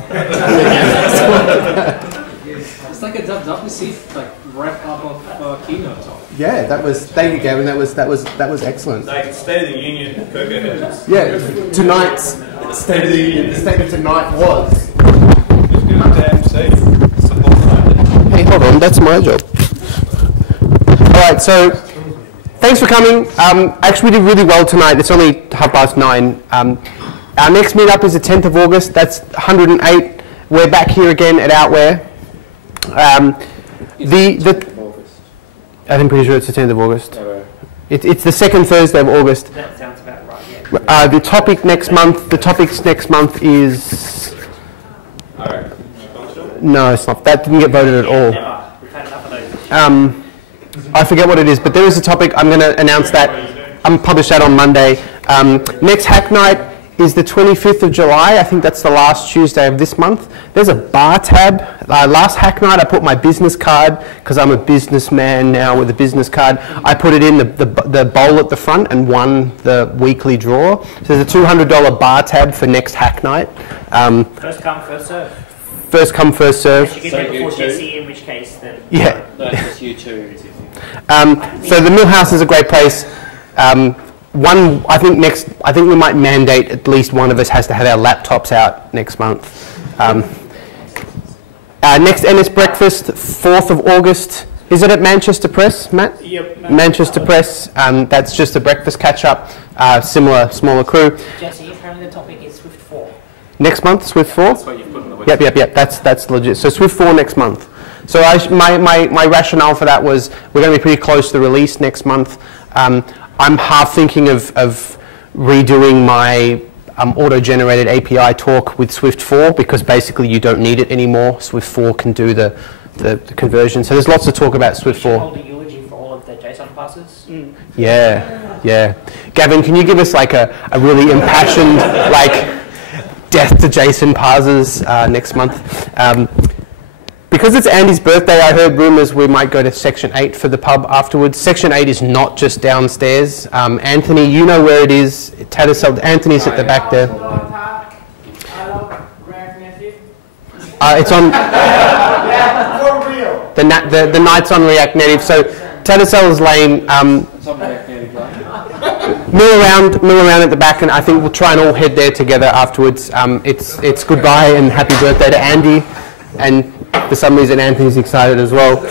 It's like a WWC wrap up of keynote talk. Yeah, that was. Thank you, Gavin. That was excellent. Like State of the Union CocoaHeads. Yeah, tonight's State of the Union. The statement tonight was. Hey, hold on. That's my job. All right, so. Thanks for coming. Actually, we did really well tonight. It's only 9:30. Our next meetup is the 10th of August. That's 108. We're back here again at Outwear. I'm pretty sure it's the 10th of August. It's the second Thursday of August. That sounds about right, yeah. The topics next month is... No, it's not. That didn't get voted at all. We've had enough of those. I forget what it is, but there is a topic. I'm going to announce that. I'm publish that on Monday. Next Hack Night is the 25th of July. I think that's the last Tuesday of this month. There's a bar tab. Last Hack Night, I put my business card, because I'm a businessman now with a business card. I put it in the bowl at the front and won the weekly draw. So there's a $200 bar tab for next Hack Night. First come, first serve. First come, first serve. You get there before Jesse, in which case then... Yeah. No, it's just you too. So the Millhouse is a great place. I think we might mandate at least one of us has to have our laptops out next month. Next NS Breakfast, 4th of August. Is it at Manchester Press, Matt? Yep. Manchester Press. That's just a breakfast catch-up, similar, smaller crew. Jesse, apparently the topic is Swift 4. Next month, Swift 4? That's what you've put on the website. Yep. That's legit. So Swift 4 next month. So my rationale for that was we're going to be pretty close to the release next month. I'm half thinking of redoing my auto-generated API talk with Swift 4 because basically you don't need it anymore. Swift 4 can do the conversion. So there's lots to talk about Swift 4. Hold a eulogy for all of the JSON parsers. Yeah. Gavin, can you give us like a really impassioned like death to JSON parsers next month? Because it's Andy's birthday, I heard rumours we might go to Section 8 for the pub afterwards. Section 8 is not just downstairs. Anthony, you know where it is. Anthony's at the back there. It's on... For real. The night's on React Native. So Tattersalls Lane... mill around at the back, and I think we'll try and all head there together afterwards. It's goodbye and happy birthday to Andy. And for some reason, Anthony's excited as well.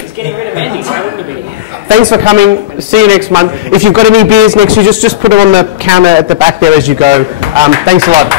He's getting rid of Andy, so I wouldn't be. Thanks for coming. See you next month. If you've got any beers next to you, just put them on the counter at the back there as you go. Thanks a lot.